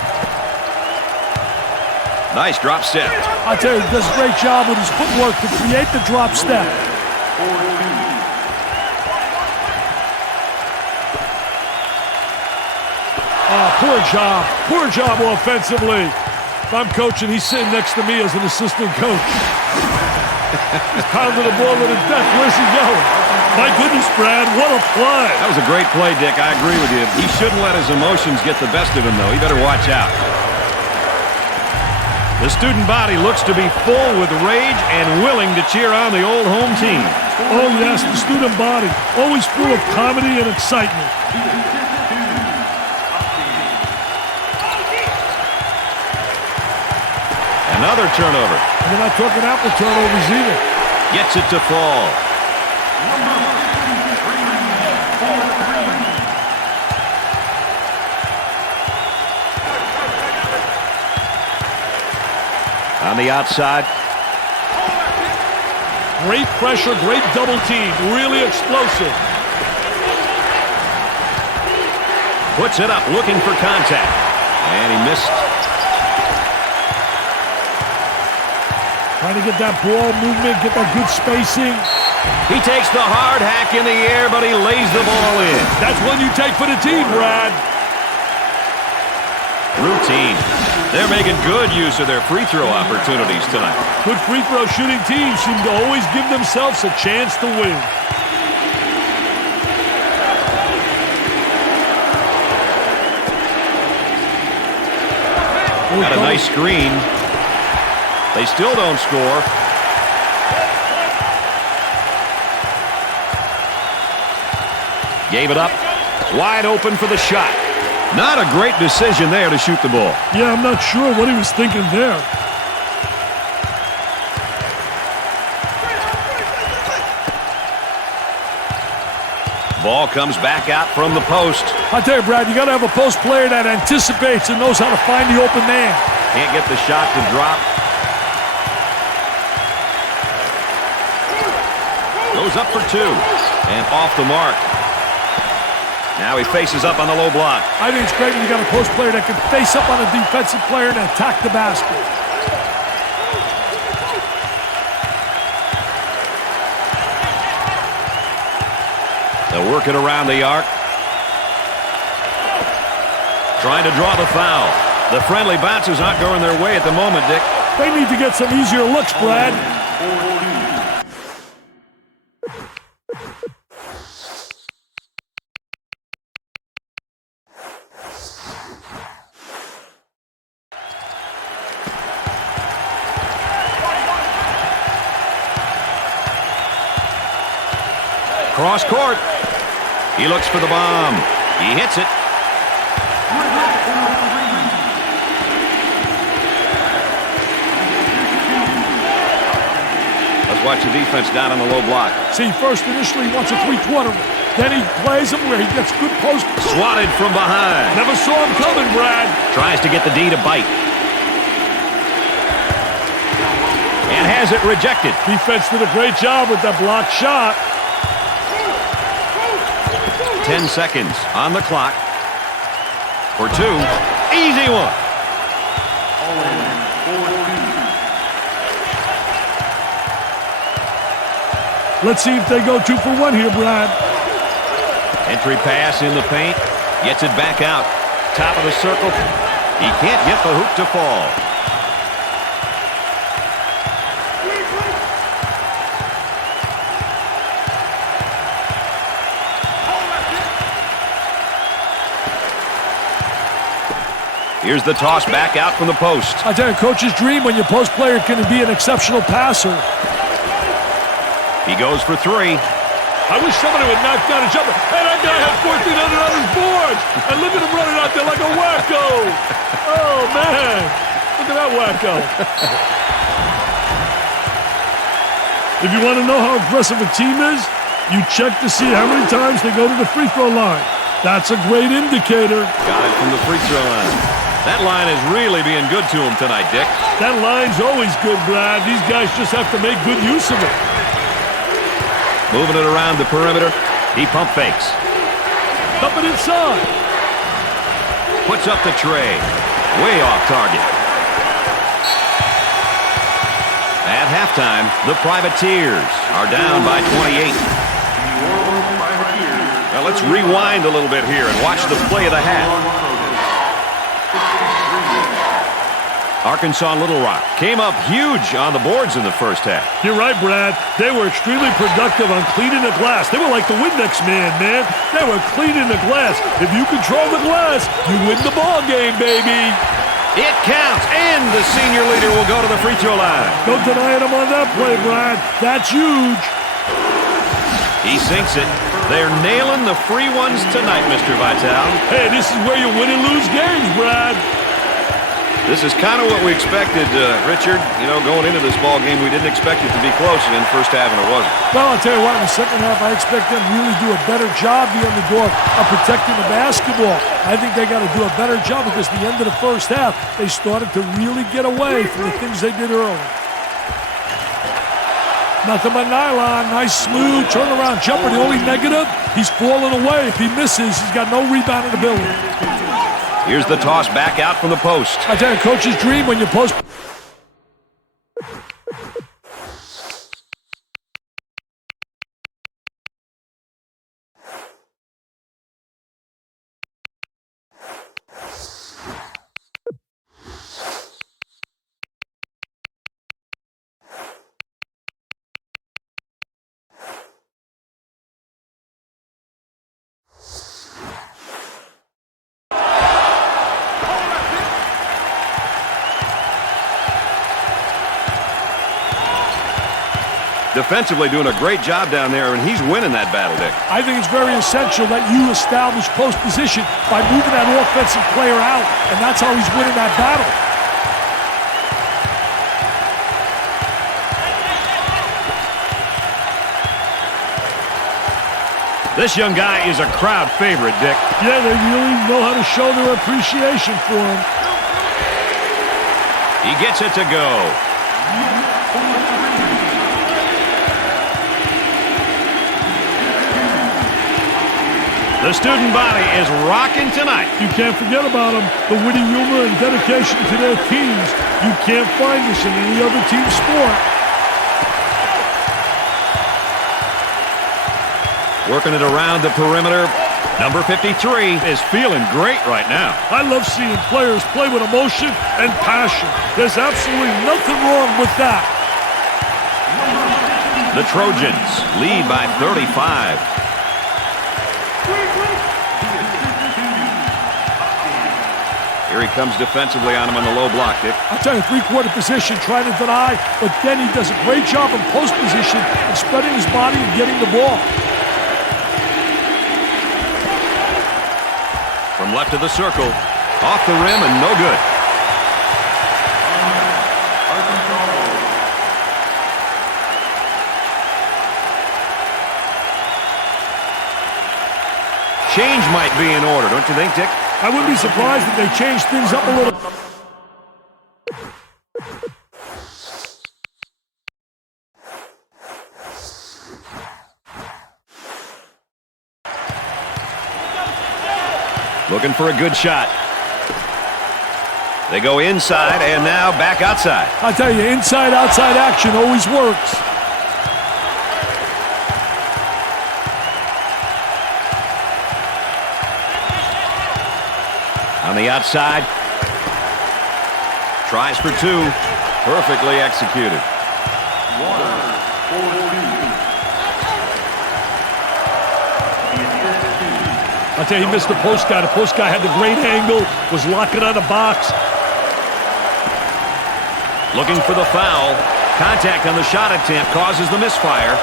Nice drop step. I tell you, he does a great job with his footwork to create the drop step. Poor job. Poor job offensively. If I'm coaching, he's sitting next to me as an assistant coach. He's pounding the ball to the deck. Where's he going? My goodness, Brad, what a play. That was a great play, Dick. I agree with you. He shouldn't let his emotions get the best of him, though. He better watch out. The student body looks to be full with rage and willing to cheer on the old home team. Oh, yes, the student body. Always full of comedy and excitement. Another turnover. And they're not talking apple turnovers either. Gets it to fall. On the outside, Great pressure, great double team. Really explosive. Puts it up, looking for contact. And he missed. Trying to get that ball movement, get that good spacing. He takes the hard hack in the air, but he lays the ball in. That's one you take for the team, Brad. Routine. They're making good use of their free throw opportunities tonight. Good free throw shooting teams seem to always give themselves a chance to win. Got a nice screen. They still don't score. Gave it up. Wide open for the shot. Not a great decision there to shoot the ball. Yeah, I'm not sure what he was thinking there. Ball comes back out from the post. I tell you, Brad, you got to have a post player that anticipates and knows how to find the open man. Can't get the shot to drop. Goes up for two. And off the mark. Now he faces up on the low block. I think it's great when you got a post player that can face up on a defensive player and attack the basket. They'll work it around the arc. Trying to draw the foul. The friendly bounces not going their way at the moment, Dick. They need to get some easier looks, Brad. Cross court. He looks for the bomb. He hits it. Let's watch the defense down on the low block. See, first initially he wants a three-quarter. Then he plays him where he gets good post. Swatted from behind. Never saw him coming, Brad. Tries to get the D to bite. And has it rejected. Defense did a great job with that blocked shot. 10 seconds on the clock. For two. Easy one. Let's see if they go 2 for 1 here, Brad. Entry pass in the paint. Gets it back out. Top of the circle. He can't get the hoop to fall. Here's the toss back out from the post. I tell you, coach's dream when your post player can be an exceptional passer. He goes for three. I wish somebody would knock down a jumper. Hey, that guy had 1,400 on his boards. And look at him running out there like a wacko. Oh, man. Look at that wacko. If you want to know how aggressive a team is, you check to see how many times they go to the free throw line. That's a great indicator. Got it from the free throw line. That line is really being good to him tonight, Dick. That line's always good, Brad. These guys just have to make good use of it. Moving it around the perimeter. He pump fakes. Up and inside. Puts up the tray. Way off target. At halftime, the Privateers are down by 28. Now let's rewind a little bit here and watch the play of the half. Arkansas Little Rock came up huge on the boards in the first half. You're right, Brad. They were extremely productive on cleaning the glass. They were like the Windex man. They were cleaning the glass. If you control the glass, you win the ball game, baby. It counts, and the senior leader will go to the free throw line. Don't deny him on that play, Brad. That's huge. He sinks it. They're nailing the free ones tonight, Mr. Vitale. Hey, this is where you win and lose games, Brad. This is kind of what we expected, Richard. You know, going into this ball game, we didn't expect it to be close, and in the first half, and it wasn't. Well, I'll tell you what, in the second half, I expect them to really do a better job, the underdog, of protecting the basketball. I think they got to do a better job because at the end of the first half, they started to really get away from the things they did early. Nothing but nylon. Nice, smooth turnaround jumper. The only negative, he's falling away. If he misses, he's got no rebounding ability. Here's the toss back out from the post. I tell you, coach's dream when you post. Defensively doing a great job down there, and he's winning that battle, Dick. I think it's very essential that you establish post position by moving that offensive player out, and that's how he's winning that battle. This young guy is a crowd favorite, Dick. Yeah, they really know how to show their appreciation for him. He gets it to go. The student body is rocking tonight. You can't forget about them. The witty humor and dedication to their teams. You can't find this in any other team sport. Working it around the perimeter. Number 53 is feeling great right now. I love seeing players play with emotion and passion. There's absolutely nothing wrong with that. The Trojans lead by 35. Here he comes defensively on him on the low block, Dick. I'll tell you, three-quarter position, trying to deny, but then he does a great job in post position and spreading his body and getting the ball. From left to the circle, off the rim and no good. Change might be in order, don't you think, Dick? I wouldn't be surprised if they changed things up a little. Looking for a good shot. They go inside and now back outside. I tell you, inside-outside action always works. On the outside. Tries for two. Perfectly executed. I'll tell you, he missed the post guy. The post guy had the great angle, was locking on the box. Looking for the foul. Contact on the shot attempt causes the misfire.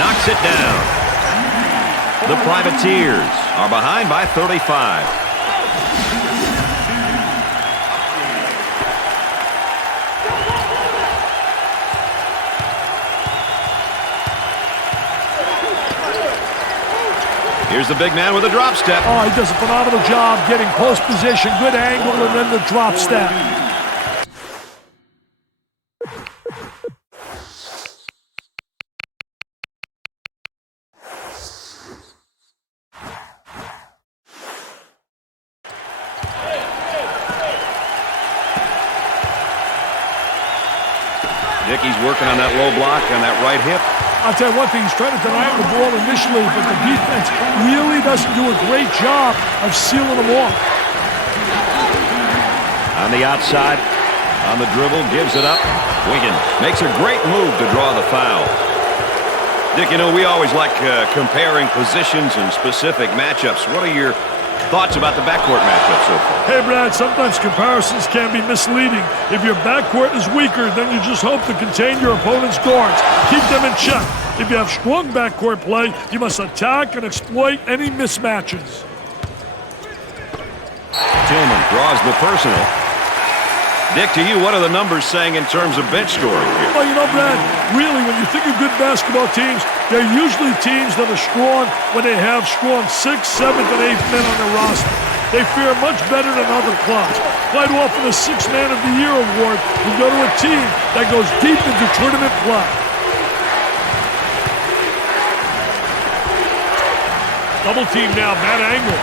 Knocks it down. The Privateers are behind by 35. Here's the big man with a drop step. Oh, he does a phenomenal job getting post position, good angle, and then the drop step. Dickey's working on that low block on that right hip. I'll tell you one thing, he's trying to deny him the ball initially, but the defense really doesn't do a great job of sealing him off. On the outside, on the dribble, gives it up. Wiggins makes a great move to draw the foul. Dick, you know, we always like comparing positions and specific matchups. What are your thoughts about the backcourt matchup so far? Hey, Brad, sometimes comparisons can be misleading. If your backcourt is weaker, then you just hope to contain your opponent's guards. Keep them in check. If you have strong backcourt play, you must attack and exploit any mismatches. Tillman draws the personal. Dick, to you, what are the numbers saying in terms of bench scoring here? Well, you know, Brad, really, when you think of good basketball teams, they're usually teams that are strong when they have strong 6th, 7th, and 8th men on their roster. They fare much better than other clubs. Quite often, a 6th Man of the Year award will go to a team that goes deep into tournament play. Double team now, bad angle.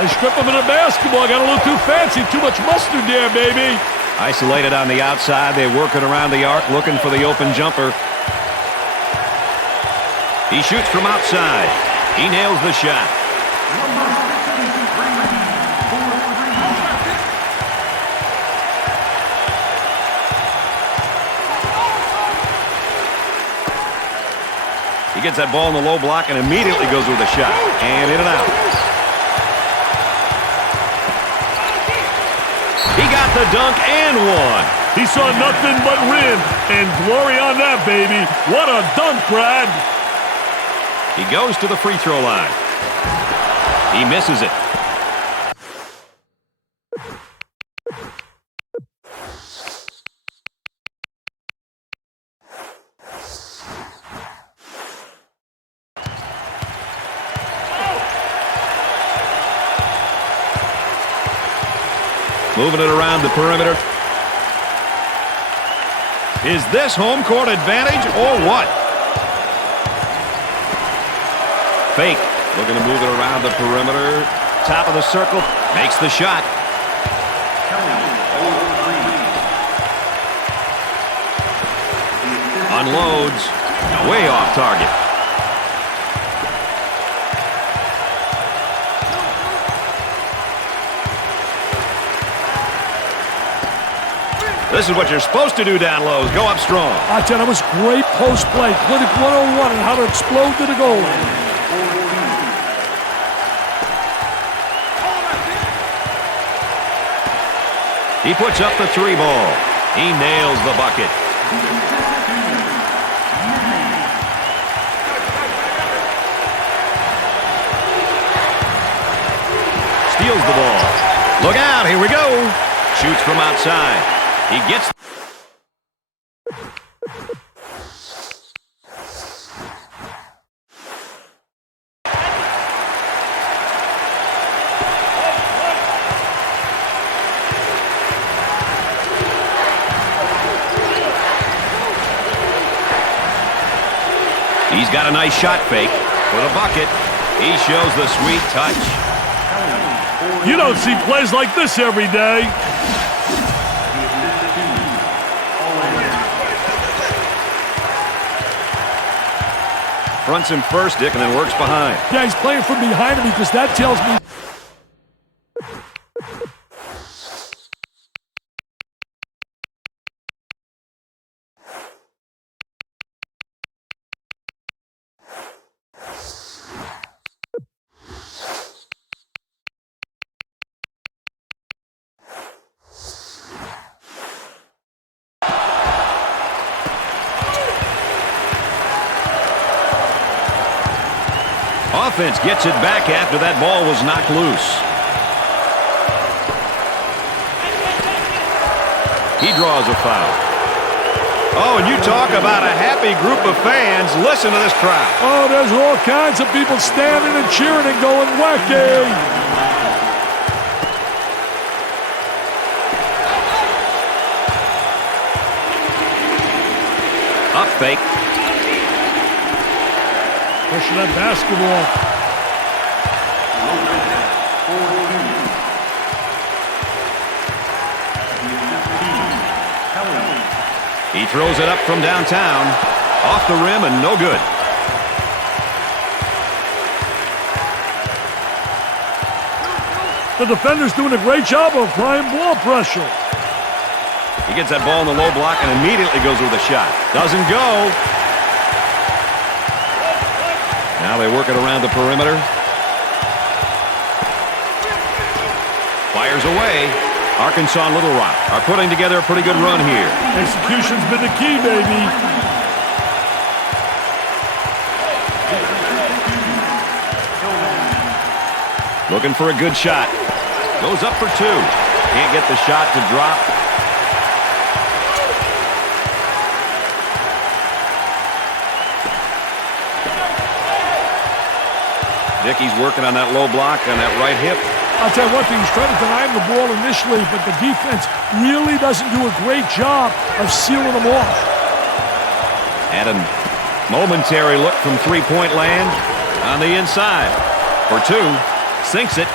They strip him in the basketball. Got a little too fancy. Too much mustard there, baby. Isolated on the outside. They're working around the arc, looking for the open jumper. He shoots from outside. He nails the shot. He gets that ball in the low block and immediately goes with a shot. And in and out. He got the dunk and one. He saw nothing but rim. And glory on that, baby. What a dunk, Brad. He goes to the free throw line. He misses it. Moving it around the perimeter. Is this home court advantage or what? Fake. Looking to move it around the perimeter. Top of the circle. Makes the shot. Unloads. Way off target. This is what you're supposed to do down low, is go up strong. I tell you, that was great post play. Clinic 101 on how to explode to the goal. He puts up the three ball. He nails the bucket. Steals the ball. Look out, here we go. Shoots from outside. He gets... He's got a nice shot fake for the bucket. He shows the sweet touch. You don't see plays like this every day. Fronts him first, Dick, and then works behind. Yeah, he's playing from behind him because that tells me... Offense gets it back after that ball was knocked loose. He draws a foul. Oh, and you talk about a happy group of fans. Listen to this crowd. Oh, there's all kinds of people standing and cheering and going wacky. Up fake. Pushing that basketball. He throws it up from downtown. Off the rim and no good. The defender's doing a great job of applying ball pressure. He gets that ball in the low block and immediately goes with a shot. Doesn't go. Now they work it around the perimeter. Fires away. Arkansas and Little Rock are putting together a pretty good run here. Execution's been the key, baby. Looking for a good shot. Goes up for two. Can't get the shot to drop. Dickey's working on that low block on that right hip. I'll tell you one thing, he's trying to deny him the ball initially, but the defense really doesn't do a great job of sealing him off. Had a momentary look from three-point land. On the inside. For two. Sinks it.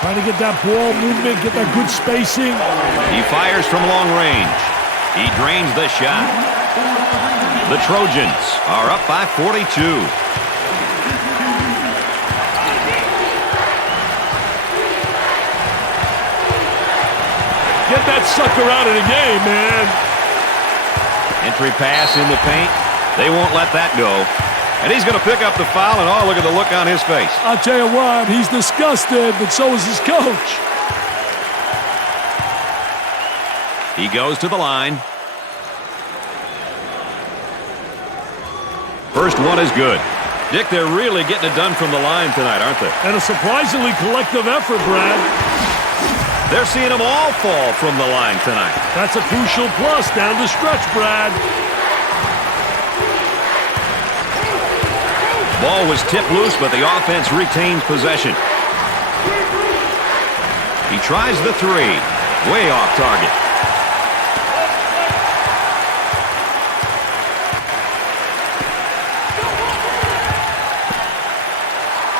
Trying to get that ball movement, get that good spacing. He fires from long range. He drains the shot. The Trojans are up by 42. Get that sucker out of the game, man. Entry pass in the paint. They won't let that go. And he's going to pick up the foul, and oh, look at the look on his face. I'll tell you what, he's disgusted, but so is his coach. He goes to the line. First one is good. Dick, they're really getting it done from the line tonight, aren't they? And a surprisingly collective effort, Brad. They're seeing them all fall from the line tonight. That's a crucial plus down the stretch, Brad. Ball was tipped loose, but the offense retains possession. He tries the three. Way off target.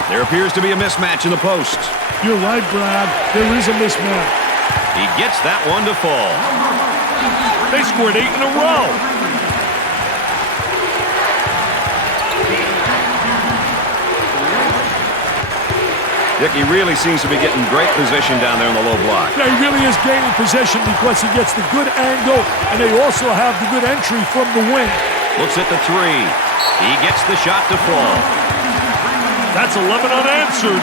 There appears to be a mismatch in the post. You're right, Brad. There is a mismatch. He gets that one to fall. They scored 8 in a row. Dick, he really seems to be getting great position down there in the low block. Yeah, he really is gaining possession because he gets the good angle, and they also have the good entry from the wing. Looks at the three. He gets the shot to fall. That's 11 unanswered.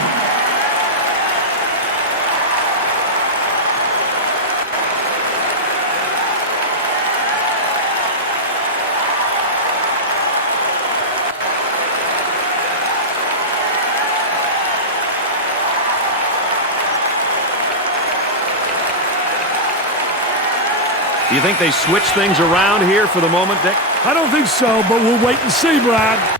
Do you think they switch things around here for the moment, Dick? I don't think so, but we'll wait and see, Brad.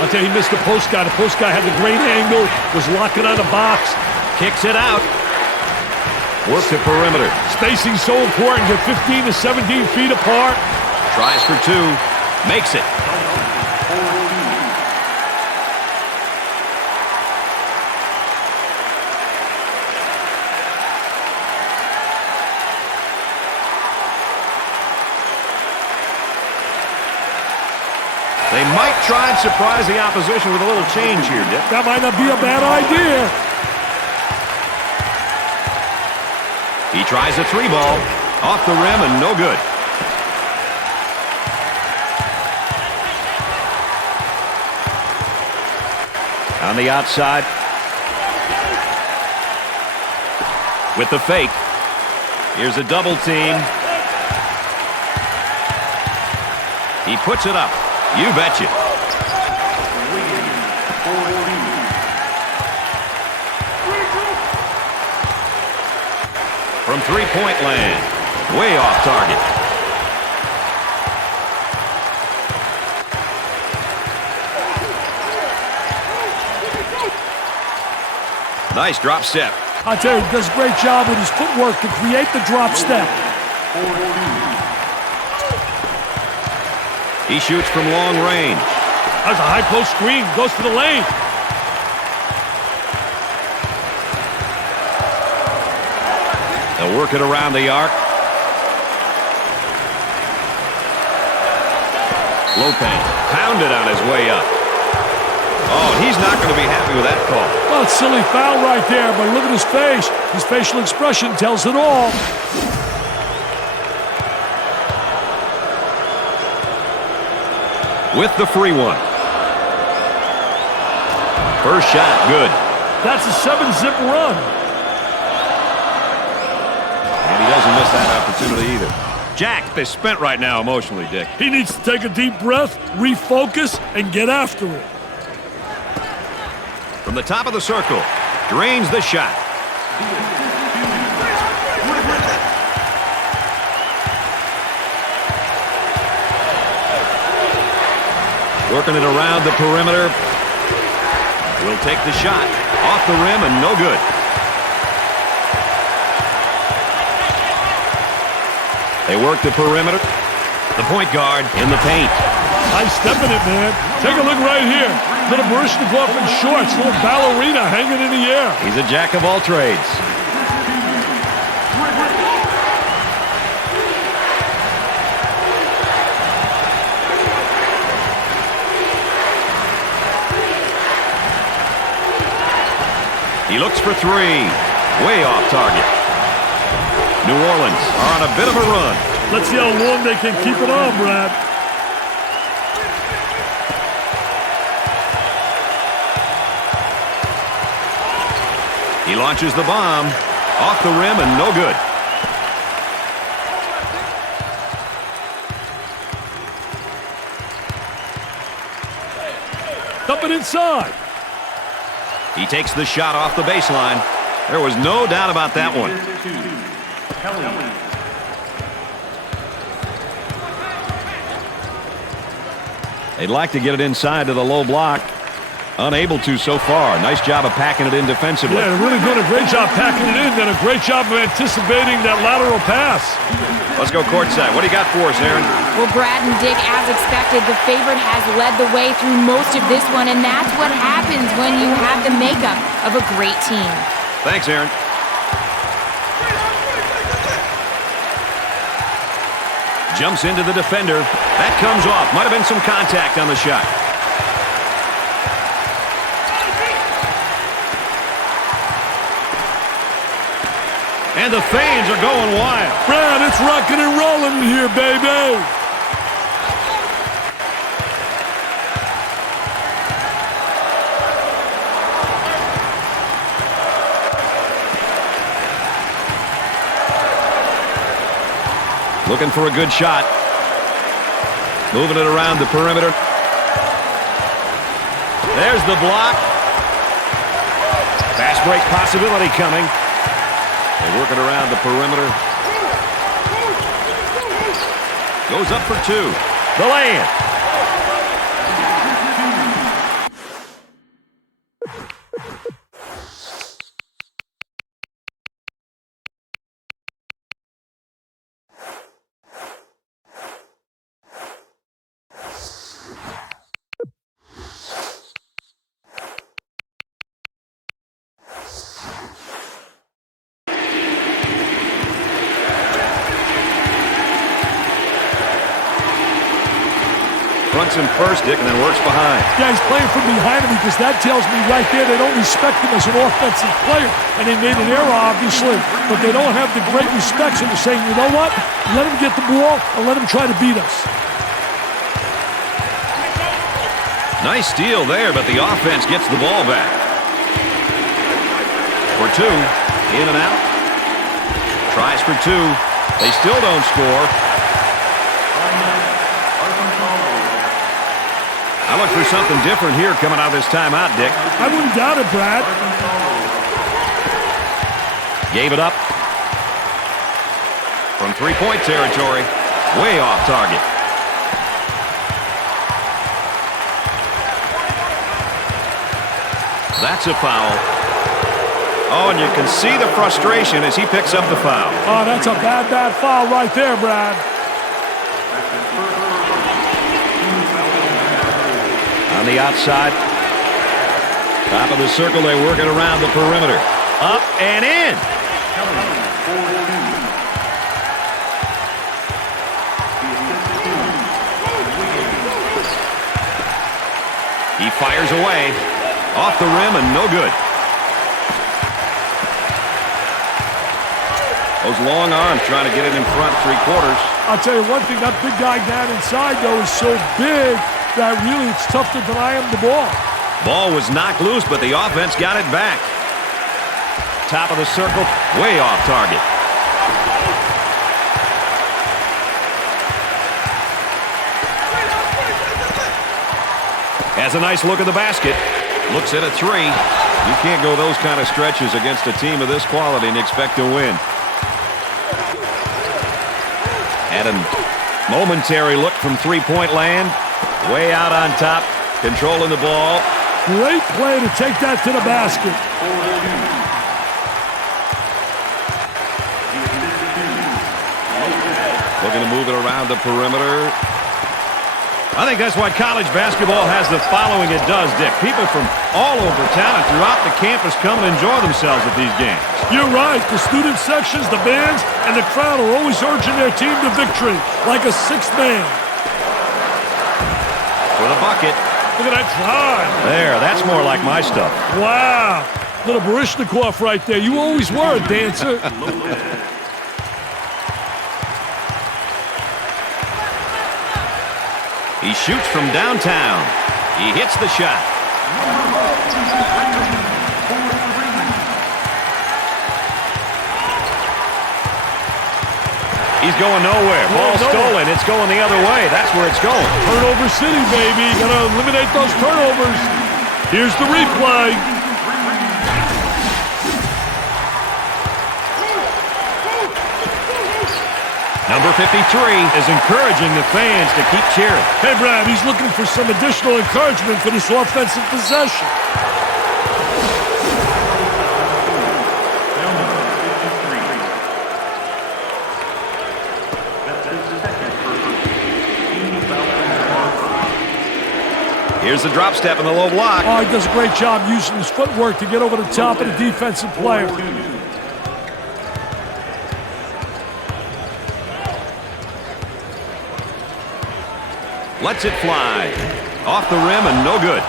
I'll tell you, he missed the post guy. The post guy had the great angle, was locking on the box. Kicks it out. Work the perimeter. Spacing so important. Get 15 to 17 feet apart. Tries for two. Makes it. They might try and surprise the opposition with a little change here, Dick. That might not be a bad idea. He tries a three ball. Off the rim and no good. On the outside. With the fake. Here's a double team. He puts it up. You betcha. From three-point land. Way off target. Nice drop step. I tell you, he does a great job with his footwork to create the drop step. He shoots from long range. That's a high post screen. Goes to the lane. They'll work it around the arc. Lopez pounded on his way up. Oh, he's not going to be happy with that call. Well, it's a silly foul right there, but look at his face. His facial expression tells it all. With the free one. First shot, good. That's a 7-zip run. And he doesn't miss that opportunity either. Jack is spent right now emotionally, Dick. He needs to take a deep breath, refocus, and get after it. From the top of the circle, drains the shot. Working it around the perimeter. Will take the shot. Off the rim and no good. They work the perimeter. The point guard in the paint. Nice step in it, man. Take a look right here. Little Baryshnikov in shorts, little ballerina hanging in the air. He's a jack of all trades. He looks for three. Way off target. New Orleans are on a bit of a run. Let's see how long they can keep it on, Brad. He launches the bomb. Off the rim and no good. Dump it inside. He takes the shot off the baseline. There was no doubt about that one. They'd like to get it inside to the low block. Unable to so far. Nice job of packing it in defensively. Yeah, they're really doing a great job packing it in. Done a great job of anticipating that lateral pass. Let's go courtside. What do you got for us, Aaron? Well, Brad and Dick, as expected, the favorite has led the way through most of this one, and that's what happens when you have the makeup of a great team. Thanks, Aaron. Jumps into the defender. That comes off. Might have been some contact on the shot. And the fans are going wild. Brad, it's rocking and rolling in here, baby. Looking for a good shot. Moving it around the perimeter. There's the block. Fast break possibility coming. They work it around the perimeter. Goes up for two. The lay-in. Fronts him first, Dick, and then works behind. Yeah, he's playing from behind him because that tells me right there they don't respect him as an offensive player. And they made an error, obviously, but they don't have the great respect, so they're saying, you know what? Let him get the ball or let him try to beat us. Nice steal there, but the offense gets the ball back. For two, in and out. Tries for two. They still don't score. I look for something different here coming out of this timeout, Dick. I wouldn't doubt it, Brad. Gave it up. From three-point territory. Way off target. That's a foul. Oh, and you can see the frustration as he picks up the foul. Oh, that's a bad foul right there, Brad. On the outside. Top of the circle, they work it around the perimeter. Up and in. He fires away. Off the rim and no good. Those long arms trying to get it in front three-quarters. I'll tell you one thing, that big guy down inside, though, is so big that really it's tough to deny him the ball. Ball was knocked loose, but the offense got it back. Top of the circle, way off target. Has a nice look at the basket. Looks at a three. You can't go those kind of stretches against a team of this quality and expect to win. Had a momentary look from three-point land. Way out on top. Controlling the ball. Great play to take that to the basket. Looking to move it around the perimeter. I think that's why college basketball has the following it does, Dick. People from all over town and throughout the campus come and enjoy themselves at these games. You're right. The student sections, the bands, and the crowd are always urging their team to victory, like a sixth man. For the bucket. Look at that drive. There, that's more like my stuff. Wow. Little Barishnikov right there. You always were a dancer. He shoots from downtown. He hits the shot. He's going nowhere. Ball stolen. It's going the other way. That's where it's going. Turnover city, baby. Got to eliminate those turnovers. Here's the replay. Number 53 is encouraging the fans to keep cheering. Hey, Brad, he's looking for some additional encouragement for this offensive possession. Here's the drop step in the low block. Oh, he does a great job using his footwork to get over the top of the defensive player. Lets it fly. Off the rim and no good.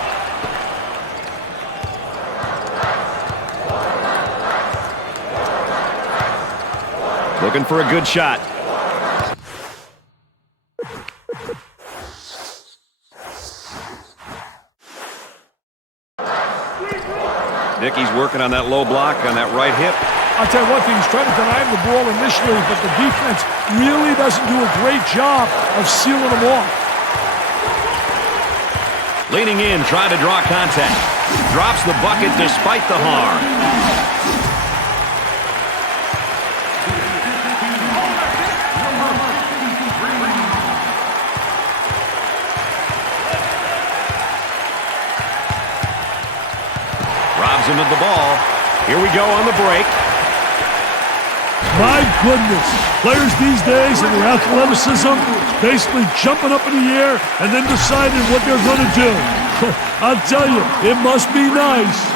Looking for a good shot. Dickey's working on that low block on that right hip. I'll tell you one thing, he's trying to deny him the ball initially, but the defense really doesn't do a great job of sealing him off. Leaning in, trying to draw contact. Drops the bucket despite the harm. Robs him of the ball. Here we go on the break. My goodness. Players these days and their athleticism basically jumping up in the air and then deciding what they're going to do. I'll tell you, it must be nice.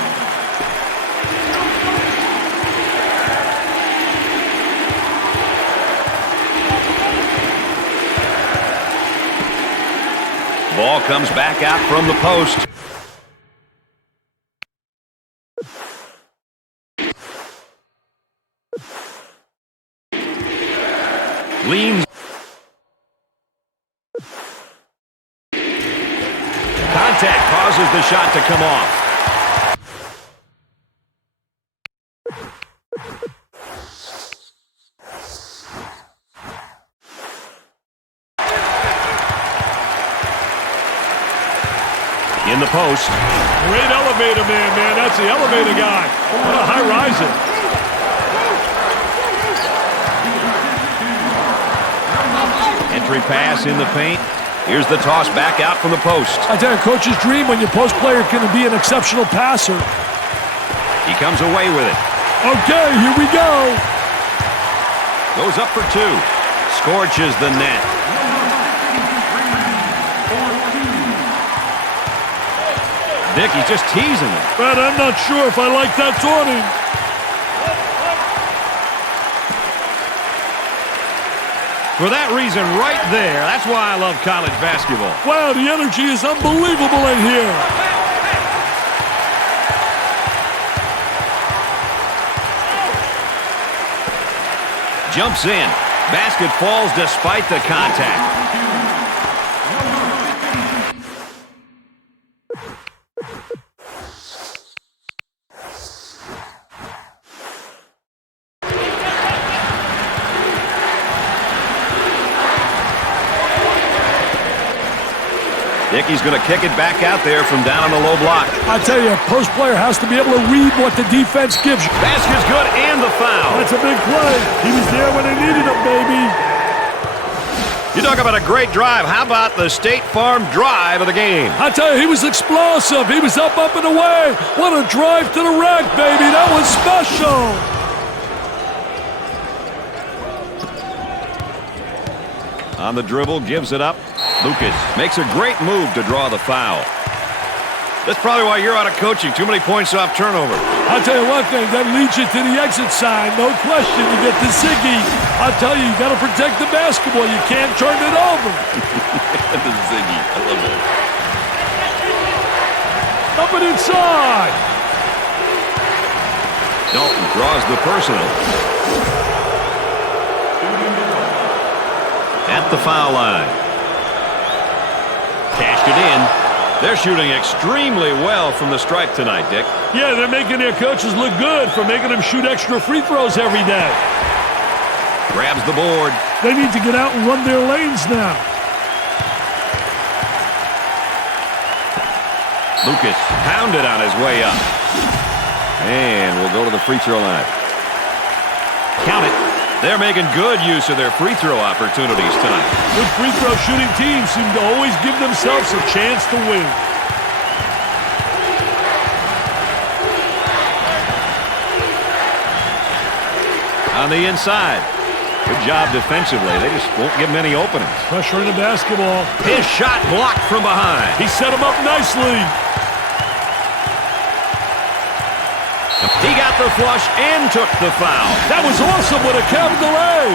Ball comes back out from the post. Leans. Contact causes the shot to come off. In the post. Great elevator man. That's the elevator guy. What a high riser. Entry pass in the paint. Here's the toss back out from the post. I tell you, coach's dream when your post player can be an exceptional passer. He comes away with it. Okay, here we go. Goes up for two. Scorches the net. Dick, he's just teasing him. But I'm not sure if I like that taunting. For that reason right there, that's why I love college basketball. Wow, the energy is unbelievable in here. Jumps in. Basket falls despite the contact. Dickey's going to kick it back out there from down on the low block. I tell you, a post player has to be able to read what the defense gives you. Basket's good and the foul. That's a big play. He was there when they needed him, baby. You talk about a great drive. How about the State Farm drive of the game? I tell you, he was explosive. He was up and away. What a drive to the rack, baby. That was special. On the dribble, gives it up. Lucas makes a great move to draw the foul. That's probably why you're out of coaching. Too many points off turnover. I'll tell you one thing, that leads you to the exit sign. No question, you get to Ziggy. I'll tell you, you got to protect the basketball. You can't turn it over. The Ziggy, I love it. Up and inside. Dalton draws the personal. At the foul line. Cashed it in. They're shooting extremely well from the stripe tonight, Dick. Yeah, they're making their coaches look good for making them shoot extra free throws every day. Grabs the board. They need to get out and run their lanes now. Lucas pounded on his way up. And we'll go to the free throw line. Count it. They're making good use of their free throw opportunities tonight. Good free throw shooting teams seem to always give themselves a chance to win. On the inside. Good job defensively. They just won't give him any openings. Pressure in the basketball. His shot blocked from behind. He set him up nicely. He got the flush and took the foul. That was awesome with a capital A.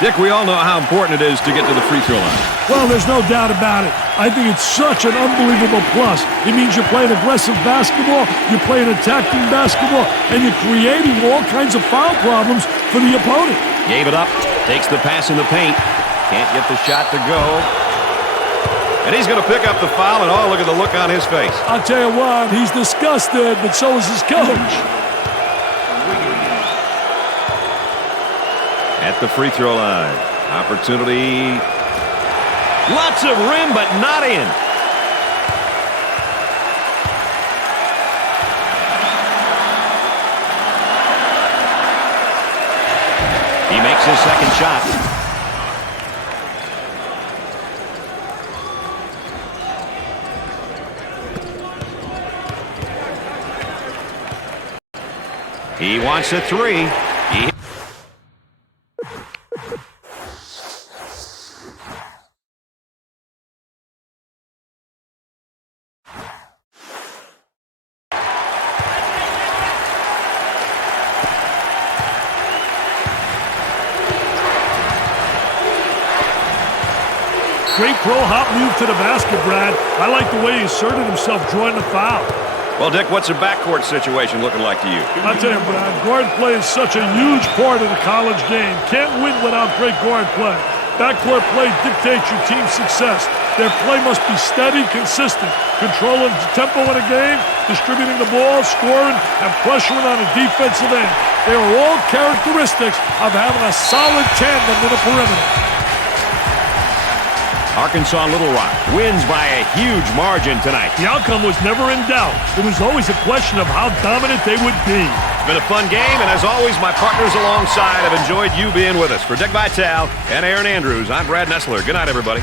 Dick, we all know how important it is to get to the free throw line. Well, there's no doubt about it. I think it's such an unbelievable plus. It means you're playing aggressive basketball, you're playing attacking basketball, and you're creating all kinds of foul problems for the opponent. Gave it up, takes the pass in the paint. Can't get the shot to go. And he's going to pick up the foul, and oh, look at the look on his face. I'll tell you what, he's disgusted, but so is his coach. At the free throw line. Opportunity. Lots of rim, but not in. He makes his second shot. He wants a three. Great pro hop move to the basket, Brad. I like the way he asserted himself drawing the foul. Well, Dick, what's the backcourt situation looking like to you? I'll tell you, Brad, guard play is such a huge part of the college game. Can't win without great guard play. Backcourt play dictates your team's success. Their play must be steady, consistent, controlling the tempo in a game, distributing the ball, scoring, and pressuring on the defensive end. They are all characteristics of having a solid tandem in the perimeter. Arkansas Little Rock wins by a huge margin tonight. The outcome was never in doubt. It was always a question of how dominant they would be. It's been a fun game, and as always, my partners alongside have enjoyed you being with us. For Dick Vitale and Aaron Andrews, I'm Brad Nessler. Good night, everybody.